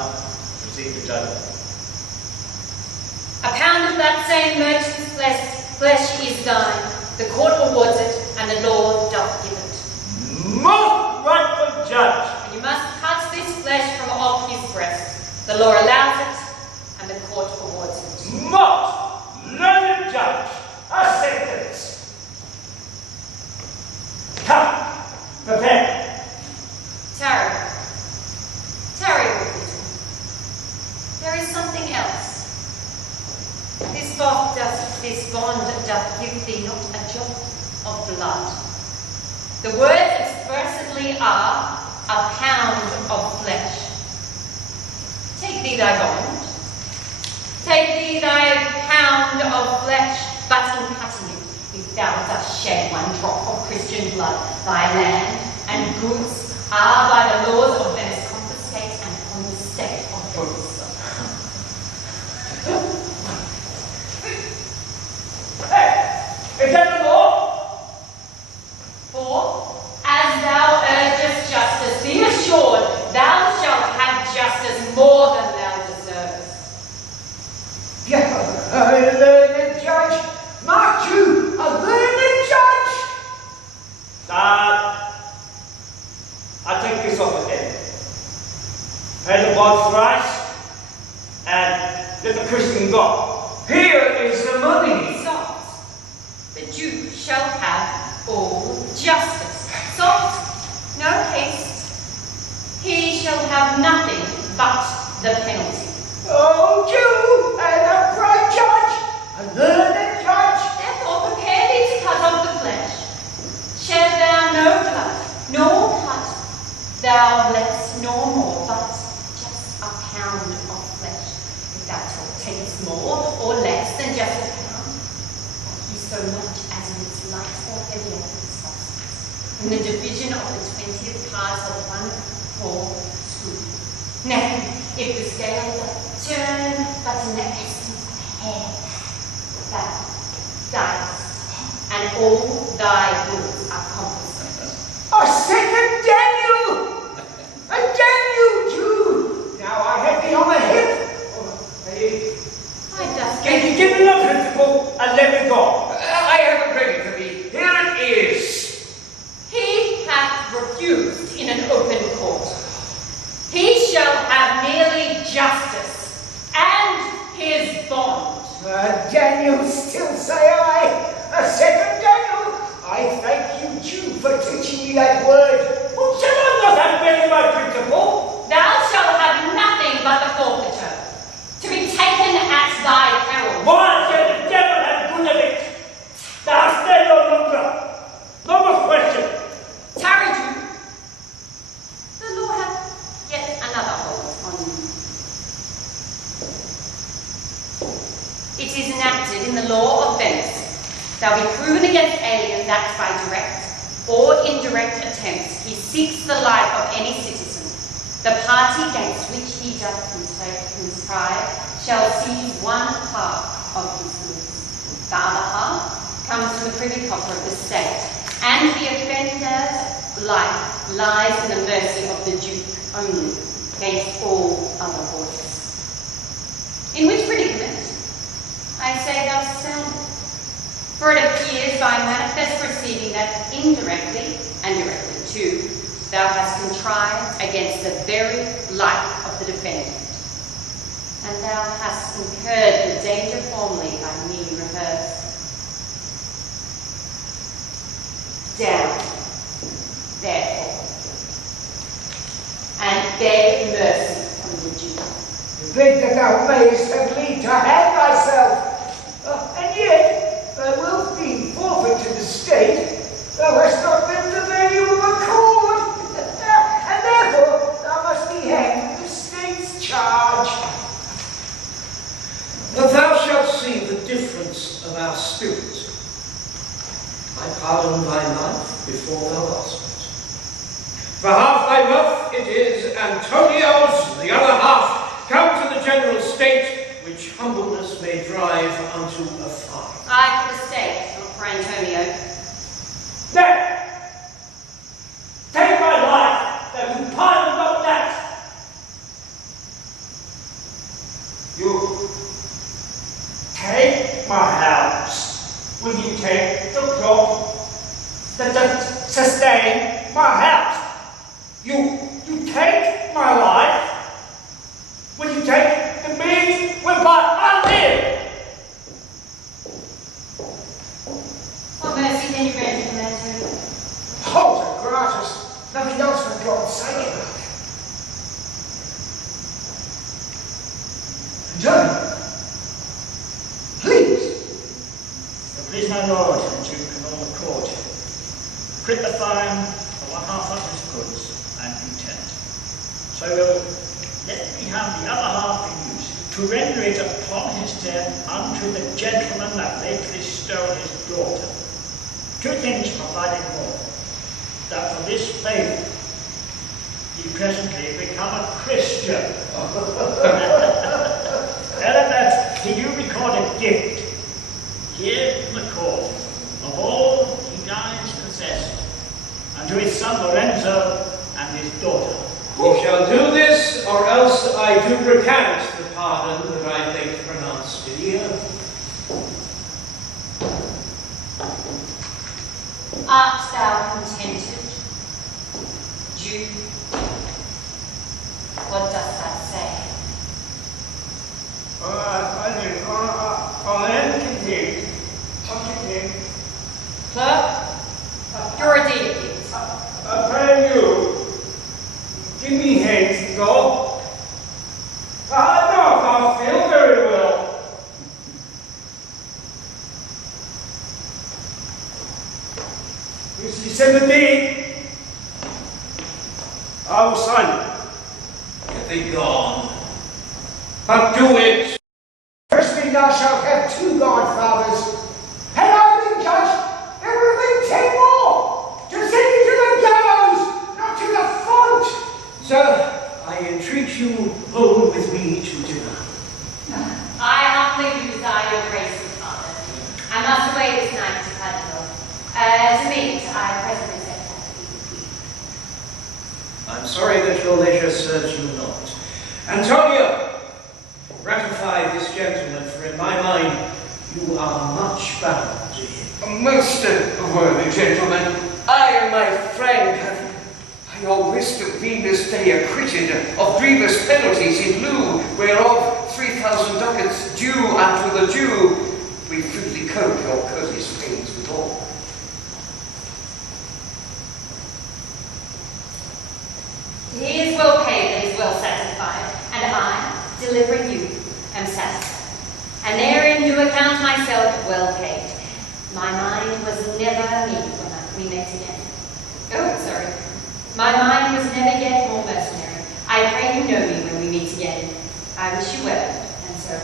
receive the judgment. A pound of that same merchant's flesh is thine. The court awards it, and the Lord doth give it. Most rightful judge! And you must cut this flesh from off his breast. The law allows it, and the court awards it. Most learned judge! A sentence! Come, prepare. Tarry, Wolverton. There is something else. This bond doth give thee not a jot of blood. The words expressly are a pound of flesh. Take thee thy bond. Take thee thy pound of flesh, but in cutting it, if thou dost shed one drop of Christian blood, thy land and goods are by the laws of Venice confiscate and upon the state of Venice. Hey, is that the law? For, as thou urgest justice, be assured thou shalt have justice more than thou deservest. A learned judge, mark you, a learned judge. Dad, I take this off again. Pay the bond thrice, and let the Christian go. Here is the money. Soft. The Duke shall have all justice. Soft, no haste. He shall have nothing but the penalty. Oh, you, an upright judge, a learned judge. Therefore prepare thee to cut off the flesh. Shed thou no blood, nor cut thou less nor more, but just a pound of flesh. If thou takest more or less than just a pound, that he so much as in its light or heavier substance. In the division of the 20th parts of 1/4 scoop. Now, if the scale doth turn but in the essence of hair, thou diest, and all thy goods are confiscated. A second Daniel! A Daniel Jew! Now I have thee on the hip. I doth Give me the principle and let me go. I have it ready for thee. Here it is. He hath refused in an open court. He shall have merely justice and his bond. Daniel, still say I. A second Daniel. I thank you, Jew, for teaching me that word. Well, someone does have been my principle. Thou shalt have nothing but the forfeiture, to be taken at thy peril. Why shall the devil have good of it? Thou stay no longer. No more question. Tarry, Jew. The law hath yet another hold on you. It is enacted in the law of Venice, shall be proven against alien that by direct or indirect attempts he seeks the life of any citizen, the party against which he doth contrive shall seize one half of his goods. The other half comes from the privy coffer of the state, and the offender's life lies in the mercy of the Duke only, against all other voices. In which predicament I say thou standest. For it appears by manifest proceeding that indirectly, and directly too, thou hast contrived against the very life of the defendant, and thou hast incurred the danger formerly by me rehearsed. Down, therefore, and beg mercy from the Duke. Beg that thou mayest have leave to hang thyself, and yet thy wealth being forfeit to the state, thou hast not been the value of a cord, and therefore thou must be hanged with the state's charge. difference of our spirit. I pardon thy life before thou lost it. For half thy wealth it is Antonio's, the other half come to the general state, which humbleness may drive unto a fine. I for the state, not for Antonio. There! Take my life, that you pardon not that! You take my house. Will you take the crop that sustain my house? You take my life. Will you take the means whereby I live? What mercy then you render him, Antonio? Hold it, gratis. Nothing else for God's sake. Antonio, please. Please, my lord, and Duke and all the court, quit the fine for one half of his goods and content. So let me have the other half in use, to render it upon his death unto the gentleman that lately stole his daughter. Two things provided more, that for this favour he presently become a Christian. And that he do record a gift here in the court of all he dies possessed, unto his son Lorenzo and his daughter. You shall do this, or else I do recant the pardon that I late pronounced in here. Art thou contented, Jew? What dost thou say? I am content. I'm content. Clerk, you're a deity. I pray you, give me hands to go. I know if I feel very well. You said the deed. I will sign it. Get thee gone. But do it. Firstly, thou shalt have 2 godfathers. Had I been judged, there would have been 10 more to send you to the gallows, not to the font. Sir, I entreat you home with me to dinner. I humbly do desire your grace and father. I must away this night to Padua. To meet, I presently set out to be. I'm sorry that your leisure serves you not. Antonio, ratify this gentleman, for in my mind you are much bound to him. Most worthy gentlemen, I and my friend have by your wisdom been this day acquitted of grievous penalties in lieu, whereof 3,000 ducats due unto the Jew. We freely cope your courteous pains withal. He is well paid and is well satisfied, and I, delivering you, am satisfied. And therein do account myself well paid. My mind was never meek when we met again. Oh, sorry. My mind was never yet more mercenary. I pray you know me when we meet again. I wish you well, and so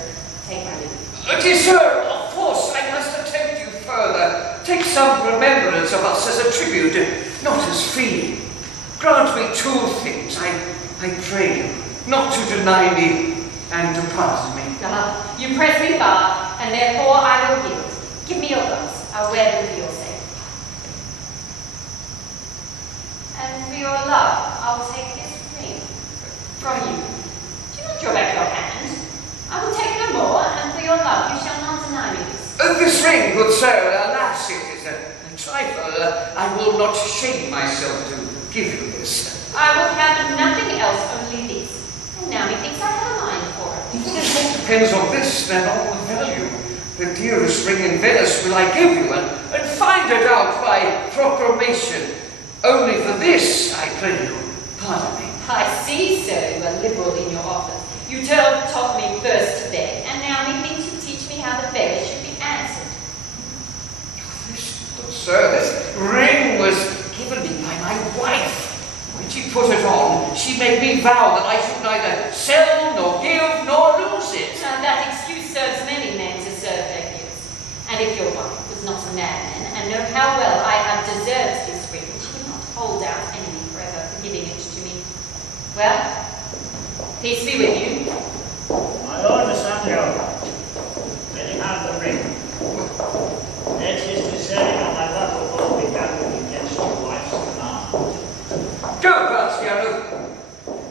take my leave. Dear sir, of course I must attempt you further. Take some remembrance of us as a tribute, not as fee. Grant me 2 things, I pray you, not to deny me and to pardon me. You press me far, and therefore I will yield. Give me your gloves. I'll wear them for your sake. And for your love, I'll take this ring from you. Do not draw back your hand. I will take no more, and for your love, you shall not deny me this. This ring, good sir, alas, it is a trifle. I will not shame myself to give you this. I will have nothing else, only this. And now methinks I have a mind for it. This all depends on this, then, on the value. The dearest ring in Venice will I give you, and find it out by proclamation. Only for this, I pray you, pardon me. I see, sir, you are liberal in your offers. You taught me first to beg, and now methinks you teach me how the beggar should be answered. Sir, this ring was given me by my wife. When she put it on, she made me vow that I should neither sell, nor give, nor lose it. And that excuse serves many men to serve their gift. and know how well I have deserved this ring. She would not hold out enemy forever for giving it to me. Well, peace be with you. My lord Bassanio, let him have the ring. Let his deserving of my love will all be gathered against your wife's command. Go, Graziano.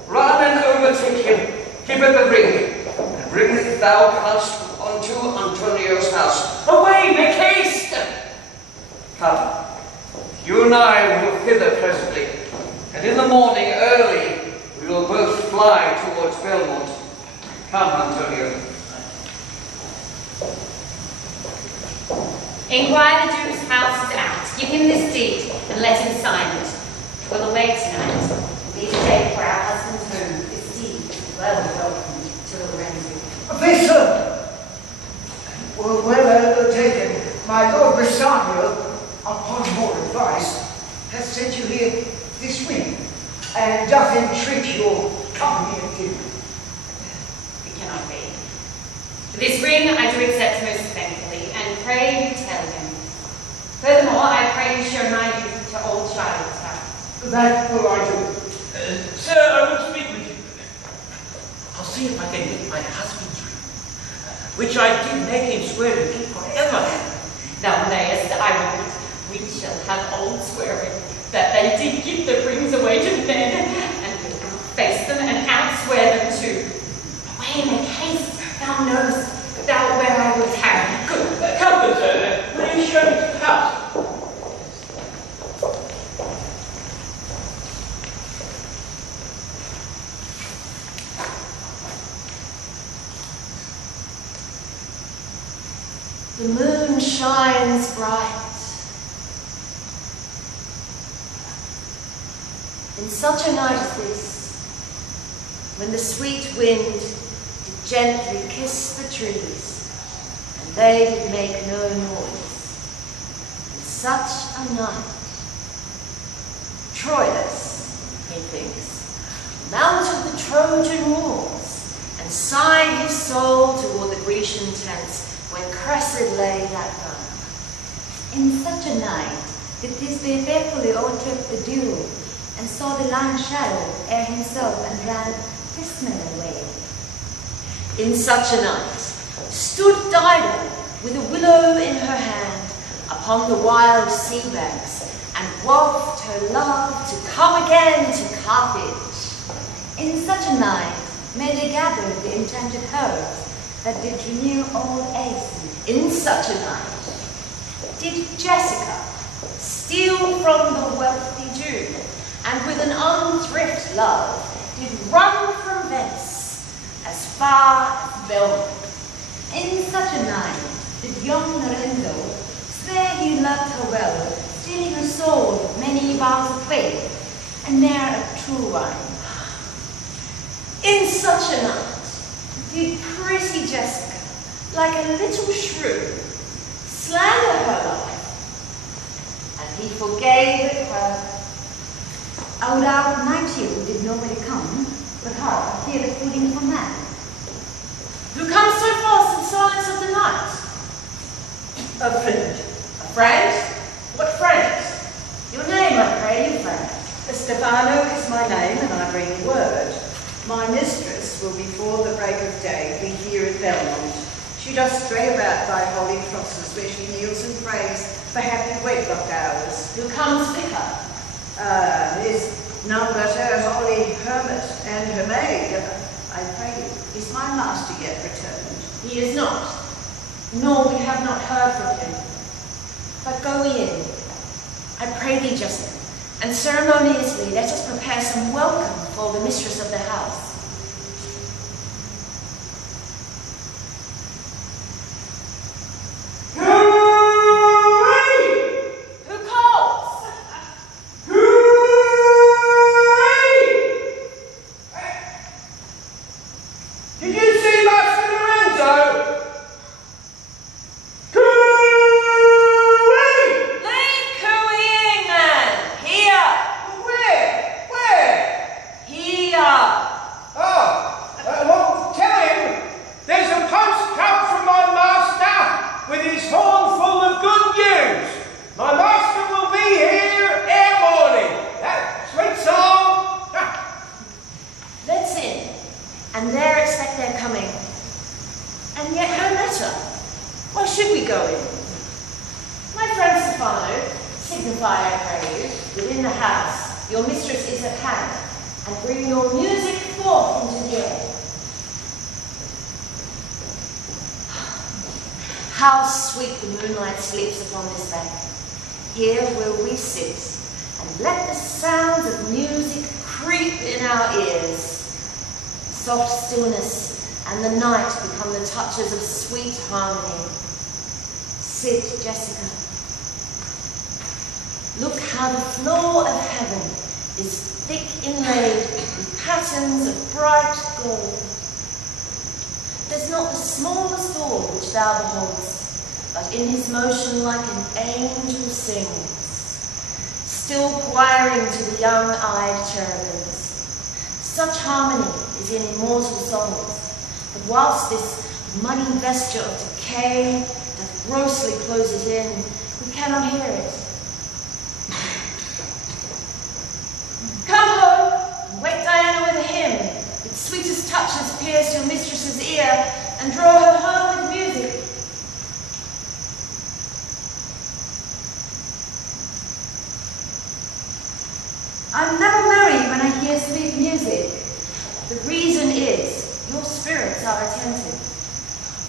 Run and overtake him. Give him the ring. And bring it, if thou canst, unto Antonio's house. Away, make haste! Come. You and I will thither presently. And in the morning early, we will both fly towards Belmont. Come, Antonio. Inquire the Duke's house is out. Give him this deed and let him sign it. We'll away tonight. It'll be the day for our husband's home. This deed is well welcome to Lorenzo. This, well undertaken. My Lord Bassanio, upon your advice, has sent you here this week, and doth entreat your company and you. It cannot be. This ring I do accept most thankfully, and pray you tell him. Furthermore, I pray you show my youth to old Charlotte's house. That will I do. Sir, I will speak with you. I'll see if I can get my husband's ring, which I did make him swear to keep forever. Thou mayest, I won't. We shall have old swearing that they did give the rings away to men, and we'll face them and outswear them too. Away, make haste. Thou knowest thou where I will tarry. Good. Come, good sir. Will you show me to the house? The moon shines bright. In such a night as this, when the sweet wind did gently kiss the trees, and they did make no noise, in such a night, Troilus, methinks, mounted the Trojan walls, and sighed his soul toward the Grecian tents, when Cressid lay that night. In such a night did Thisbe faithfully overtook the dew, and saw the long shadow ere himself and ran dismal away. In such a night stood Dido with a willow in her hand upon the wild sea banks, and wafted her love to come again to Carthage. In such a night may they gather the enchanted herbs that did renew old age. In such a night did Jessica steal from the wealthy Jew, and with an unthrift love did run from Venice as far as Belmont. In such a night did young Lorenzo swear he loved her well, stealing her soul with many vows of faith, and ne'er a true one. In such a night did pretty Jessica, like a little shrew, slander her life, and he forgave it her. I would outnight you did nobody come, but her hear the footing from man. Who comes so fast in silence of the night? A friend. A friend? What friend? Your name, I pray you, friend. Stefano is my name, and I bring word. My mistress will before the break of day be here at Belmont. She does stray about thy holy crosses, where she kneels and prays for happy wedlock hours. Who comes with her? Is none but her holy hermit and her maid. I pray you, is my master yet returned? He is not, nor we have not heard from him. But go in, I pray thee, Jessica, and ceremoniously let us prepare some welcome for the mistress of the house. Why should we go in? My friend Stefano, signify, I pray you, within the house, your mistress is at hand, and bring your music forth into the air. How sweet the moonlight sleeps upon this bank. Here will we sit, and let the sounds of music creep in our ears. Soft stillness and the night become the touches of sweet harmony. Sit, Jessica. Look how the floor of heaven is thick inlaid with patterns of bright gold. There's not the smallest orb which thou beholdest, but in his motion like an angel sings, still choiring to the young-eyed cherubims. Such harmony is in immortal songs, but whilst this muddy vesture of decay doth grossly close it in, we cannot hear it. Come home, and wake Diana with a hymn, its sweetest touches pierce your mistress's ear, and draw her home with music. I'm never merry when I hear sweet music. The reason is, your spirits are attentive.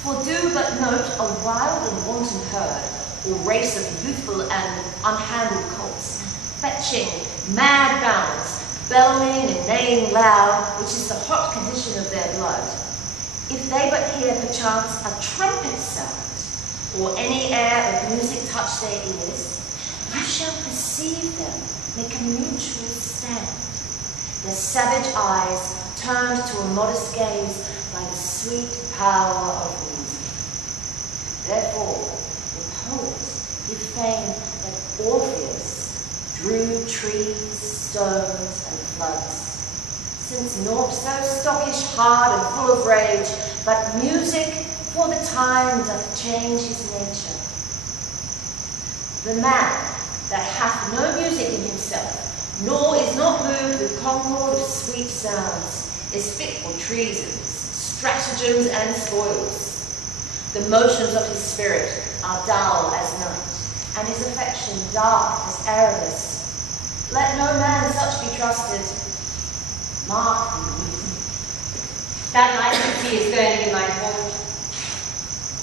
For do but note a wild and wanton herd, or race of youthful and unhandled colts, fetching mad bounds, bellowing and neighing loud, which is the hot condition of their blood. If they but hear perchance a trumpet sound, or any air of music touch their ears, you shall perceive them make a mutual stand, their savage eyes turned to a modest gaze by the sweet power of music. Therefore, the poets give fame that Orpheus drew trees, stones, and floods, since naught so stockish, hard, and full of rage, but music for the time doth change his nature. The man that hath no music in himself, nor is not moved with concord of sweet sounds, is fit for treasons, stratagems, and spoils. The motions of his spirit are dull as night, and his affection dark as Erebus. Let no man such be trusted. Mark the music. That light you see is burning in my heart.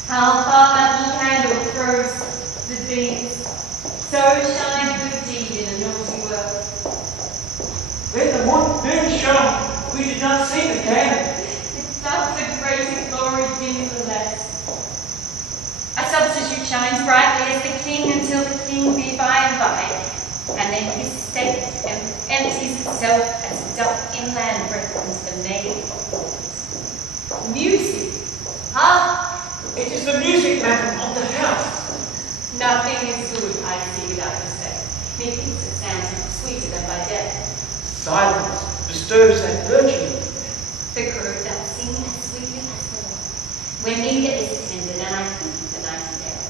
How far that candle throws the beams, so shine good deed in a naughty world. When the moon shone, we did not see the candle. It's thus the greater glory dims the less. A substitute shines brightly as the king until the king be by and by, and then his state empties itself as doth inland reckons the maid of waters. Music! Ah! It is the music, madam, of the house. Nothing is good, I see, without respect. Methinks it sounds much sweeter than by day. Silence disturbs that virtue. The crow doth sing as sweetly as the lark, when neither is tended, and I think the nightingale.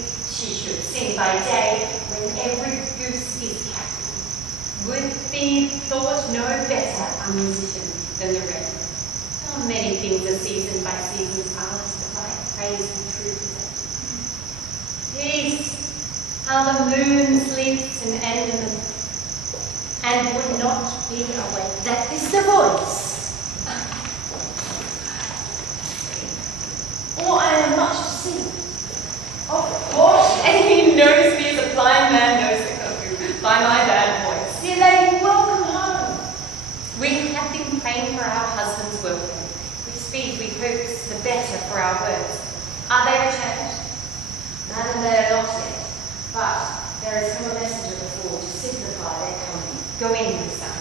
If she should sing by day, when every goose is cackling, would be thought no better a musician than the rest. How many things are seasoned by seasons ours, praise and truth. Peace, how the moon sleeps in endless, and would not be awake. That is the voice. Or I am much to see. Of course, and he knows me as a blind man knows the cuckoo by my bad voice. Dear lady, welcome home. We have been praying for our husband's welfare, which speed we hope the better for our words. Are they returned? Madam, they are not yet, but there is come a messenger before to signify their coming. Go in, my son.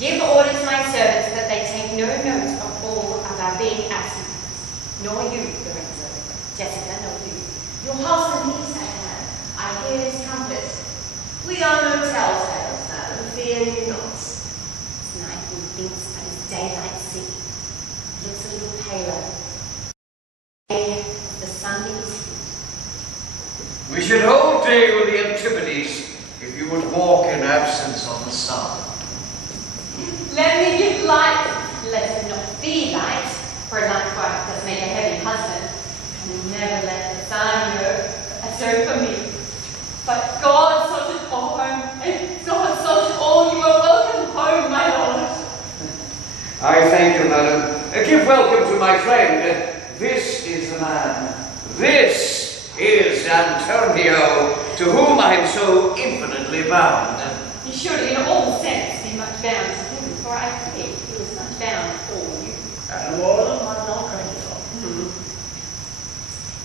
Give orders to my servants that they take no note of all of our being absent, nor you, Lorenzo, Jessica, nor you. Your husband is at hand. I hear his trumpet. We are no telltales, madam, fear you not. Tonight he thinks of his daylight sea. Looks a little paler. The sun is heat. We should hold day with the Antipodes if you would walk in absence of the sun. Let me give light. Let it not be light, for a light wife does make a heavy husband. and never let the sun go. That's over me. But God sought it all home, and God sought it all. You are welcome home, my lord. I thank you, madam. Give welcome to my friend. This is the man. This is Antonio, to whom I am so infinitely bound. You should, in all sense, be much bound to him, for I think he was much bound for you. And more than my dog can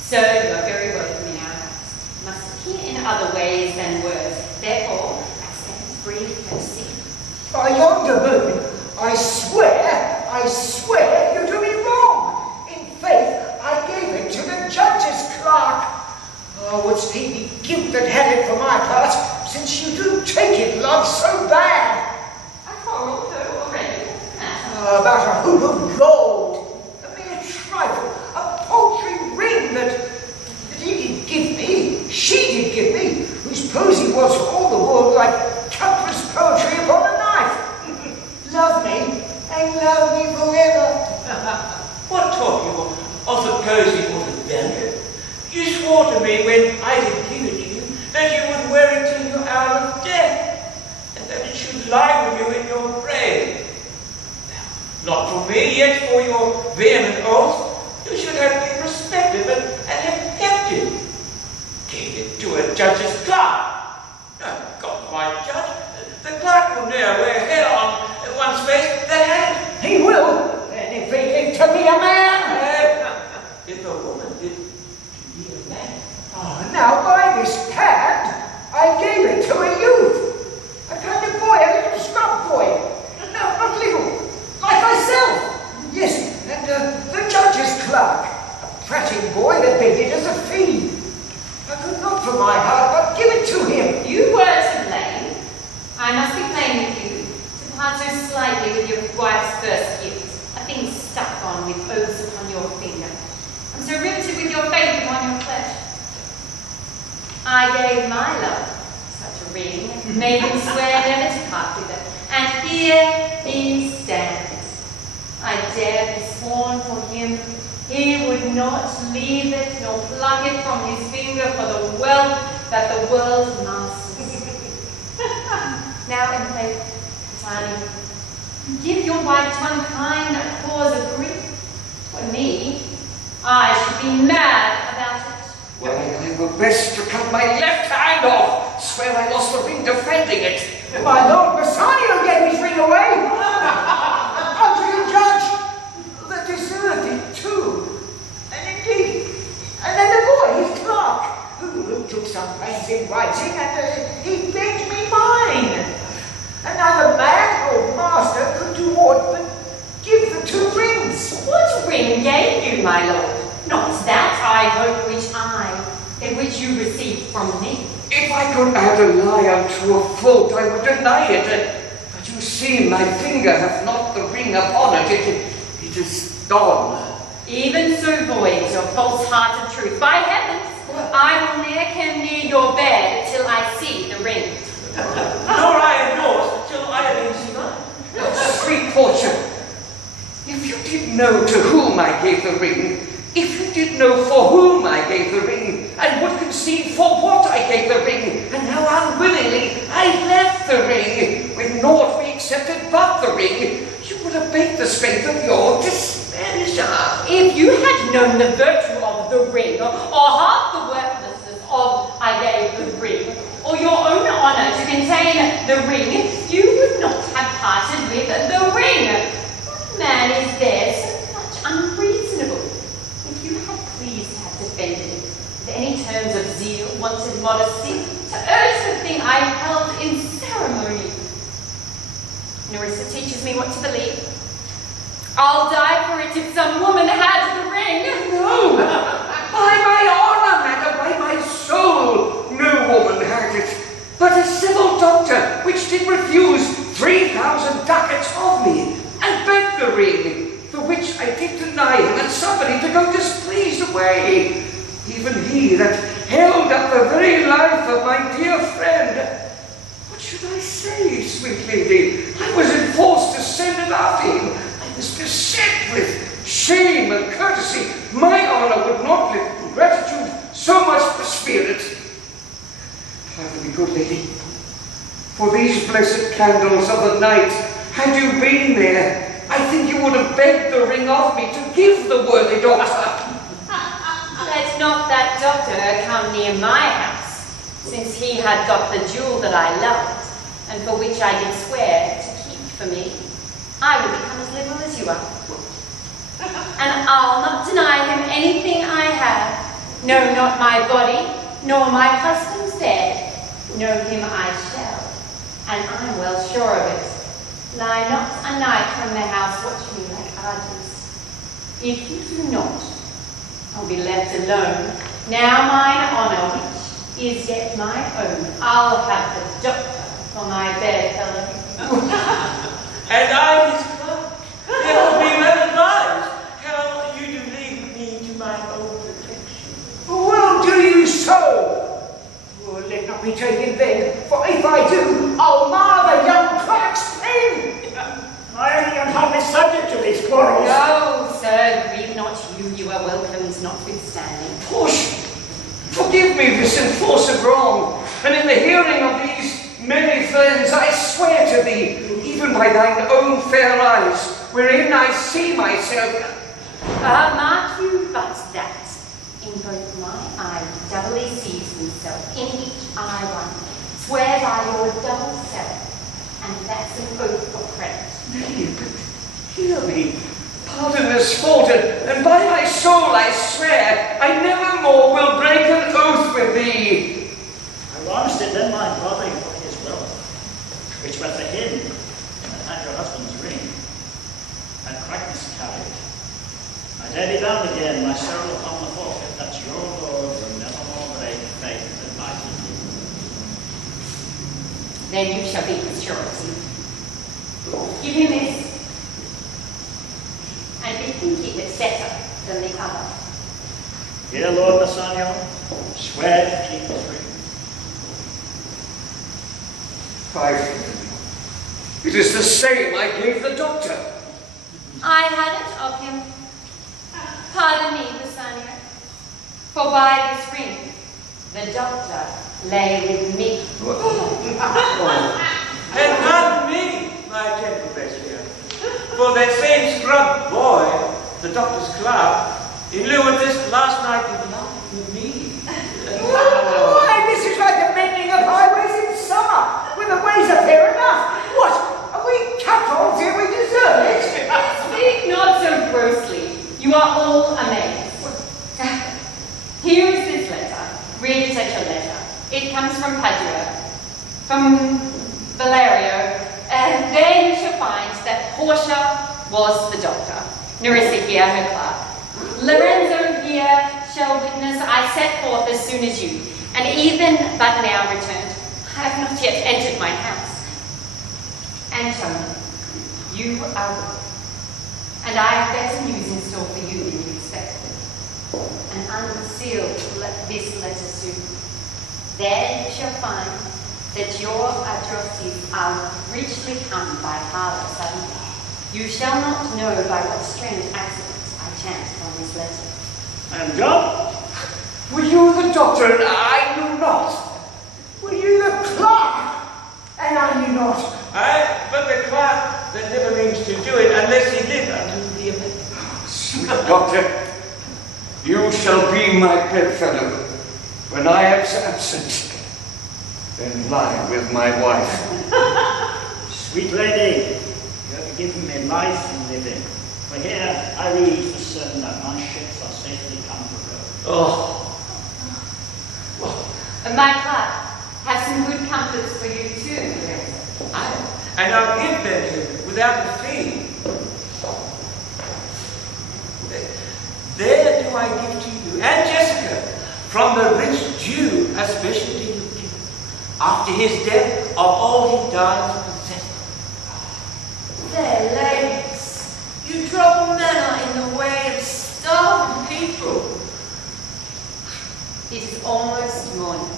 So you are very welcome in our house. You must appear in other ways than words. Therefore, accept, breathe, and sing. By yonder moon, I swear you do me wrong. In faith, I gave it to the judge's clerk. Oh, wouldst he be guilt that had it for my part, since you do take it, love, so bad? I quarrelled her already. About a hoop of gold, a mere trifle, a paltry ring that he did give me, she did give me, whose posy was for all the world like countless poetry upon a knife. Love me, and love me forever. What talk you of the posy or the bender? You swore to me when I did give it to you that you would wear it till your hour of death, and that it should lie with you in your grave. Not for me, yet for your vehement oath, you should have been respected and have kept it. Gave it to a judge's clerk. No, God, my judge, the clerk will ne'er wear hair on one's face that hand. He will, and if he live to be a man. If a woman did to be a man. Oh, now by this hand, I gave it to a youth. A kind of boy, a little scrub boy. No, not little. Like myself. Yes, and the judge's clerk. A prating boy that begged it as a fee. I could not for my heart but give it to him. You were to blame. I must be plain with you, to part so slightly with your wife's first gift, a thing stuck on with oaths upon your finger. I'm so riveted with your faith upon your flesh. I gave my love such a ring, made him swear never to part with it, and here he stands. I dare be sworn for him. He would not leave it nor pluck it from his finger for the wealth that the world masters. Now in faith, Tani, give your wife to unkind a cause of grief. For me, I should be mad about it. Well, I were best to cut my left hand off. Swear I lost the ring defending it. My Lord Bassanio gave his ring away. Unto you, Judge, that deserved it too. And indeed, and then the boy, his clerk, who took some pains in writing, and he begged me mine. And neither man nor master could do aught but give the two rings. What ring gave you, my lord? Not that, I hope, which you received from me. If I could add a lie unto a fault, I would deny it. But you see, my finger hath not the ring upon it. It is gone. Even so void your false-hearted truth. By heavens, I will ne'er come near your bed till I see the ring. Nor I am yours till I have seen mine. Sweet fortune, if you did know to whom I gave the ring, if you did know for whom I gave the ring, and would concede for what I gave the ring, and how unwillingly I left the ring, with naught we accepted but the ring, you would abate the strength of your displeasure. If you had known the virtue of the ring, or half the worthlessness of I gave the ring, or your own honour to contain the ring, you would not have parted with the ring. What man is there so much unreasonable? If you had pleased to have defended it with any terms of zeal, wanted modesty, to urge the thing I held in ceremony. Nerissa teaches me what to believe. I'll die for it if some woman had the ring. No! By my honour, madam, by my soul, no woman had it, but a civil doctor, which did refuse 3,000 ducats of me, and begged the ring, for which I did deny him, and suffered him to go displeased away. Even he that held up the very life of my dear friend. What should I say, sweet lady? I was enforced to send it after him. I was beset with shame and courtesy. My honor would not live. Gratitude so much the spirit. Pardon me, good lady, for these blessed candles of the night. Had you been there, I think you would have begged the ring off me to give the worthy doctor. Let not that doctor come near my house, since he had got the jewel that I loved, and for which I did swear to keep for me. I will become as liberal as you are. And I'll not deny him anything I have. No, not my body, nor my husband's bed. Know him I shall, and I'm well sure of it. Lie not a night from the house watching me like archers. If you do not, I'll be left alone. Now mine honour, which is yet my own, I'll have the doctor for my bedfellow. And I his clerk. It will be well advised how you do leave me to my own protection. Well, do you so? Well, let not be taken then, for if I do, I'll mar the young clerk's pen. I am hardly subject to these quarrels. No, sir, grieve not you. You are welcomed notwithstanding. Portia, forgive me this enforced wrong, and in the hearing of these many friends, I swear to thee, even by thine own fair eyes, wherein I see myself. Mark you but that, in both my eye doubly sees himself, in each eye one, swear by your double self, and that's an oath for credit. Nay, but hear me. Pardon this fault, and by my soul I swear, I never more will break an oath with thee. I once did lend my body for his wealth, which were for him that had your husband's ring, and quickness carried. I dare be bound again, my soul upon the forfeit, that your Lord will never more break faith that might in you. Then you shall be his surety. Give him this, and if you keep it better than the other. Dear Lord Bassanio, swear to keep this ring. It is the same I gave the doctor. I had it of him. Pardon me, Bassanio, for by this ring the doctor lay with me. And pardon me, my gentle Bestia, for that same scrub boy, the doctor's clerk, in lieu of this last night you laughed with me. Why, this is like the mending of highways in summer, when the ways are fair enough. What? Are we catcalls here? We deserve it. Speak not so grossly. You are all amazed. Here is this letter. Read it at your leisure. It comes from Padua, from Valerio, and there you shall find that Portia was the doctor, Nerissa here her clerk. Lorenzo here shall witness I set forth as soon as you, and even but now returned. I have not yet entered my house. Antonio, you are well, and I have better news in store for you than you expected. And unsealed this letter soon. There you shall find that your atrocities are richly come by harbour suddenly. You shall not know by what strange accidents I chanced on this letter. And John? Were you the doctor and I knew not? Were you the clerk? And I knew not. Aye, but the clerk that never means to do it unless he live unto the event. Sweet doctor, you shall be my bedfellow when I am absent. Then lie with my wife. Sweet lady, you have given me life and living. For here I read for certain that my ships are safely come to road. And my clerk have some good comforts for you too, Lorenzo. Aye, and I'll give them to you without a fee. There do I give to you, and Jessica, from the rich Jew, a special deal of gift, after his death of all he died to possess. There, ladies, you drop manna in the way of starving people. It is almost morning.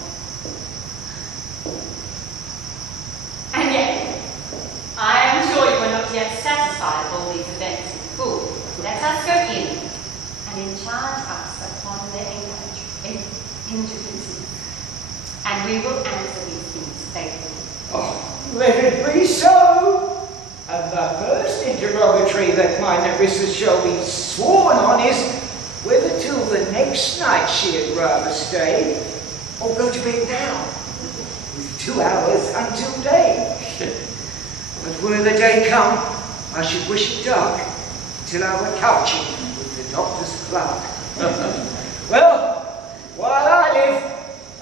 And yet, I am sure you are not yet satisfied of all these events in full. Let us go in intricacies. And we will answer these things faithfully. Oh, let it be so. And the first interrogatory that my Nerissa shall be sworn on is whether till the next night she had rather stay, or go to bed now, with 2 hours until day. But were the day come, I should wish it dark, till I were couching with the doctor's clerk. Well, while I live,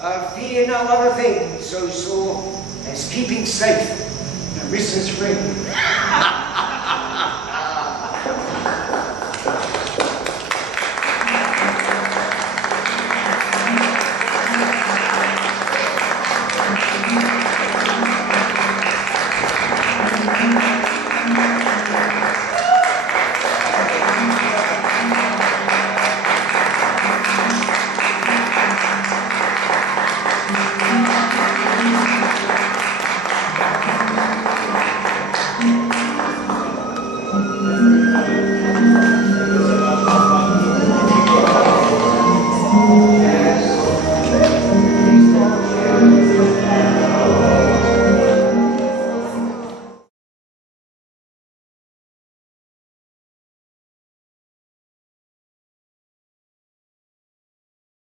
I fear no other thing so sore as keeping safe Nerissa's ring.